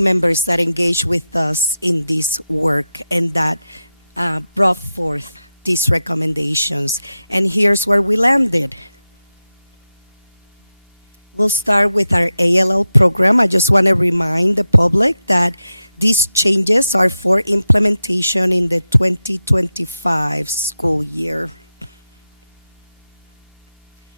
members that engage with us in this work and that brought forth these recommendations. And here's where we landed. We'll start with our ALL program. I just want to remind the public that these changes are for implementation in the 2025 school year.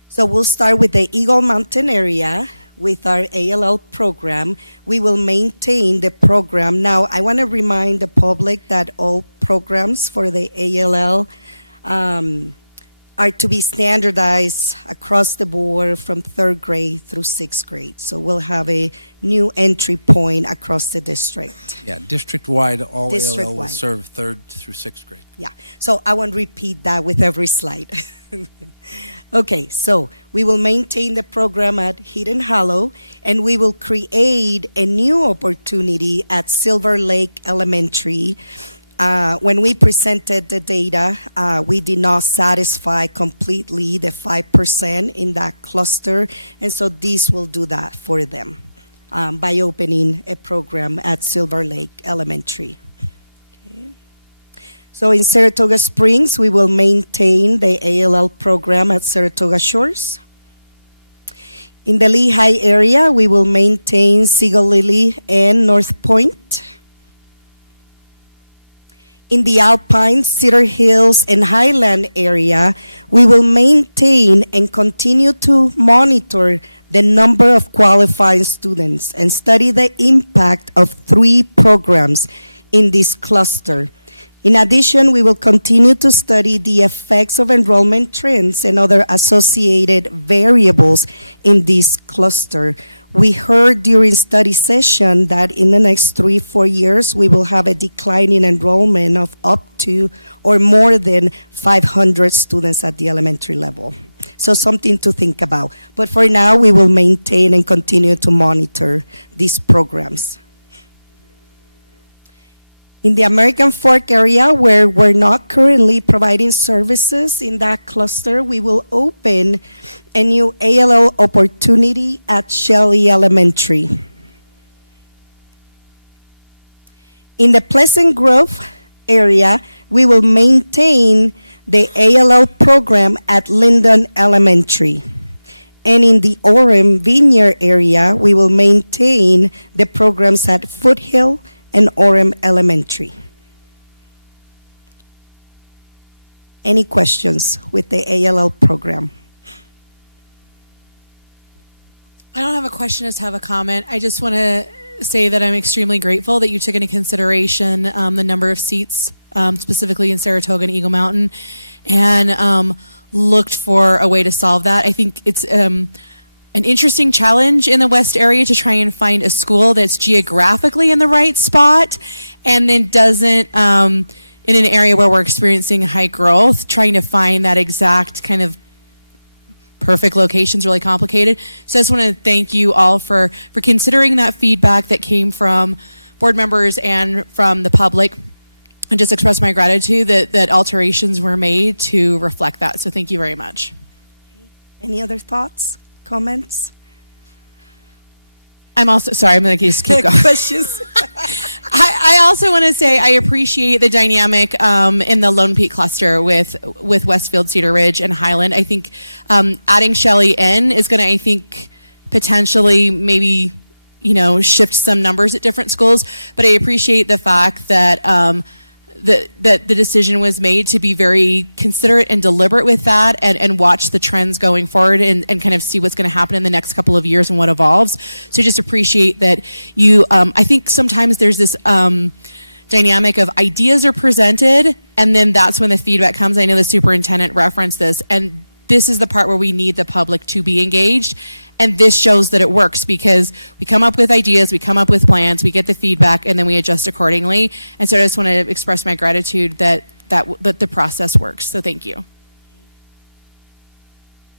So we'll start with the Eagle Mountain area with our ALL program. We will maintain the program. Now, I want to remind the public that all programs for the ALL are to be standardized across the board from 3rd grade through 6th grade. So we'll have a new entry point across the district. Yeah, district-wide, all District-wide. ALL will serve 3rd through 6th grade. Yeah, so I won't repeat that with every slide. Okay, so we will maintain the program at Hidden Hollow, and we will create a new opportunity at Silver Lake Elementary. When we presented the data, we did not satisfy completely the 5% in that cluster, and so this will do that for them by opening a program at Silver Lake Elementary. Okay. So in Saratoga Springs, we will maintain the ALL program at Saratoga Shores. In the Lehigh area, we will maintain Seagull Lily and North Point. In the Alpine, Cedar Hills, and Highland area, we will maintain and continue to monitor the number of qualifying students and study the impact of 3 programs in this cluster. In addition, we will continue to study the effects of enrollment trends and other associated variables in this cluster. We heard during study session that in the next 3-4 years, we will have a decline in enrollment of up to or more than 500 students at the elementary level. So something to think about. But for now, we will maintain and continue to monitor these programs. In the American Fork area, where we're not currently providing services in that cluster, we will open a new ALL opportunity at Shelley Elementary. In the Pleasant Grove area, we will maintain the ALL program at Linden Elementary. And in the Orem Vineyard area, we will maintain the programs at Foothill and Orem Elementary. Any questions with the ALL program? I don't have a question, I just have a comment. I just want to say that I'm extremely grateful that you took into consideration the number of seats, specifically in Saratoga and Eagle Mountain, and looked for a way to solve that. I think it's an interesting challenge in the West area to try and find a school that's geographically in the right spot and then doesn't, in an area where we're experiencing high growth, trying to find that exact kind of perfect location is really complicated. So I just want to thank you all for considering that feedback that came from board members and from the public, and just express my gratitude that alterations were made to reflect that. So thank you very much. Any other thoughts, comments? I'm also, sorry, I'm going to just keep going. Questions? I also want to say I appreciate the dynamic in the Lone Peak cluster with Westfield, Cedar Ridge, and Highland. I think adding Shelley in is going to, I think, potentially maybe, shift some numbers at different schools. But I appreciate the fact that that the decision was made to be very considerate and deliberate with that, and watch the trends going forward and kind of see what's going to happen in the next couple of years and what evolves. So just appreciate that you, I think sometimes there's this dynamic of ideas are presented and then that's when the feedback comes. I know the superintendent referenced this, and this is the part where we need the public to be engaged. And this shows that it works because we come up with ideas, we come up with plans, we get the feedback, and then we adjust accordingly. And so I just want to express my gratitude that the process works. So thank you.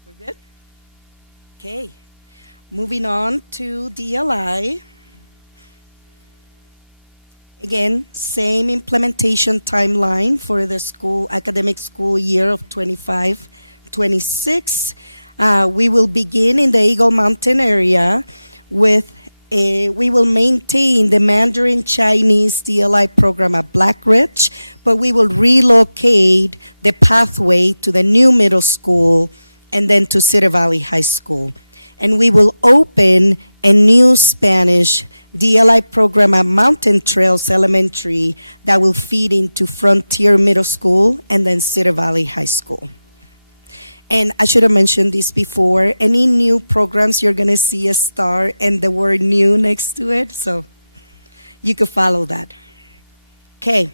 We're good? Okay. Moving on to DLI. Again, same implementation timeline for the academic school year of 25-26. We will begin in the Eagle Mountain area with we will maintain the Mandarin Chinese DLI program at Black Ridge, but we will relocate the pathway to the new middle school and then to Cedar Valley High School. And we will open a new Spanish DLI program at Mountain Trails Elementary that will feed into Frontier Middle School and then Cedar Valley High School. And I should have mentioned this before, any new programs, you're going to see a star and the word new next to it, so you can follow that. Okay.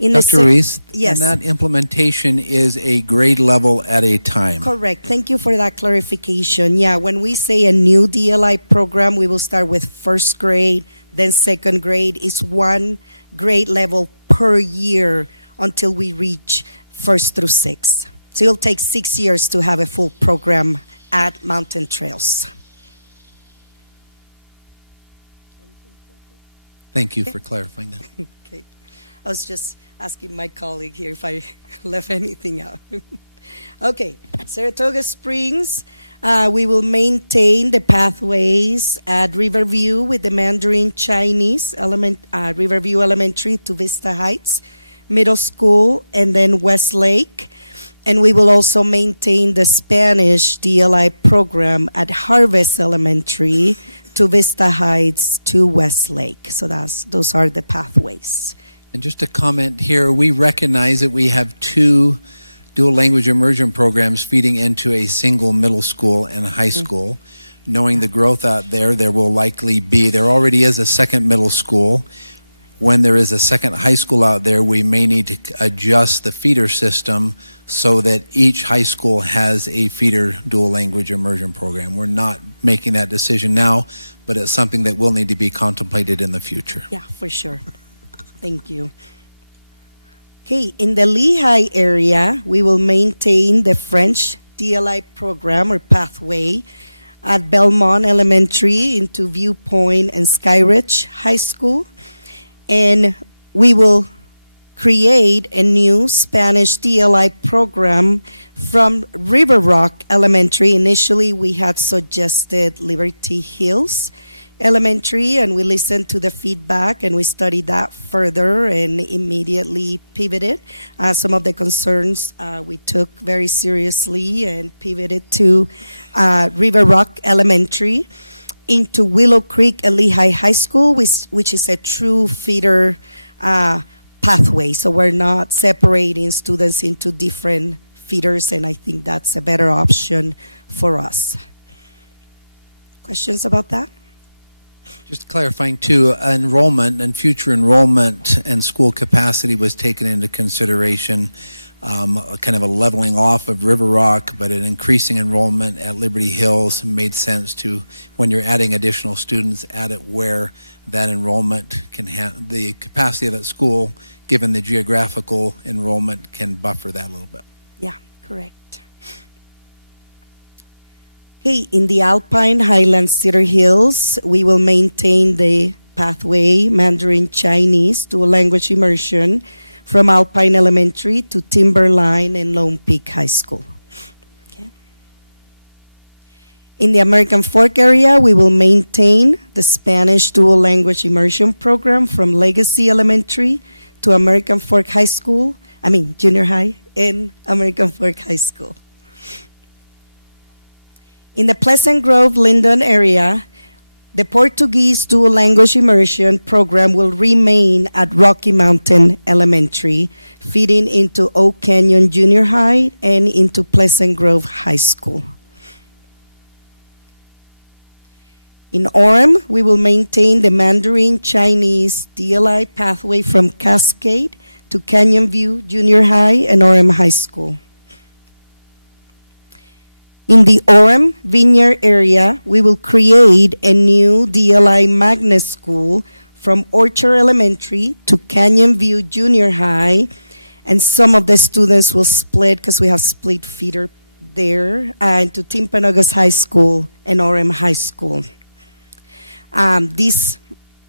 Dr. Ruiz, yes. And that implementation is a grade level at a time. Correct. Thank you for that clarification. Yeah, when we say a new DLI program, we will start with first grade, then second grade. It's one grade level per year until we reach first through sixth. So it'll take 6 years to have a full program at Mountain Trails. Thank you for clarifying that. Okay. I was just asking my colleague here if I left anything out. Okay, Saratoga Springs, we will maintain the pathways at Riverview with the Mandarin Chinese Riverview Elementary to Vista Heights Middle School and then Westlake. And we will also maintain the Spanish DLI program at Harvest Elementary to Vista Heights to Westlake. So those are the pathways. And just a comment here, we recognize that we have two dual language immersion programs feeding into a single middle school and high school. Knowing the growth out there, there already is a second middle school. When there is a second high school out there, we may need to adjust the feeder system so that each high school has a feeder dual language immersion program. We're not making that decision now, but it's something that will need to be contemplated in the future. Yeah, for sure. Thank you. Okay, in the Lehigh area, we will maintain the French DLI program or pathway at Belmont Elementary into Viewpoint and Skyridge High School. And we will create a new Spanish DLI program from River Rock Elementary. Initially, we had suggested Liberty Hills Elementary, and we listened to the feedback and we studied that further and immediately pivoted. Some of the concerns we took very seriously and pivoted to River Rock Elementary, into Willow Creek and Lehigh High School, which is a true feeder pathway. So we're not separating students into different feeders, and I think that's a better option for us. Questions about that? Just clarifying too, enrollment and future enrollment and school capacity was taken into consideration, kind of a leveling off of River Rock, but an increasing enrollment at Liberty Hills made sense to, when you're adding additional students, add it where that enrollment can have, the capacity of that school, given the geographical enrollment, can buffer that a little bit. Yeah, correct. Hey, in the Alpine, Highlands, Cedar Hills, we will maintain the pathway Mandarin Chinese dual language immersion from Alpine Elementary to Timberline and Lone Peak High School. Okay. In the American Fork area, we will maintain the Spanish dual language immersion program from Legacy Elementary to American Fork High School, Junior High, and American Fork High School. In the Pleasant Grove, Linden area, the Portuguese dual language immersion program will remain at Rocky Mountain Elementary, feeding into Oak Canyon Junior High and into Pleasant Grove High School. In Orem, we will maintain the Mandarin Chinese DLI pathway from Cascade to Canyon View Junior High and Orem High School. In the Orem Vineyard area, we will create a new DLI magnet school from Orchard Elementary to Canyon View Junior High, and some of the students will split, because we have split feeder there, to Timpanogos High School and Orem High School. This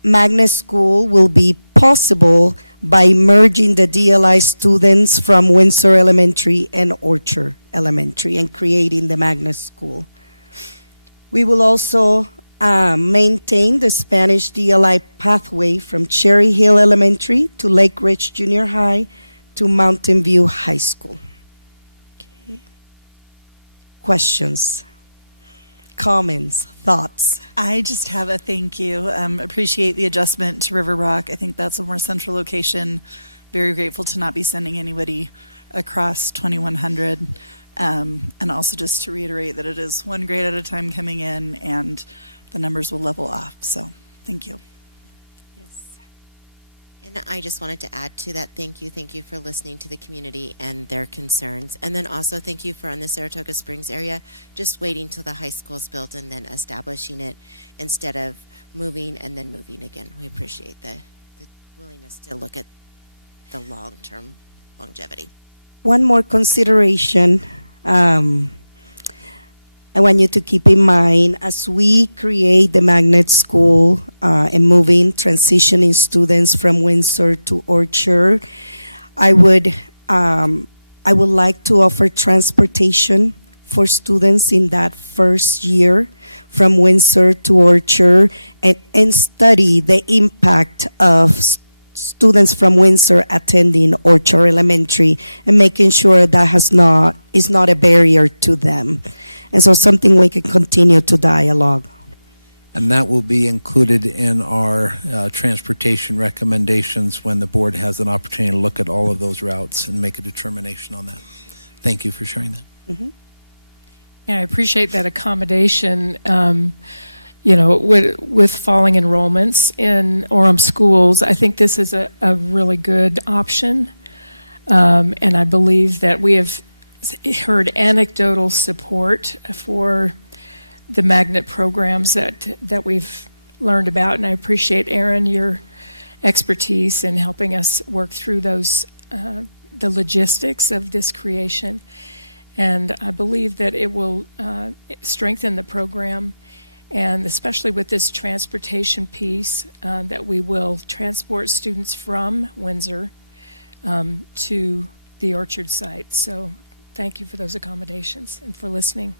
magnet school will be possible by merging the DLI students from Windsor Elementary and Orchard Elementary and creating the magnet school. We will also maintain the Spanish DLI pathway from Cherry Hill Elementary to Lake Ridge Junior High to Mountain View High School. Okay. Questions? Comments, thoughts? I just have a thank you. Appreciate the adjustment to River Rock. I think that's a more central location. Very grateful to not be sending anybody across 2100. And also just to reiterate that it is one grade at a time coming in and the numbers will level off. So thank you. Yes. And I just wanted to add to that, thank you for listening to the community and their concerns. And then also thank you for, on the Saratoga Springs area, just waiting till the high school is built and then establishing it instead of moving and then moving again. We appreciate the willingness to look at the long-term longevity. One more consideration I want you to keep in mind as we create the magnet school and transitioning students from Windsor to Orchard, I would like to offer transportation for students in that first year from Windsor to Orchard and study the impact of students from Windsor attending Orchard Elementary and making sure that is not a barrier to them. And so something we can continue to dialogue. And that will be included in our transportation recommendations when the board has an opportunity to look at all of those routes and make a determination on that. Thank you for sharing that. Mm-hmm. Yeah, I appreciate that accommodation. With falling enrollments in Orem schools, I think this is a really good option. And I believe that we have heard anecdotal support for the magnet programs that we've learned about. And I appreciate, Aaron, your expertise in helping us work through those, the logistics of this creation. And I believe that it will strengthen the program And especially with this transportation piece, that we will transport students from Windsor to the Orchard site. So thank you for those accommodations and for listening.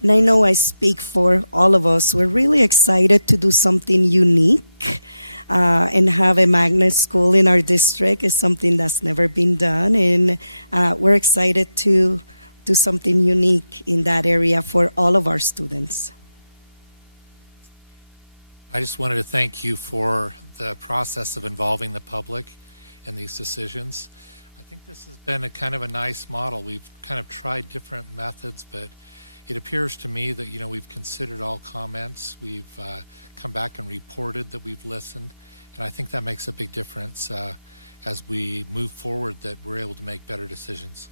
And I know I speak for all of us. We're really excited to do something unique and have a magnet school in our district. Is something that's never been done. And we're excited to do something unique in that area for all of our students. I just wanted to thank you for the process of involving the public in these decisions. I think this has been a kind of a nice model. We've kind of tried different methods, but it appears to me that, you know, we've considered all comments. We've come back and reported that we've listened, and I think that makes a big difference as we move forward, that we're able to make better decisions.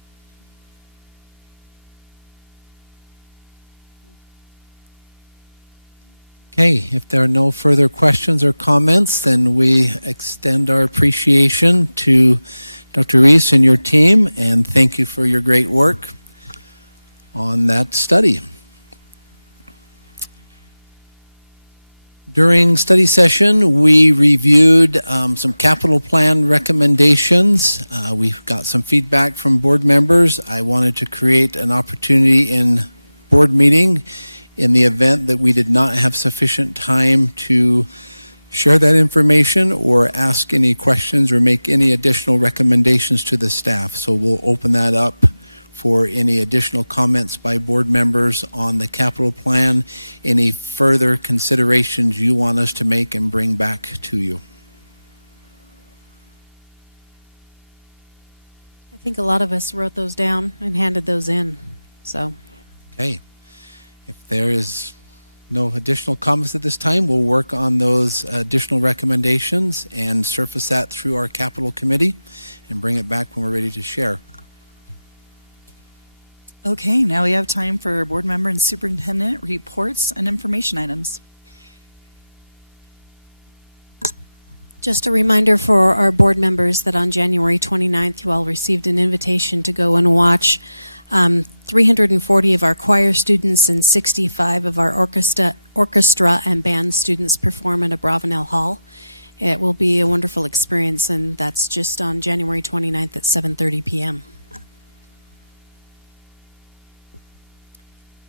Okay, if there are no further questions or comments, then we extend our appreciation to Dr. Reese and your team, and thank you for your great work on that study. During study session, we reviewed some capital plan recommendations. We've got some feedback from board members. I wanted to create an opportunity in board meeting in the event that we did not have sufficient time to share that information or ask any questions or make any additional recommendations to the staff. So we'll open that up for any additional comments by board members on the capital plan, any further considerations you want us to make and bring back to you. I think a lot of us wrote those down and handed those in. So. Okay. If there is no additional comments at this time, we'll work on those additional recommendations and surface that through our capital committee and bring it back when we're ready to share. Okay, now we have time for board member and superintendent reports and information items. Just a reminder for our board members that on January 29th, you all received an invitation to go and watch 340 of our choir students and 65 of our orchestra and band students perform at a Bravenel Hall. It will be a wonderful experience, and that's just on January 29th at 7:30 p.m.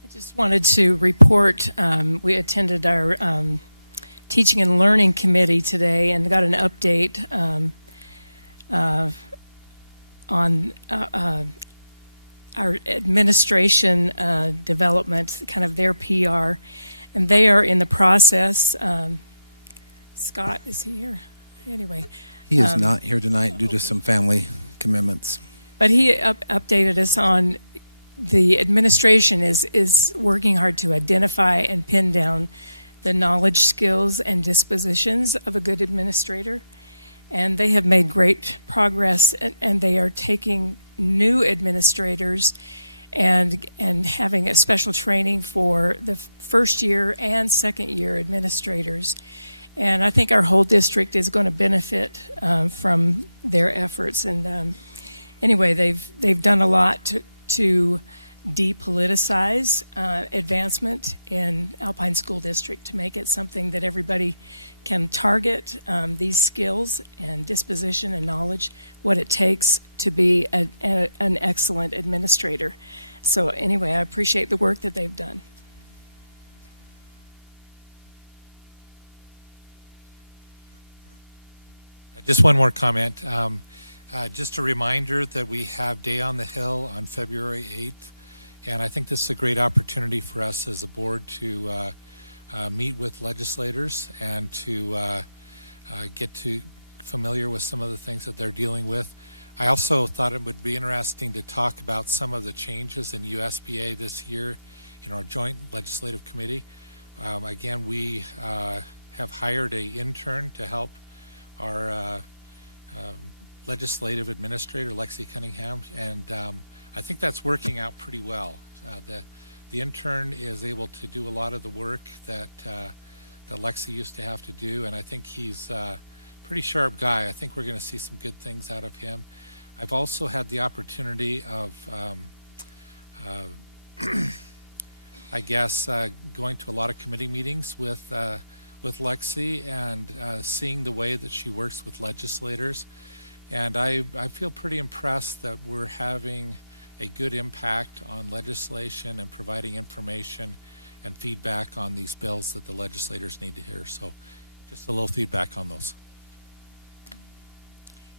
I just wanted to report, we attended our teaching and learning committee today and got an update on our administration development, kind of their PR, and they are in the process. Scott, is he here? Anyway. He is not here tonight due to some family commitments. But he updated us on the administration is working hard to identify and pin down the knowledge, skills, and dispositions of a good administrator. And they have made great progress, and they are taking new administrators and having a special training for the first year and second year administrators. And I think our whole district is going to benefit from their efforts. And anyway, they've done a lot to depoliticize advancement in Alpine School District to make it something that everybody can target these skills and disposition and knowledge, what it takes to be an excellent administrator. So anyway, I appreciate the work that they've done. Just one more comment. Just a reminder that we have Day on the Hill on February 8th. And I think this is a great opportunity for us as a board to meet with legislators and to get familiar with some of the things that they're dealing with. I also thought it would be interesting to talk about some of the changes in USBA this year in our joint legislative committee. Again, we have hired an intern to help our legislative administrator, Lexi Cunningham, and I think that's working out pretty well. The intern is able to do a lot of the work that Lexi used to have to do, and I think he's a pretty sharp guy. I think we're going to see some good things out of him. I've also had the opportunity of I guess, going to a lot of committee meetings with Lexi and seeing the way that she works with legislators. And I feel pretty impressed that we're having a good impact on legislation and providing information and feedback on these bills that the legislators need to hear. So just a little feedback on those.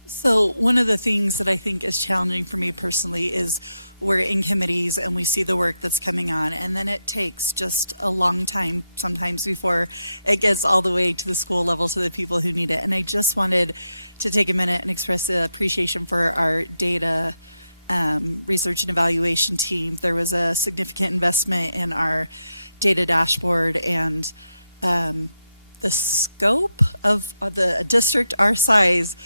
So one of the things that I think is challenging for me personally is we're in committees and we see the work that's coming on, and then it takes just a long time sometimes before it gets all the way to the school level to the people who need it. And I just wanted to take a minute and express appreciation for our data research and evaluation team. There was a significant investment in our data dashboard, and the scope of the district our size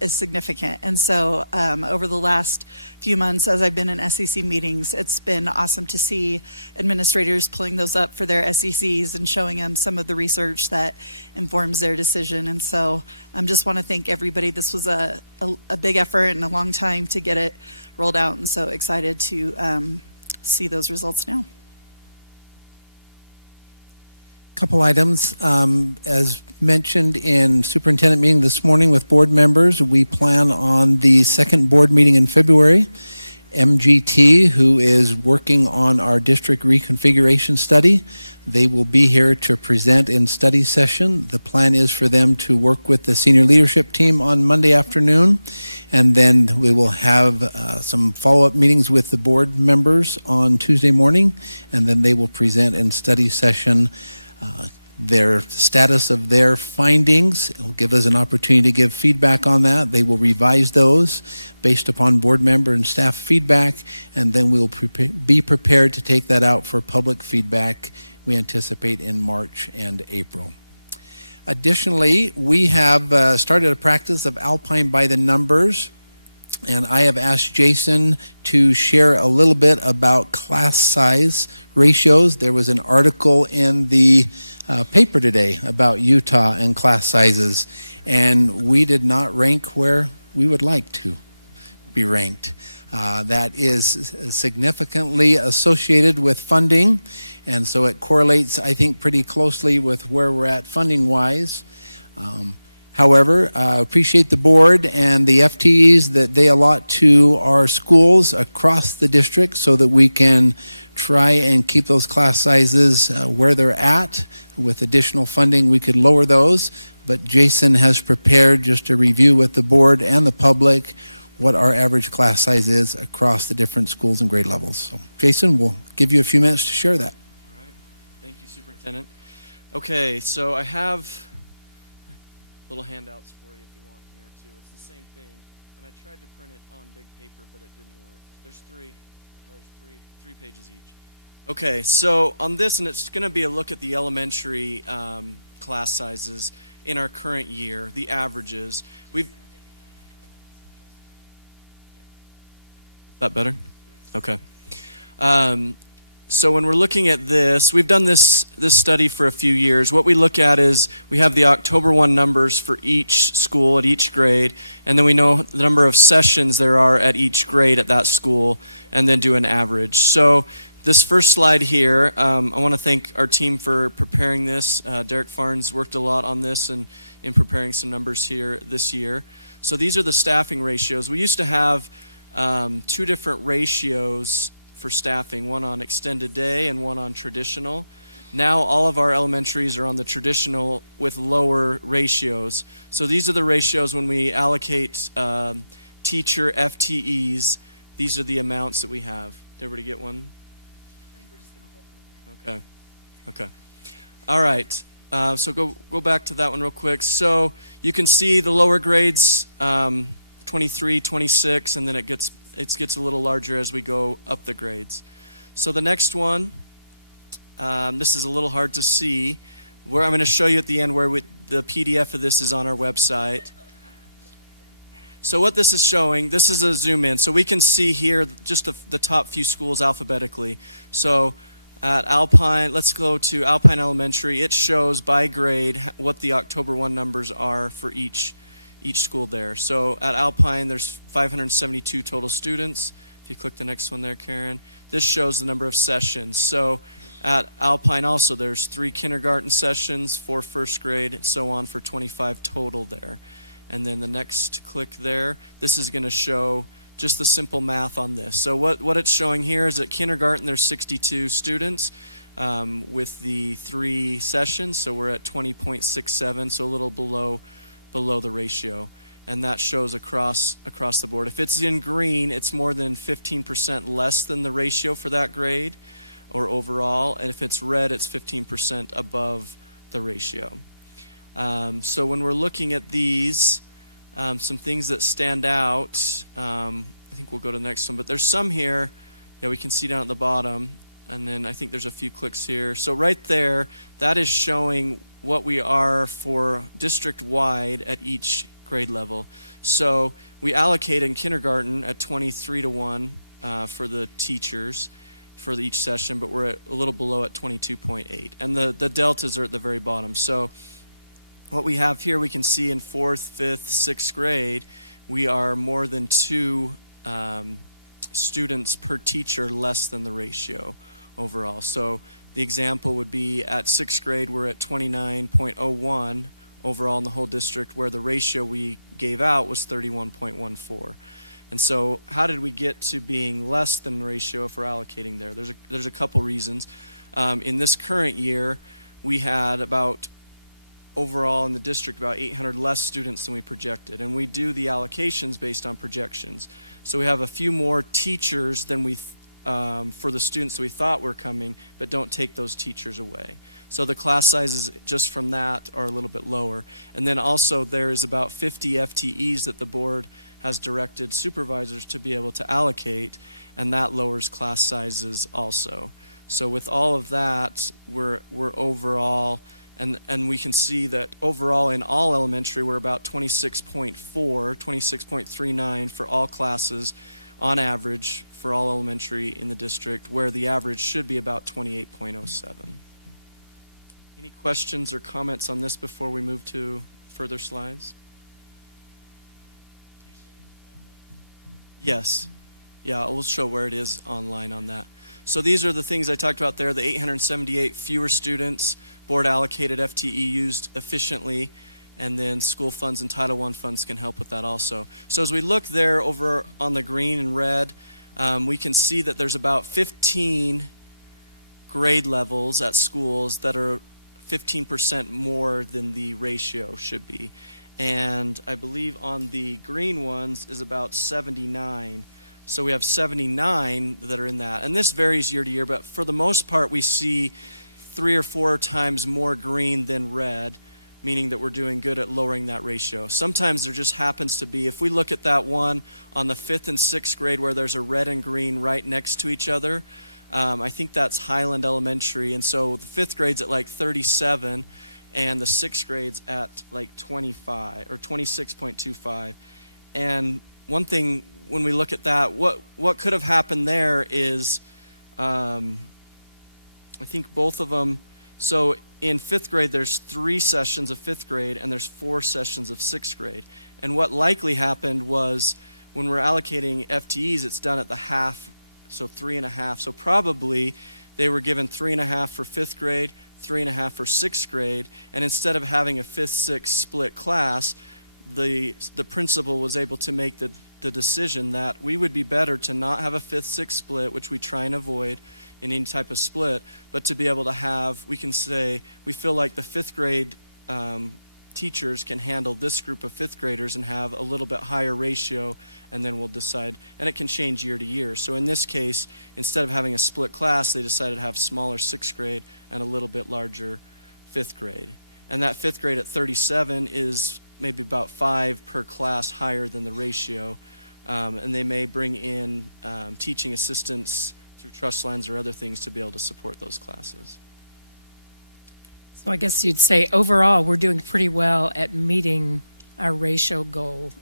is significant. And so over the last few months, as I've been in SEC meetings, it's been awesome to see administrators pulling those up for their SECs and showing them some of the research that informs their decision. And so I just want to thank everybody. This was a big effort and a long time to get it rolled out, and so excited to see those results now. Couple items. As mentioned in superintendent meeting this morning with board members, we plan on the second board meeting in February. MGT, who is working on our district reconfiguration study, they will be here to present in study session. The plan is for them to work with the senior leadership team on Monday afternoon, and then we will have some follow-up meetings with the board members on Tuesday morning, and then they will present in study session their status of their findings. It will give us an opportunity to give feedback on that. They will revise those based upon board member and staff feedback, and then we'll be prepared to take that out for public feedback, we anticipate in March and April. Additionally, we have started a practice of Alpine by the numbers, and I have asked Jason to share a little bit about class size ratios. There was an article in the paper today about Utah and class sizes, and we did not rank where we would like to be ranked. That is significantly associated with funding, and so it correlates, I think, pretty closely with where we're at funding-wise. However, I appreciate the board and the FTEs that they allot to our schools across the district so that we can try and keep those class sizes where they're at. With additional funding, we could lower those, but Jason has prepared just a review with the board and the public what our average class size is across the different schools and grade levels. So, Jason, we'll give you a few minutes to share that. All right. Thank you, Superintendent. Okay, so I have little handouts for you if you want here too. It's the same thing, and I tried to print it on big paper, but it didn't work. There's three pages each. Okay, so on this, and it's going to be a look at the elementary class sizes in our current year, the averages. Is that better? Okay. So when we're looking at this, we've done this study for a few years. What we look at is we have the October 1 numbers for each school at each grade, and then we know the number of sessions there are at each grade at that school, and then do an average. So this first slide here, I want to thank our team for preparing this. Derek Farnes worked a lot on this and in preparing some numbers here this year. So these are the staffing ratios. We used to have two different ratios for staffing, one on extended day and one on traditional. Now all of our elementaries are on the traditional with lower ratios. So these are the ratios when we allocate teacher FTEs. These are the amounts that we have. Did everybody get one? Okay. All right. So go back to that one real quick. So you can see the lower grades, 23, 26, and then it gets a little larger as we go up the grades. So the next one, this is a little hard to see. Where I'm going to show you at the end where the PDF of this is on our website. So what this is showing, this is a zoom in. So we can see here just the top few schools alphabetically. So at Alpine, let's go to Alpine Elementary. It shows by grade what the October 1 numbers are for each school there. So at Alpine, there's 572 total students. If you click the next one there, Karen, this shows the number of sessions. So At Alpine also, there's 3 kindergarten sessions, 4 first grade, and so on for 25 total there. And then the next click there, this is going to show just the simple math on this. So what it's showing here is at kindergarten there's 62 students with the 3 sessions, so we're at 20.67, so a little below the ratio. And that shows across the board. If it's in green, it's more than 15% less than the ratio for that grade or overall, and if it's red, it's 15% above the ratio. So when we're looking at these, some things that stand out, I think we'll go to the next one, but there's some here that we can see down at the bottom, and then I think there's a few clicks here. So right there, that is showing what we are for district-wide at each grade level. So we allocate in kindergarten at 23-1 for the teachers for each session, but we're at a little below at 22.8. And the deltas are at the very bottom. So what we have here, we can see in 4th, 5th, 6th grade, we are more than 2 students per teacher less than the ratio overall. So the example would be at 6th grade, we're at 29.01 overall in the whole district, where the ratio we gave out was 31.14. And so how did we get to being less than the ratio if we're allocating there? There's a couple reasons. In this current year, we had about, overall in the district, about 800 less students than we projected. And we do the allocations based on projections. So we have a few more teachers than we for the students that we thought were coming, but don't take those teachers away. So the class sizes just from that are a little bit lower. And then also there is about 50 FTEs that the board has directed supervisors to be able to allocate, and that lowers class sizes also. So with all of that, we're overall, and we can see that overall in all elementary, we're about 26.4, 26.39 for all classes on average for all elementary in the district, where the average should be about 28.07. Any questions or comments on this before we move to further slides? Yes. Yeah, we'll show where it is online on that. So these are the things I talked about there, the 878 fewer students, board allocated FTE used efficiently, and then school funds and Title I funds can help with that also. So as we look there over on the green and red, we can see that there's about 15 grade levels at schools that are 15% more than the ratio should be. And I believe on the green ones is about 79. So we have 79 that are in that. And this varies year to year, but for the most part, we see 3 or 4 times more green than red, meaning that we're doing good at lowering that ratio. Sometimes there just happens to be, if we look at that one on the 5th and 6th grade where there's a red and green right next to each other, I think that's Highland Elementary. And so the 5th grade's at like 37, and the 6th grade's at like 25 or 26.25. And one thing when we look at that, what could have happened there is, I think both of them, so in 5th grade there's 3 sessions of 5th grade and there's 4 sessions of 6th grade. And what likely happened was when we're allocating FTEs, it's done at the half, so 3.5. So probably they were given 3.5 for 5th grade, 3.5 for 6th grade, and instead of having a 5th, 6th split class, the principal was able to make the decision that we would be better to not have a 5th, 6th split, which we try and avoid in any type of split, but to be able to have, we can say, we feel like the 5th grade teachers can handle this group of 5th graders and have a little bit higher ratio, and then we'll decide, and it can change year to year. So in this case, instead of having a split class, they decided to have smaller 6th grade and a little bit larger 5th grade. And that 5th grade at 37 is maybe about 5 per class higher than the ratio, and they may bring in teaching assistants through trust lines or other things to be able to support those classes. So I guess you'd say overall we're doing pretty well at meeting our ratio goal.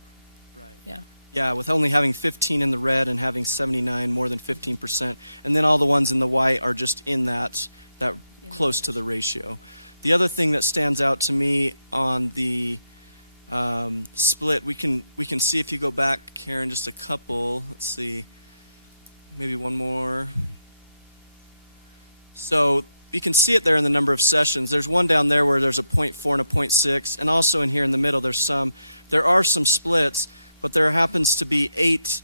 Right. Yeah. Yeah, with only having 15 in the red and having 79, more than 15%. And then all the ones in the white are just in that close to the ratio. The other thing that stands out to me on the split, we can see if you go back, Karen, just a couple. Let's see, maybe one more. So you can see it there in the number of sessions. There's one down there where there's a 0.4 and a 0.6, and also in here in the middle there are some splits, but there happens to be eight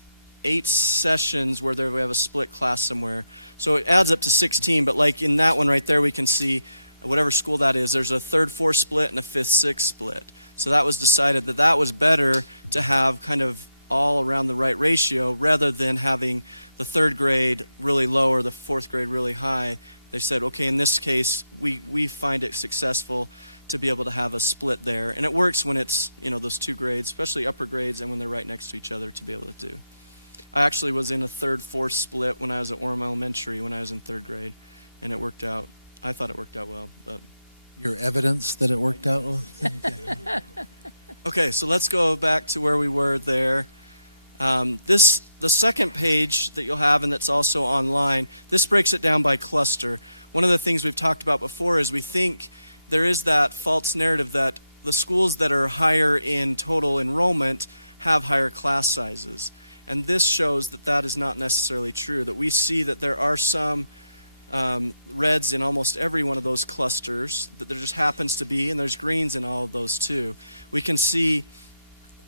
sessions where we have a split class somewhere. So it adds up to 16, but like in that one right there, we can see whatever school that is, there's a 3rd, 4th split and a 5th, 6th split. So that was decided that was better to have kind of all around the right ratio rather than having the 3rd grade really low or the 4th grade really high. They said, okay, in this case, we find it successful to be able to have a split there. And it works when it's, those 2 grades, especially upper grades, and when they're right next to each other to be able to do. I actually was in a 3rd, 4th split when I was at Orem Elementary when I was in 3rd grade, and it worked out. I thought it worked out well. But Your evidence that it worked out well? Okay, so let's go back to where we were there. The second page that you'll have, and that's also online, this breaks it down by cluster. One of the things we've talked about before is we think there is that false narrative that the schools that are higher in total enrollment have higher class sizes. And this shows that is not necessarily true, that we see that there are some reds in almost every one of those clusters, that there just happens to be, and there's greens in all of those too. We can see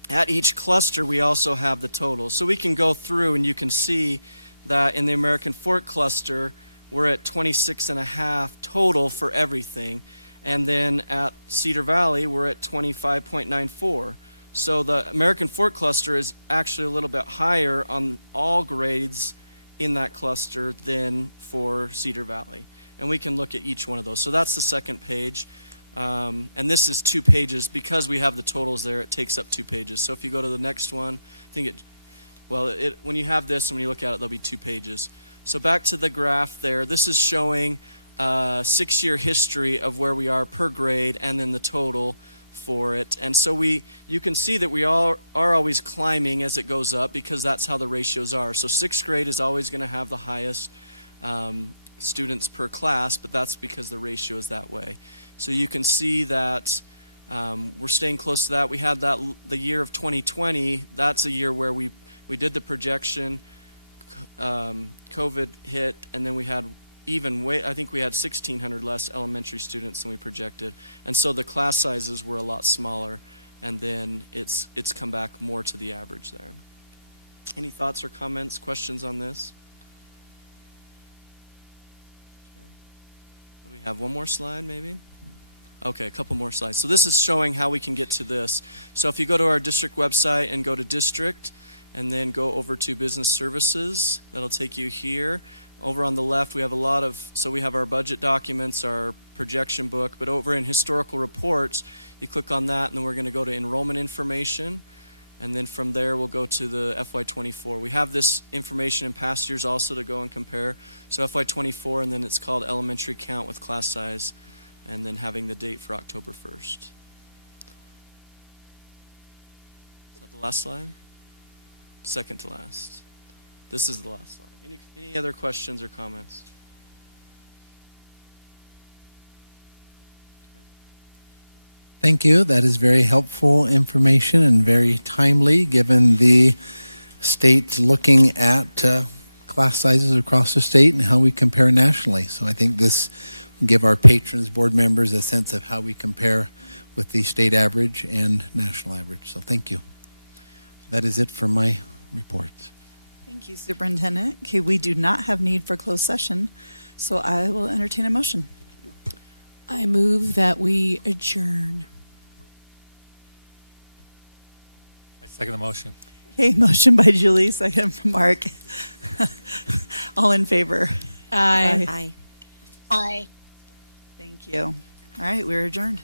at each cluster we also have the totals. So we can go through and you can see that in the American Fork cluster we're at 26.5 total for everything. And then at Cedar Valley we're at 25.94. So the American Fork cluster is actually a little bit higher on all grades in that cluster than for Cedar Valley. And we can look at each one of those. So that's the second page. And this is 2 pages. Because we have the totals there, it takes up 2 pages. So if you go to the next one, when you have this and when you look at it, there'll be 2 pages. So back to the graph there. This is showing a 6-year history of where we are per grade and then the total for it. And so you can see that we all are always climbing as it goes up because that's how the ratios are. So 6th grade is always going to have the highest students per class, but that's because the ratio is that way. So you can see that we're staying close to that. We had the year of 2020. That's a year where we did the projection. COVID hit, and then we had I think we had 1,600 less elementary students than we projected. And so the class sizes were a lot smaller, and then it's come back more to the average there. Any thoughts or comments, questions on this? Okay. We have one more slide, maybe? Okay, a couple more slides. So this is showing how we can get to this. So if you go to our district website and go to district, and then go over to business services, that'll take you here. Over on the left, we have we have our budget documents, our projection book, but over in historical reports, you click on that, and then we're going to go to enrollment information, and then from there, we'll go to the FY24. We have this information in past years also to go and compare. So FY24, and then it's called elementary count with class size, and then having the date for October 1st. Is that the last slide? Second to last. This is the last slide. Any other questions or comments? Thank you. That is very helpful information and very timely given the state looking at class sizes across the state and how we compare nationally. So I think this will give our patrons, board members, a sense of how we compare with the state average and national average. So thank you. That is it for my reports. Thank you, Superintendent. Okay, we do not have need for closed session, so I will entertain a motion. I move that we adjourn. I second the motion. Okay, motion by Julie, second from Mark. All in favor? Aye. Aye. Aye. Thank you. All right, we're adjourned.